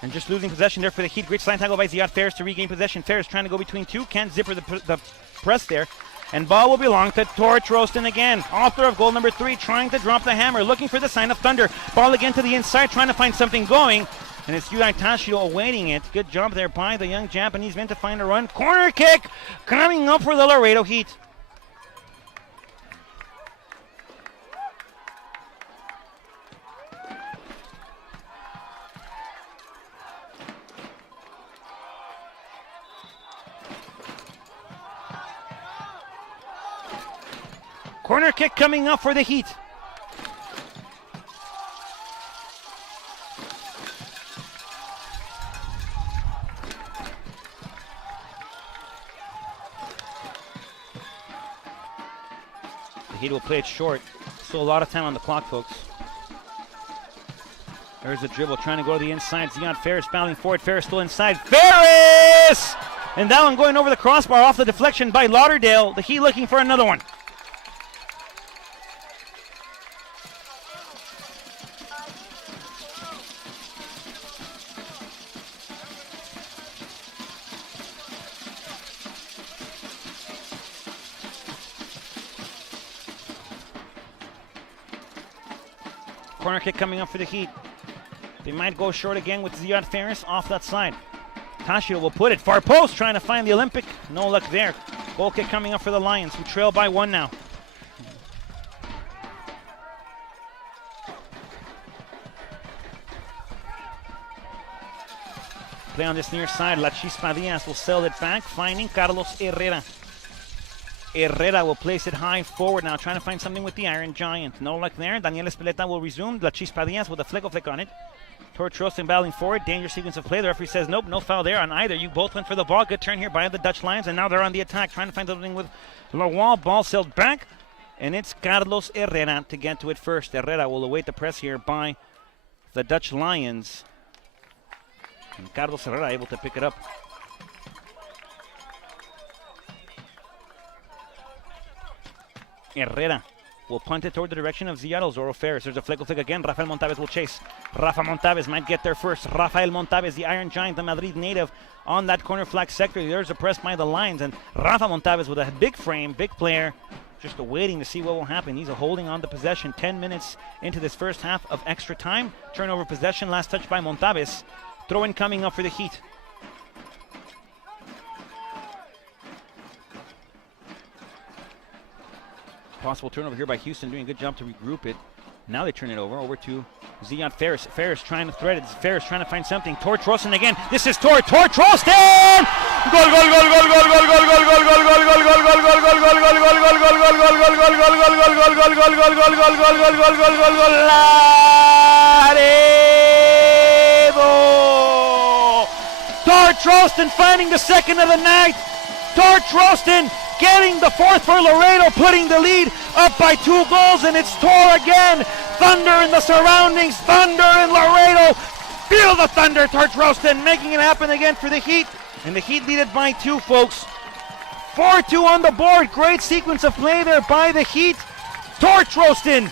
And just losing possession there for the Heat. Great slide tackle by Ziad Ferris to regain possession. Ferris trying to go between two. Can't zipper the press there. And ball will belong to Tor Trosten again. Author of goal number 3, trying to drop the hammer. Looking for the sign of thunder. Ball again to the inside, trying to find something going. And it's Yurai Tashio awaiting it. Good job there by the young Japanese man to find a run. Corner kick coming up for the Laredo Heat. Corner kick coming up for the Heat. The Heat will play it short. Still a lot of time on the clock, folks. There's a dribble trying to go to the inside. Ziad Ferris battling forward. Ferris still inside. Ferris! And that one going over the crossbar off the deflection by Lauderdale. The Heat looking for another one. Corner kick coming up for the Heat. They might go short again with Ziad Ferris off that side. Tashio will put it far post, trying to find the Olympic. No luck there. Goal kick coming up for the Lions, who trail by 1 now. Play on this near side. La Chispa Diaz will sell it back, finding Carlos Herrera. Herrera will place it high forward now, trying to find something with the Iron Giant. No luck there. Daniel Espeleta will resume. La Chispa Diaz with a flick on it. Tortrostin battling forward. Dangerous sequence of play. The referee says nope, no foul there on either. You both went for the ball. Good turn here by the Dutch Lions, and now they're on the attack, trying to find something with Lawal. Ball sailed back, and it's Carlos Herrera to get to it first. Herrera will await the press here by the Dutch Lions. And Carlos Herrera able to pick it up. Herrera will punt it toward the direction of Seattle. Zorro Ferris. There's a flick again. Rafael Montaves will chase. Rafa Montaves might get there first. Rafael Montaves, the Iron Giant, the Madrid native, on that corner flag sector. There's a press by the Lions, and Rafa Montaves with a big frame, big player, just waiting to see what will happen. He's holding on to possession. 10 minutes into this first half of extra time. Turnover possession. Last touch by Montaves. Throw-in coming up for the Heat. Possible turnover here by Houston, doing a good job to regroup it. Now they turn it over to Ziad Ferris. Ferris trying to thread it. Ferris trying to find something. Tortrostin again. This is Tortrostin! Goal, goal, goal, goal, goal, goal, goal, goal, goal, goal, goal, goal, goal, goal, goal, goal, goal, goal, goal, Laredo! Tortrostin finding the second of the night. Tortrostin getting the fourth for Laredo, putting the lead up by 2 goals, and it's Tor again. Thunder in the surroundings, thunder in Laredo. Feel the thunder, Tortrostin making it happen again for the Heat. And the Heat lead it by 2, folks. 4-2 on the board. Great sequence of play there by the Heat. Tortrostin,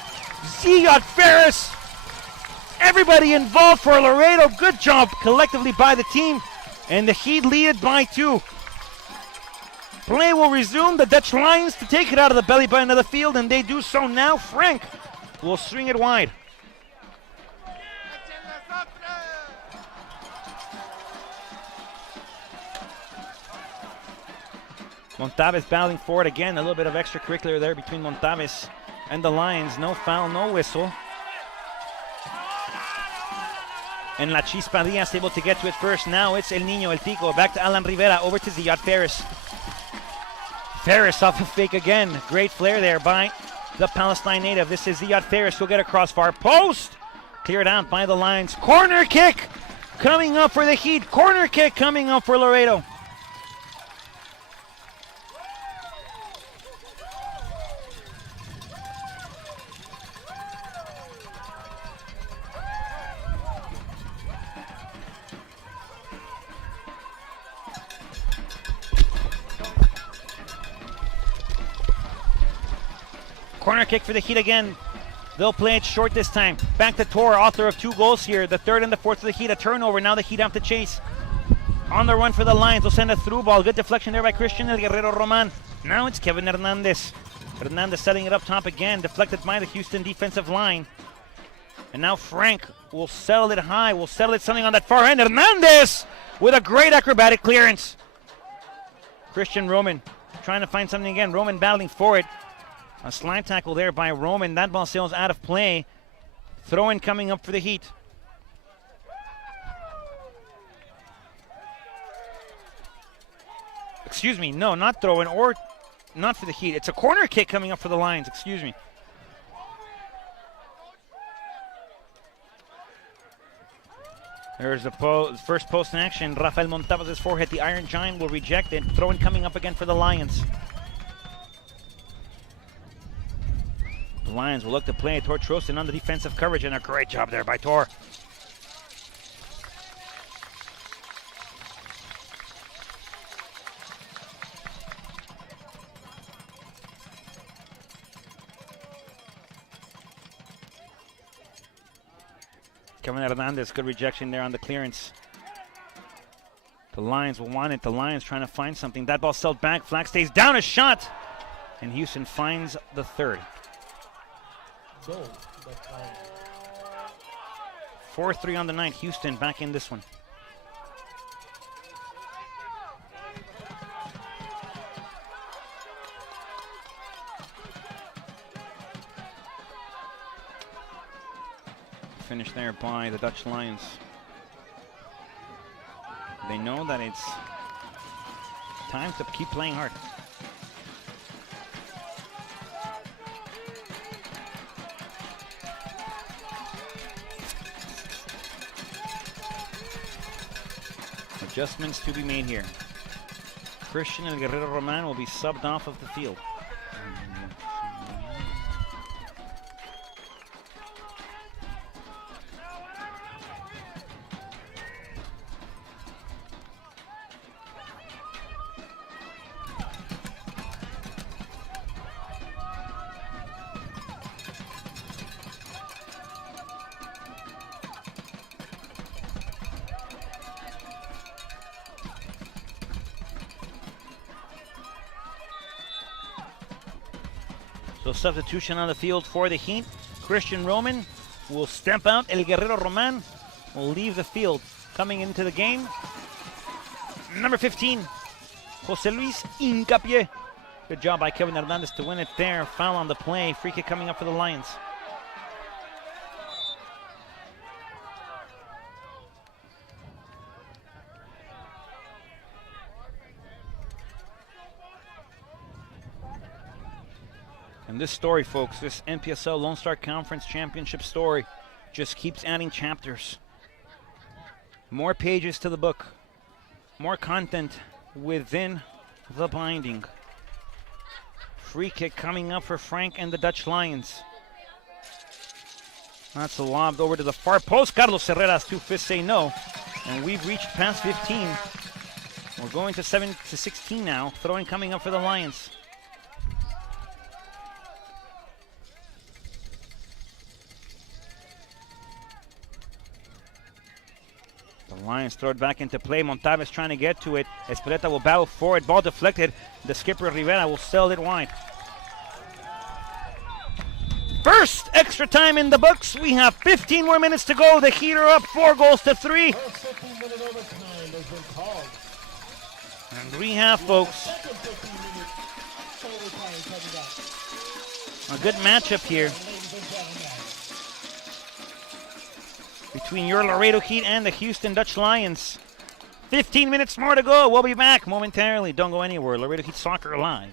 Ziad Ferris, everybody involved for Laredo. Good job collectively by the team. And the Heat lead it by 2. Play will resume. The Dutch Lions to take it out of the belly button of the field, and they do so now. Frank will swing it wide. Montaves battling forward again. A little bit of extracurricular there between Montaves and the Lions. No foul, no whistle. And La Chispa Diaz able to get to it first. Now it's El Niño, El Tico. Back to Alan Rivera. Over to Ziad Ferris. Ferris off a fake again. Great flare there by the Palestine native. This is Ziad Ferris. He'll get across far post. Cleared out by the Lions. Corner kick coming up for the Heat. Corner kick coming up for Laredo. Corner kick for the Heat again. They'll play it short this time. Back to Tor, author of 2 goals here. The third and the fourth for the Heat. A turnover. Now the Heat have to chase. On the run for the Lions. They'll send a through ball. Good deflection there by Christian El Guerrero Roman. Now it's Kevin Hernandez. Hernandez setting it up top again. Deflected by the Houston defensive line. And now Frank will settle it high. Will settle it something on that far end. Hernandez with a great acrobatic clearance. Christian Roman trying to find something again. Roman battling for it. A slide tackle there by Roman. That ball sails out of play. Throw-in coming up for the Heat. Excuse me, no, not throw-in, or not for the Heat. It's a corner kick coming up for the Lions, excuse me. There's the first post in action. Rafael Montaves' forehead. The Iron Giant will reject it. Throw-in coming up again for the Lions. The Lions will look to play Tortrostin on the defensive coverage, and a great job there by Tor. Kevin Hernandez, good rejection there on the clearance. The Lions will want it. The Lions trying to find something. That ball sailed back. Flag stays down. A shot. And Houston finds the third. 4-3 on the night. Houston back in this one. Finished there by the Dutch Lions. They know that it's time to keep playing hard. Adjustments to be made here. Christian El Guerrero Roman will be subbed off of the field. So substitution on the field for the Heat. Christian Roman will step out. El Guerrero Roman will leave the field. Coming into the game, number 15, Jose Luis Hincapié. Good job by Kevin Hernandez to win it there. Foul on the play. Free kick coming up for the Lions. And this story, folks, this NPSL Lone Star Conference Championship story just keeps adding chapters. More pages to the book. More content within the binding. Free kick coming up for Frank and the Dutch Lions. That's lobbed over to the far post. Carlos Herrera's 2 fists say no. And we've reached past 15. We're going to 7-16 now. Throwing coming up for the Lions. The Lions throw it back into play. Montalves trying to get to it. Espeleta will battle for it. Ball deflected. The skipper Rivera will sell it wide. First extra time in the books. We have 15 more minutes to go. The Heat are up 4-3. And we have, folks, a good matchup here between your Laredo Heat and the Houston Dutch Lions. 15 minutes more to go. We'll be back momentarily. Don't go anywhere. Laredo Heat Soccer Live.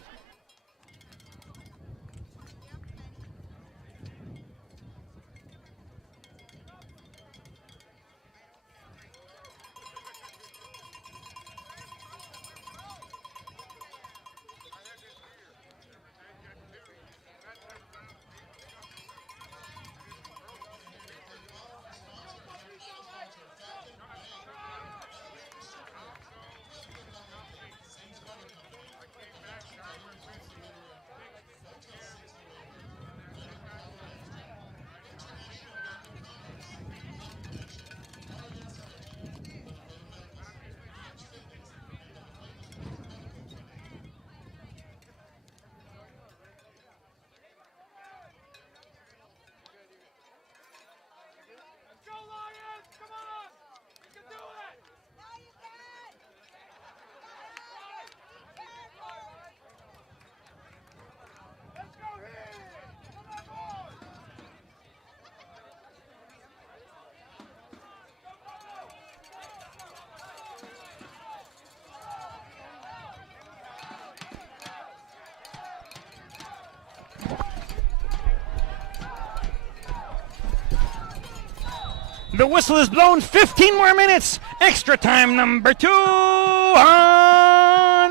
The whistle is blown. 15 more minutes. Extra time number 2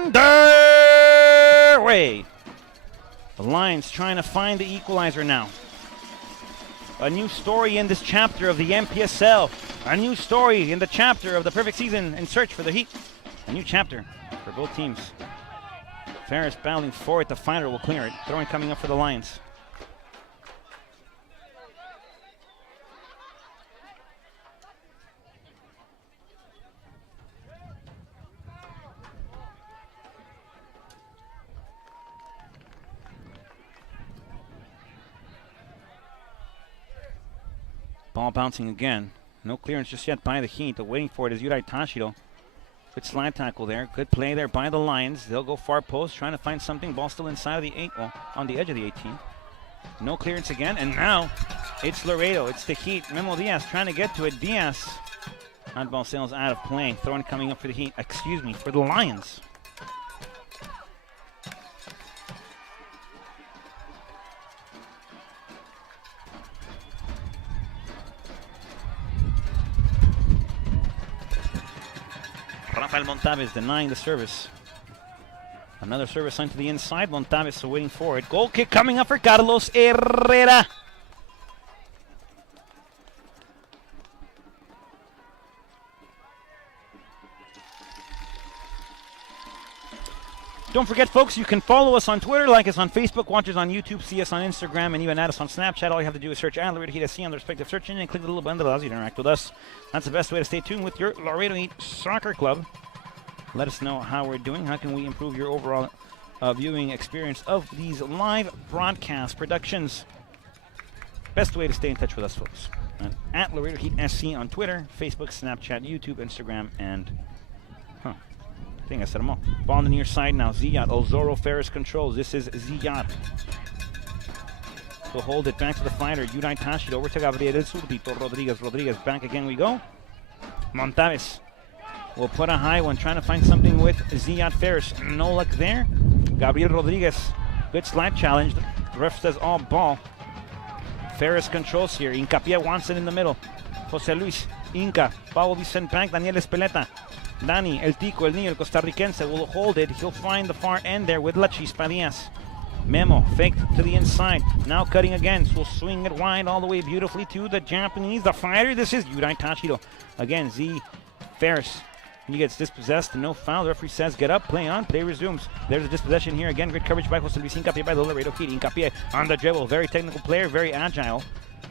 underway. The Lions trying to find the equalizer now. A new story in this chapter of the NPSL. A new story in the chapter of the perfect season in search for the Heat. A new chapter for both teams. Ferris battling for it. The fighter will clear it. Throwing coming up for the Lions. Ball bouncing again. No clearance just yet by the Heat. They're waiting for it is Yurai Tashiro. Good slide tackle there. Good play there by the Lions. They'll go far post, trying to find something. Ball still inside of the 8, well, on the edge of the 18. No clearance again, and now it's Laredo. It's the Heat. Memo Diaz trying to get to it. Diaz. Handball sails out of play. Throwing coming up for the Heat. Excuse me, for the Lions. Rafael Montaves denying the service. Another service line to the inside. Montaves waiting for it. Goal kick coming up for Carlos Herrera. Don't forget, folks, you can follow us on Twitter, like us on Facebook, watch us on YouTube, see us on Instagram, and even add us on Snapchat. All you have to do is search Laredo Heat SC on the respective search engine and click the little button that allows you to interact with us. That's the best way to stay tuned with your Laredo Heat Soccer Club. Let us know how we're doing. How can we improve your overall viewing experience of these live broadcast productions? Best way to stay in touch with us, folks. At Laredo Heat SC on Twitter, Facebook, Snapchat, YouTube, Instagram, and... I think I said them all. Ball on the near side now. Ziyad. Ozoro Ferris controls. This is Ziyad. He'll hold it back to the fighter. Yudai Tashido over to Gabriel Zurdito. Rodriguez back again we go. Montaves will put a high one, trying to find something with Ziyad Ferris. No luck there. Gabriel Rodriguez. Good slide challenge. The ref says all ball. Ferris controls here. Hincapié wants it in the middle. Jose Luis Inca. Ball will be sent back. Daniel Espeleta. Dani, el Tico, el Niño, el Costarricense will hold it. He'll find the far end there with La Chispa Diaz. Memo, faked to the inside. Now cutting again. So will swing it wide all the way beautifully to the Japanese. The fighter, this is Yudai Tashido. Again, Z. Ferris. He gets dispossessed. No foul. The referee says, get up, play on. Play resumes. There's a dispossession here. Again, great coverage by Jose Luis Hincapié by the Laredo Heat. Hincapié on the dribble. Very technical player, very agile.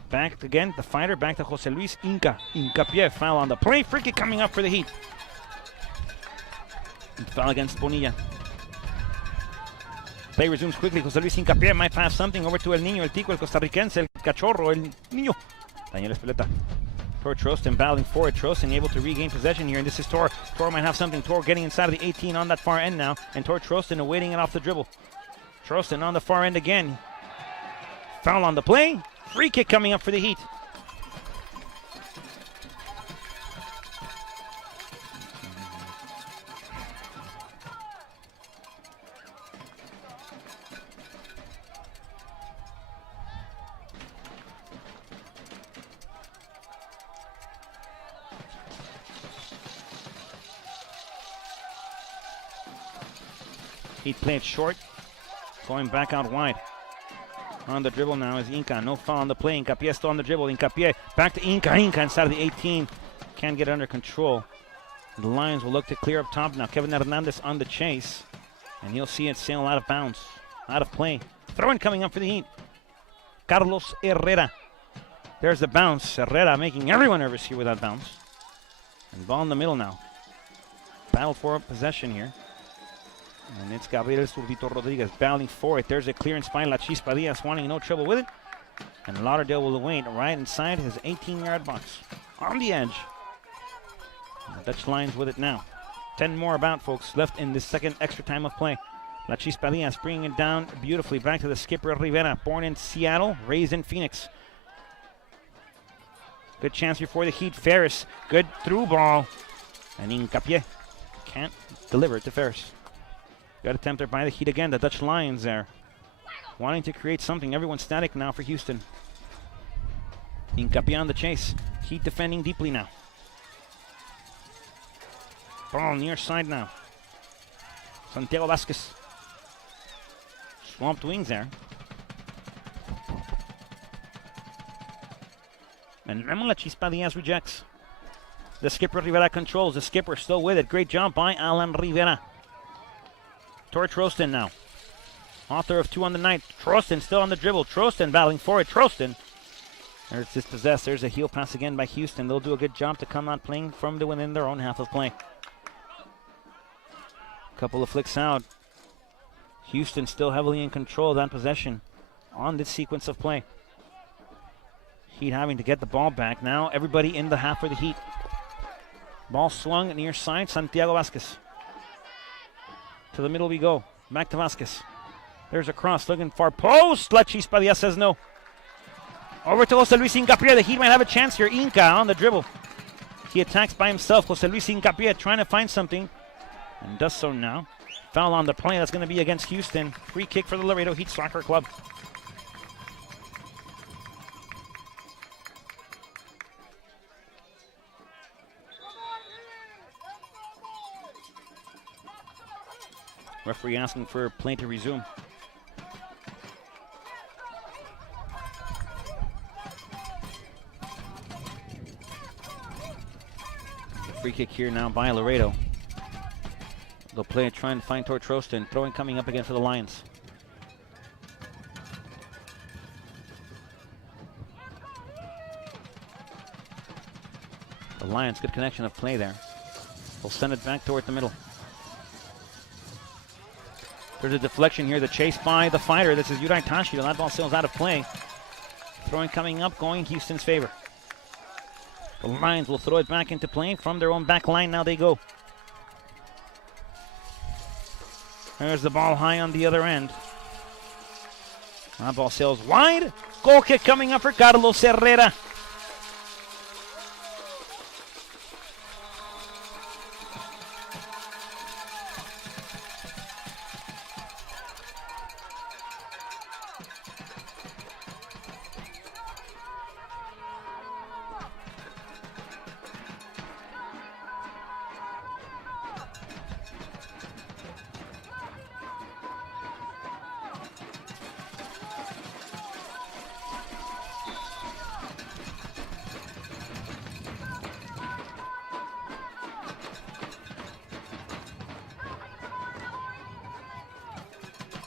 Back again, the fighter. Back to Jose Luis Hincapié. Foul on the play. Free kick coming up for the Heat. Foul against Bonilla. Play resumes quickly. Jose Luis Hincapié might pass something over to El Niño, El Tico, El Costarricense, El Cachorro, El Niño. Daniel Espeleta. Tor Trostin battling for it. Trostin able to regain possession here, and this is Tor. Tor might have something. Tor getting inside of the 18 on that far end now, and Tor Trostin awaiting it off the dribble. Trostin on the far end again. Foul on the play. Free kick coming up for the Heat. Heat played short, going back out wide. On the dribble now is Inca. No foul on the play. Hincapié still on the dribble. Hincapié back to Inca. Inca inside of the 18. Can't get under control. The Lions will look to clear up top now. Kevin Hernandez on the chase. And he'll see it sail out of bounds. Out of play. Throw-in coming up for the Heat. Carlos Herrera. There's the bounce. Herrera making everyone nervous here with that bounce. And ball in the middle now. Battle for possession here. And it's Gabriel Zurdito Rodriguez battling for it. There's a clearance by La Chispa Diaz, wanting no trouble with it. And Lauderdale will wait right inside his 18-yard box. On the edge. And the Dutch Lions with it now. 10 more about, folks, left in this second extra time of play. La Chispa Diaz bringing it down beautifully back to the skipper Rivera. Born in Seattle, raised in Phoenix. Good chance here for the Heat. Ferris, good through ball. And Hincapié can't deliver it to Ferris. Good attempt there by the Heat again. The Dutch Lions there. Wanting to create something. Everyone's static now for Houston. Hincapié on the chase. Heat defending deeply now. Ball near side now. Santiago Vasquez. Swamped wings there. And Memo La Chispa Diaz rejects. The skipper Rivera controls. The skipper still with it. Great job by Alan Rivera. Tor Trostin now. Author of 2 on the night. Trostin still on the dribble. Trostin battling for it. Trostin. There's dispossessed. There's a heel pass again by Houston. They'll do a good job to come out playing from within their own half of play. Couple of flicks out. Houston still heavily in control of that possession on this sequence of play. Heat having to get the ball back. Now everybody in the half for the Heat. Ball swung near side. Santiago Vasquez. To the middle we go. Back to Vasquez. There's a cross looking for post. La Chispa Diaz says no. Over to Jose Luis Hincapié. The Heat might have a chance here. Inca on the dribble. He attacks by himself. Jose Luis Hincapié trying to find something. And does so now. Foul on the play. That's going to be against Houston. Free kick for the Laredo Heat Soccer Club. Referee asking for play to resume. Free kick here now by Laredo. They'll play it, trying to find toward Trostin. Throwing coming up again for the Lions. The Lions, good connection of play there. They'll send it back toward the middle. There's a deflection here. The chase by the fighter. This is Yudai Tashido. That ball sails out of play. Throwing coming up, going Houston's favor. The Lions will throw it back into play from their own back line. Now they go. There's the ball high on the other end. That ball sails wide. Goal kick coming up for Carlos Herrera.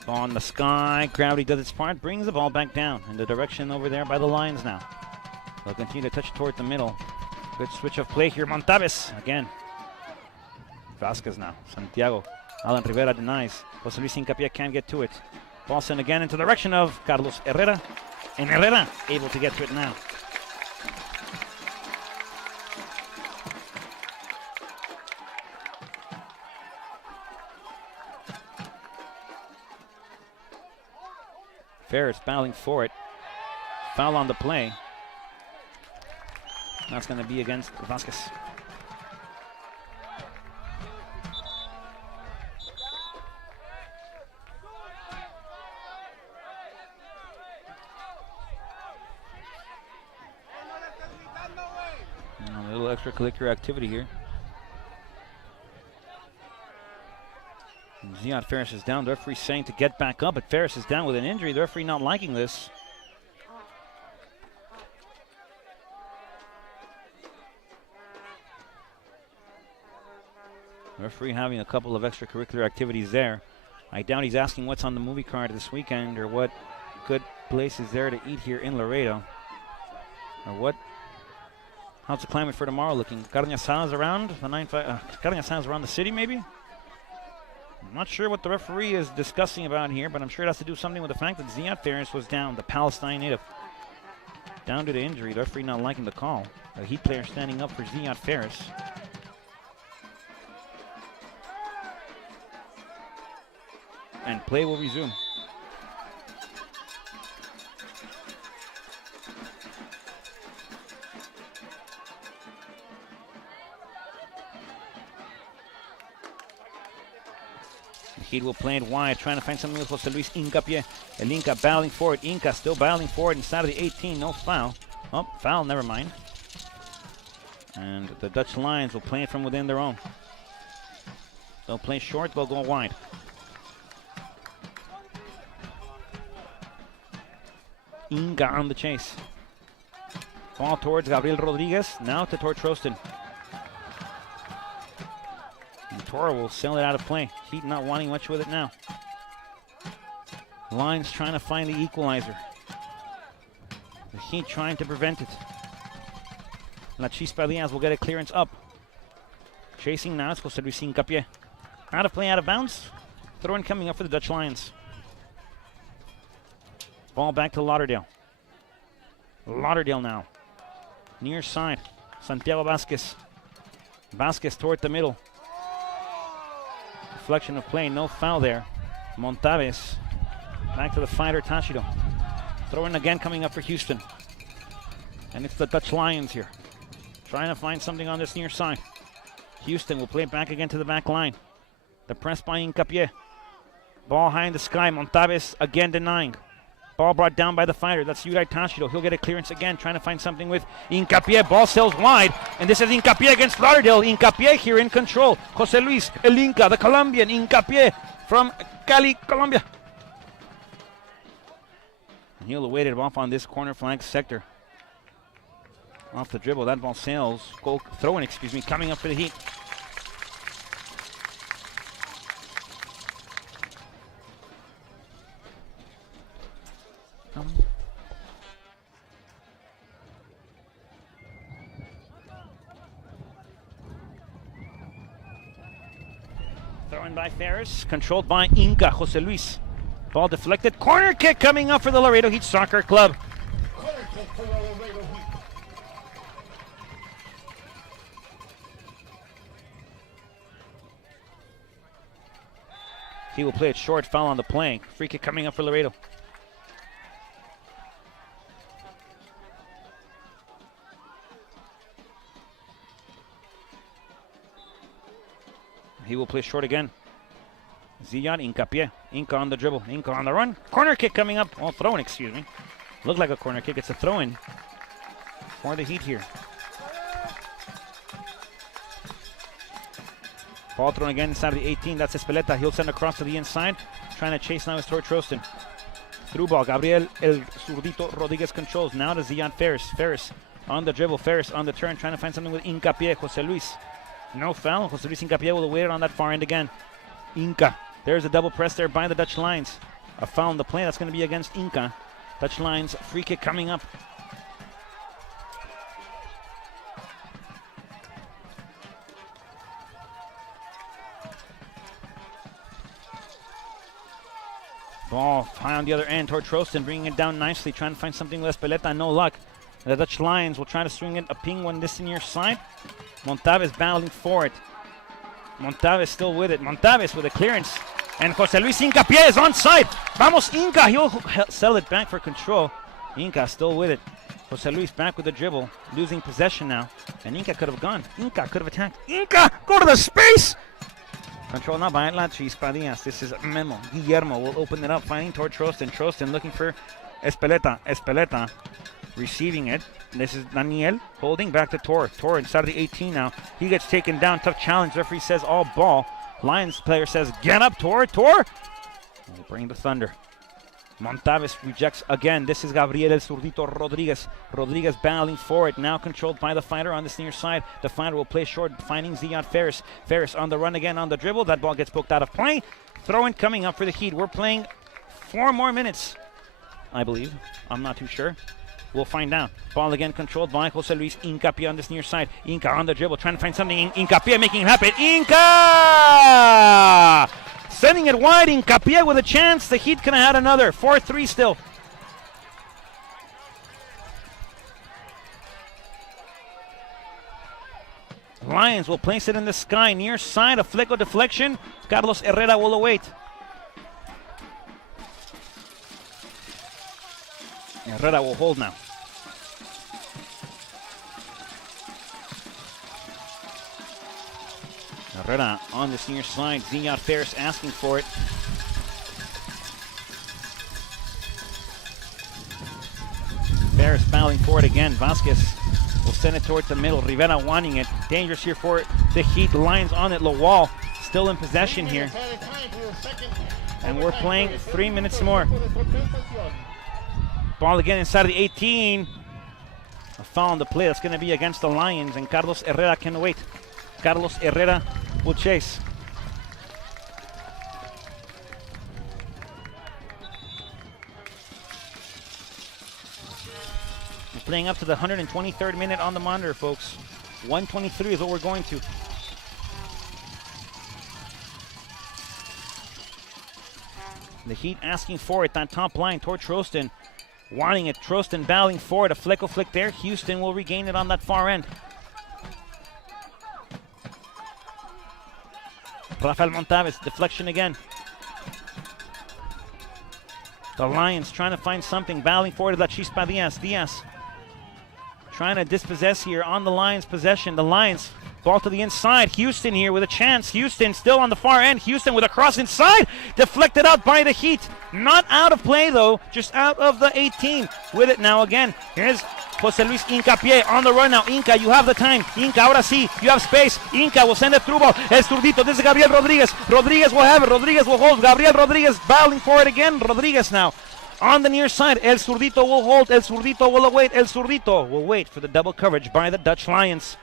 Ball in the sky. Gravity does its part. Brings the ball back down in the direction over there by the Lions now. They'll continue to touch toward the middle. Good switch of play here. Montaves again. Vasquez now. Santiago. Alan Rivera denies. Jose Luis Incapia can't get to it. Ball sent again into the direction of Carlos Herrera. And Herrera able to get to it now. Ferris battling for it. Foul on the play. That's going to be against Vasquez. A little extracurricular activity here. Ziad Ferris is down. The referee saying to get back up, but Ferris is down with an injury. The referee not liking this. The referee having a couple of extracurricular activities there. I doubt he's asking what's on the movie card this weekend or what good places there to eat here in Laredo. Or what? How's the climate for tomorrow looking? Carne asadas around the carne asadas around the city maybe? I'm not sure what the referee is discussing about here, but I'm sure it has to do something with the fact that Ziad Ferris was down, the Palestine native. Down due to injury, the referee not liking the call. A Heat player standing up for Ziad Ferris. And play will resume. Heat will play it wide, trying to find something with Jose Luis Incapie. El Inca battling for it. Inca still battling for it inside of the 18. No foul. Oh, foul, never mind. And the Dutch Lions will play it from within their own. They'll play short, they'll go wide. Inca on the chase. Ball towards Gabriel Rodriguez. Now to toward Trostin. Toro will sell it out of play. Heat not wanting much with it now. Lions trying to find the equalizer. The Heat trying to prevent it. La Chispa Diaz will get a clearance up. Chasing now, it's Jose Luis Incapie. Out of play, out of bounds. Throw-in coming up for the Dutch Lions. Ball back to Lauderdale. Lauderdale now. Near side. Santiago Vasquez. Vasquez toward the middle. Deflection of play, no foul there. Montaves back to the fighter Tashido. Throw-in again coming up for Houston. And it's the Dutch Lions here. Trying to find something on this near side. Houston will play it back again to the back line. The press by Incapie. Ball high in the sky. Montaves again denying. Ball brought down by the fighter. That's Yudai Tashido. He'll get a clearance again, trying to find something with Incapie. Ball sails wide, and this is Incapie against Lauderdale. Incapie here in control. Jose Luis, El Inca, the Colombian. Incapie from Cali, Colombia. And he'll await it off on this corner flank sector. Off the dribble, that ball sails. Goal throw-in, coming up for the Heat. Thrown by Ferris, controlled by Inca, Jose Luis. Ball deflected, corner kick coming up for the Laredo Heat Soccer Club. Corner kick for the Laredo Heat. He will play it short, foul on the play. Free kick coming up for Laredo. He will play short again. Ziyad, Incapié. Inca on the dribble. Inca on the run. Corner kick coming up. Oh, throw-in, Looked like a corner kick. It's a throw-in for the Heat here. Ball thrown again inside of the 18. That's Espeleta. He'll send across to the inside. Trying to chase now is Tor Trostin. Through ball. Gabriel El Zurdito Rodriguez controls. Now to Zion Ferris. Ferris on the dribble. Ferris on the turn. Trying to find something with Incapié. Jose Luis. No foul. Jose Luis Incapié will wait on that far end again. Inca. There's a double press there by the Dutch Lions. A foul on the play. That's going to be against Inca. Dutch Lions free kick coming up. Ball high on the other end toward Trostin, bringing it down nicely, trying to find something with Espeleta. No luck. The Dutch Lions will try to swing it, a ping one this near side. Montaves battling for it. Montaves still with it. Montaves with a clearance. And Jose Luis Incapié is onside. Vamos Inca. He'll sell it back for control. Inca still with it. Jose Luis back with the dribble, losing possession now. And Inca could have gone. Inca could have attacked. Inca, go to the space. Control now by La Chispa Diaz. This is Memo. Guillermo will open it up, finding toward Trostin. Trostin looking for Espeleta. Espeleta receiving it. This is Daniel holding back to Tor. Tor inside of the 18 now. He gets taken down. Tough challenge. Referee says all ball. Lions player says get up, Tor. Tor. We'll bring the thunder. Montaves rejects again. This is Gabriel El Zurdito Rodriguez. Rodriguez battling for it. Now controlled by the fighter on this near side. The fighter will play short, finding Zion Ferris. Ferris on the run again on the dribble. That ball gets booked out of play. Throw-in coming up for the Heat. We're playing 4 more minutes, I believe. I'm not too sure. We'll find out. Ball again controlled by Jose Luis Incapié on this near side. Inca on the dribble, trying to find something. Incapié making it happen. Inca! Sending it wide. Incapié with a chance. The Heat could have had another. 4-3 still. Lions will place it in the sky near side. A flick of deflection. Carlos Herrera will await. Herrera will hold now. Herrera on this near side. Zion Ferris asking for it. Ferris fouling for it again. Vasquez will send it towards the middle. Rivera wanting it. Dangerous here for the Heat. Lions on it. Lawal still in possession here. And we're playing 3 minutes more. Ball again inside of the 18. A foul on the play. That's going to be against the Lions, and Carlos Herrera can wait. Carlos Herrera will chase. We're playing up to the 123rd minute on the monitor, folks. 123 is what we're going to. The Heat asking for it. That top line toward Trostin. Wanting it. Trostin battling for it. A flick there. Houston will regain it on that far end. Rafael Montaves. Deflection again. The Lions trying to find something. Battling for it. La Chispa Diaz. Diaz trying to dispossess here on the Lions' possession. The Lions. Ball to the inside. Houston here with a chance. Houston still on the far end. Houston with a cross inside. Deflected out by the Heat. Not out of play, though. Just out of the 18. With it now again. Here's Jose Luis Hincapié on the run now. Inca, you have the time. Inca, ahora sí, you have space. Inca will send it through ball. El zurdito, this is Gabriel Rodriguez. Rodriguez will have it. Rodriguez will hold. Gabriel Rodriguez battling for it again. Rodriguez now on the near side. El zurdito will hold. El zurdito will await. El zurdito will wait for the double coverage by the Dutch Lions.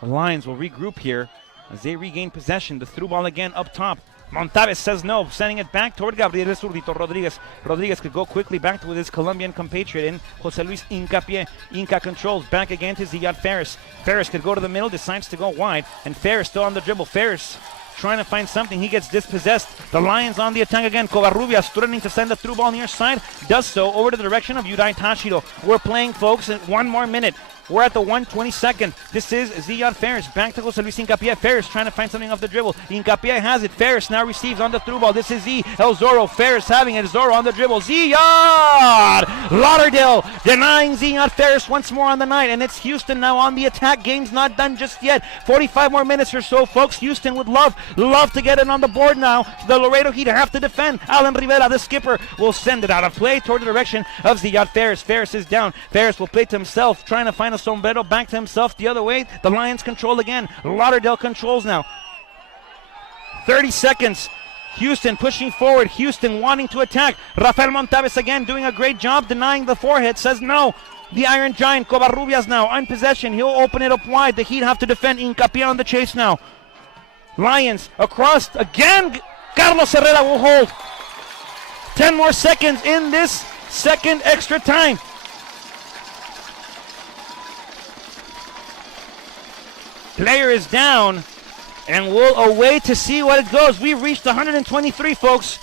The Lions will regroup here as they regain possession. The through ball again up top. Montaves says no, sending it back toward Gabriel Zurdito Rodriguez. Rodriguez could go quickly back with his Colombian compatriot in Jose Luis Hincapié. Inca controls back again to Ziyad Ferris. Ferris could go to the middle, decides to go wide, and Ferris still on the dribble. Ferris trying to find something. He gets dispossessed. The Lions on the attack again. Covarrubias threatening to send the through ball near side. Does so over to the direction of Yudai Tashiro. We're playing, folks, in 1 more minute. We're at the 122nd. This is Ziyad Ferris. Back to Jose Luis Hincapié. Ferris trying to find something off the dribble. Hincapié has it. Ferris now receives on the through ball. This is El Zorro. Ferris having it. Zorro on the dribble. Ziyad! Lauderdale denying Ziyad Ferris once more on the night. And it's Houston now on the attack. Game's not done just yet. 45 more minutes or so, folks. Houston would love to get it on the board now. The Laredo Heat have to defend. Alan Rivera, the skipper, will send it out of play toward the direction of Ziyad Ferris. Ferris is down. Ferris will play to himself, trying to find a Sombrero back to himself the other way. The Lions control again. Lauderdale controls now. 30 seconds. Houston pushing forward. Houston wanting to attack. Rafael Montaves again doing a great job denying the forehead. Says no. The Iron Giant, Covarrubias now on possession. He'll open it up wide. The Heat have to defend. Hincapié on the chase now. Lions across again. Carlos Herrera will hold. 10 more seconds in this second extra time. Player is down, and we'll await to see what it goes. We've reached 123, folks.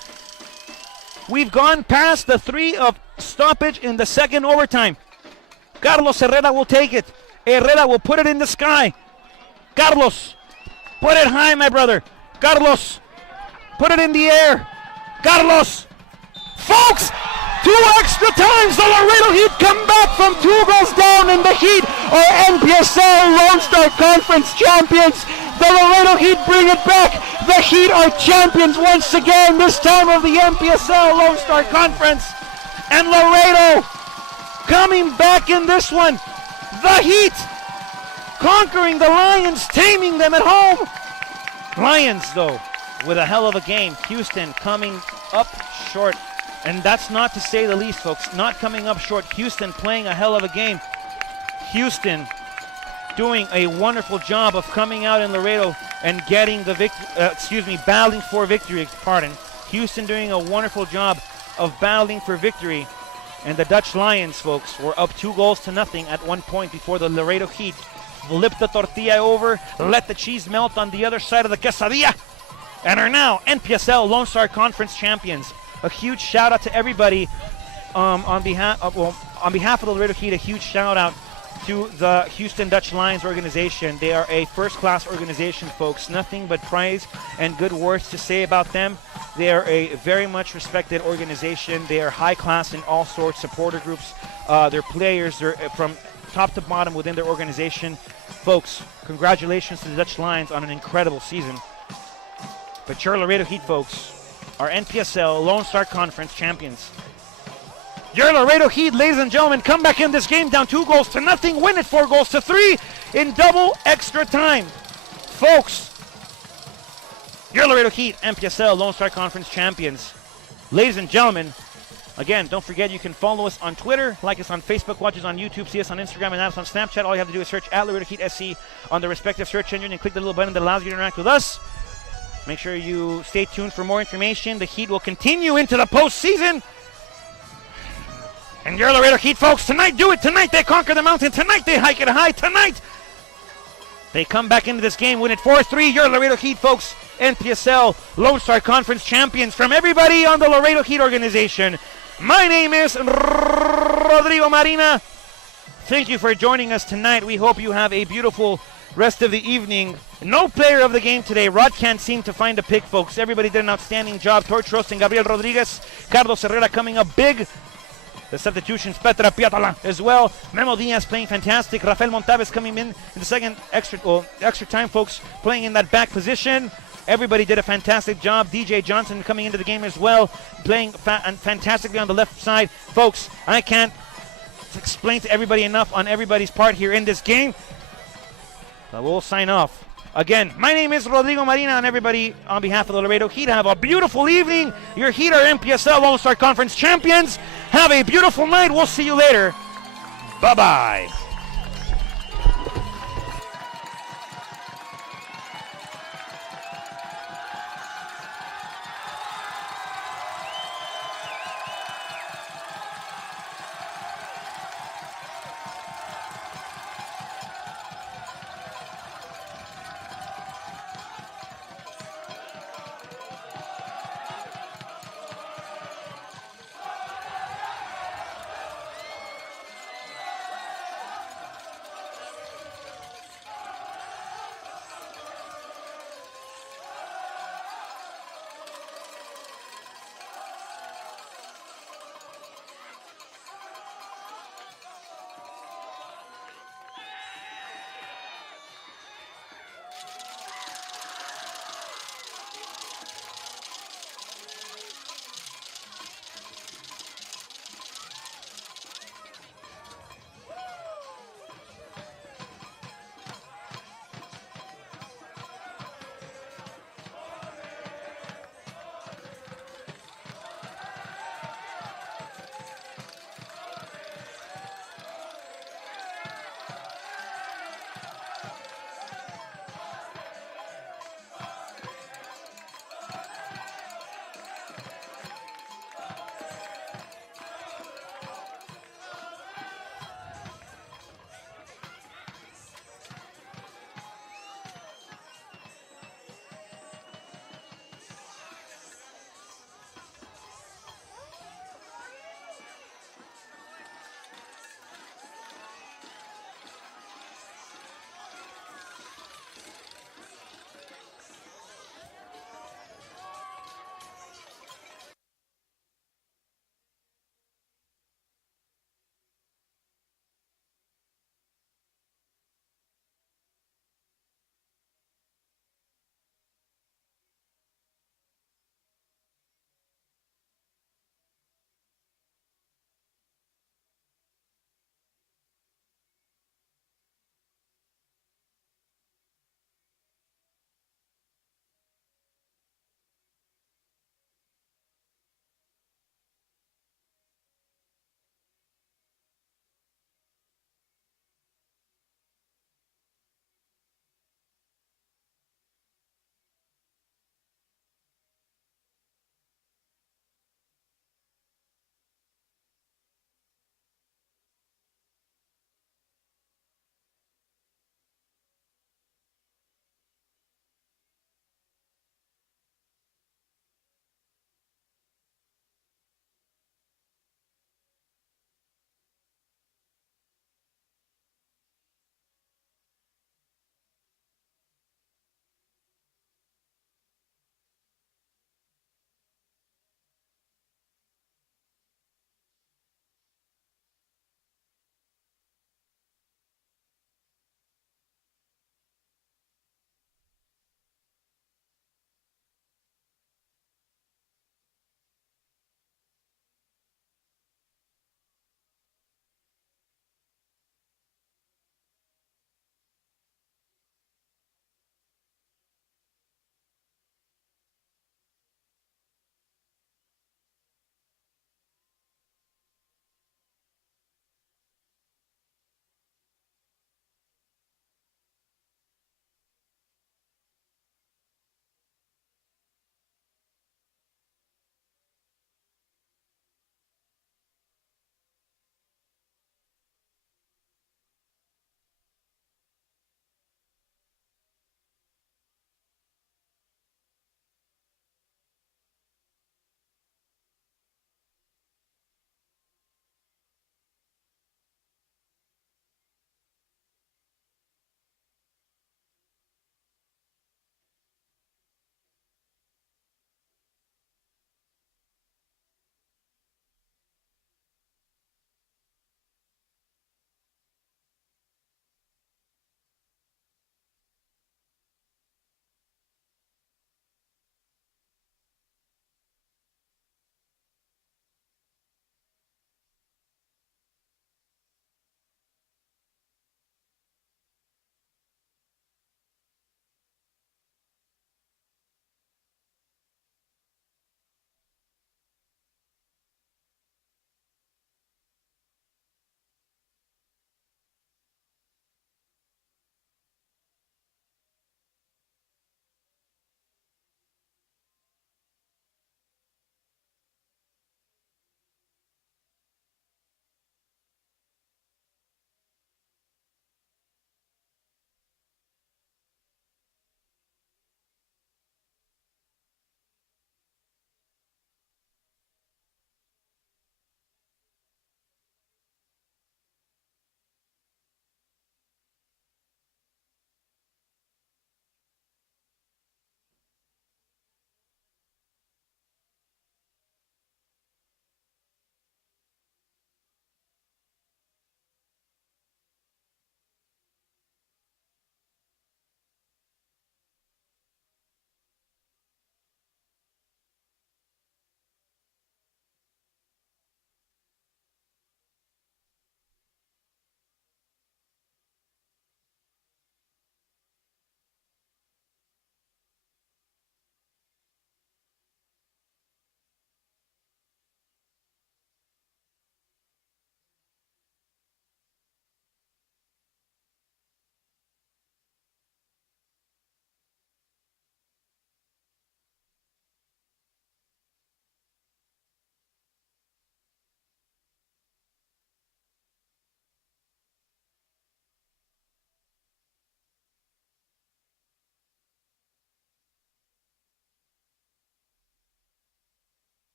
We've gone past the 3 of stoppage in the second overtime. Carlos Herrera will take it. Herrera will put it in the sky. Carlos, put it high, my brother. Carlos, put it in the air. Carlos, folks, 2 extra times. The Laredo Heat come back from 2 goals down, and the Heat are NPSL Lone Star Conference champions. The Laredo Heat bring it back. The Heat are champions once again, this time of the NPSL Lone Star Conference. And Laredo coming back in this one. The Heat conquering the Lions, taming them at home. Lions, though, with a hell of a game. Houston coming up short. And that's not to say the least, folks. Not coming up short. Houston playing a hell of a game. Houston doing a wonderful job of coming out in Laredo and getting the battling for victory. Houston doing a wonderful job of battling for victory. And the Dutch Lions, folks, were up 2 goals to nothing at one point before the Laredo Heat flipped the tortilla over, let the cheese melt on the other side of the quesadilla, and are now NPSL Lone Star Conference champions. A huge shout out to everybody on behalf of the Laredo Heat. A huge shout out to the Houston Dutch Lions organization. They are a first-class organization, folks. Nothing but praise and good words to say about them. They are a very much respected organization. They are high class in all sorts, supporter groups. Their players are from top to bottom within their organization. Folks, congratulations to the Dutch Lions on an incredible season. But your Laredo Heat, folks, are NPSL Lone Star Conference champions. Your Laredo Heat, ladies and gentlemen, come back in this game down 2 goals to nothing, win it 4 goals to 3 in double extra time. Folks, your Laredo Heat, NPSL Lone Star Conference champions. Ladies and gentlemen, again, don't forget you can follow us on Twitter, like us on Facebook, watch us on YouTube, see us on Instagram, and add us on Snapchat. All you have to do is search at Laredo Heat SC on the respective search engine and click the little button that allows you to interact with us. Make sure you stay tuned for more information. The Heat will continue into the postseason. And your Laredo Heat, folks, tonight do it. Tonight they conquer the mountain. Tonight they hike it high. Tonight they come back into this game, win it 4-3. Your Laredo Heat, folks, NPSL Lone Star Conference champions. From everybody on the Laredo Heat organization, my name is Rodrigo Marina. Thank you for joining us tonight. We hope you have a beautiful rest of the evening. No player of the game today. Rod can't seem to find a pick, folks. Everybody did an outstanding job. Torch roasting Gabriel Rodriguez. Carlos Herrera coming up big. The substitutions, Petra Piatola as well. Memo Diaz playing fantastic. Rafael Montaves coming in the second extra time, folks, playing in that back position. Everybody did a fantastic job. DJ Johnson coming into the game as well, playing fantastically on the left side. Folks, I can't explain to everybody enough on everybody's part here in this game. But we'll sign off. Again, my name is Rodrigo Marina, and everybody on behalf of the Laredo Heat, have a beautiful evening. Your Heat are MPSL Lone Star Conference champions. Have a beautiful night. We'll see you later. Bye-bye.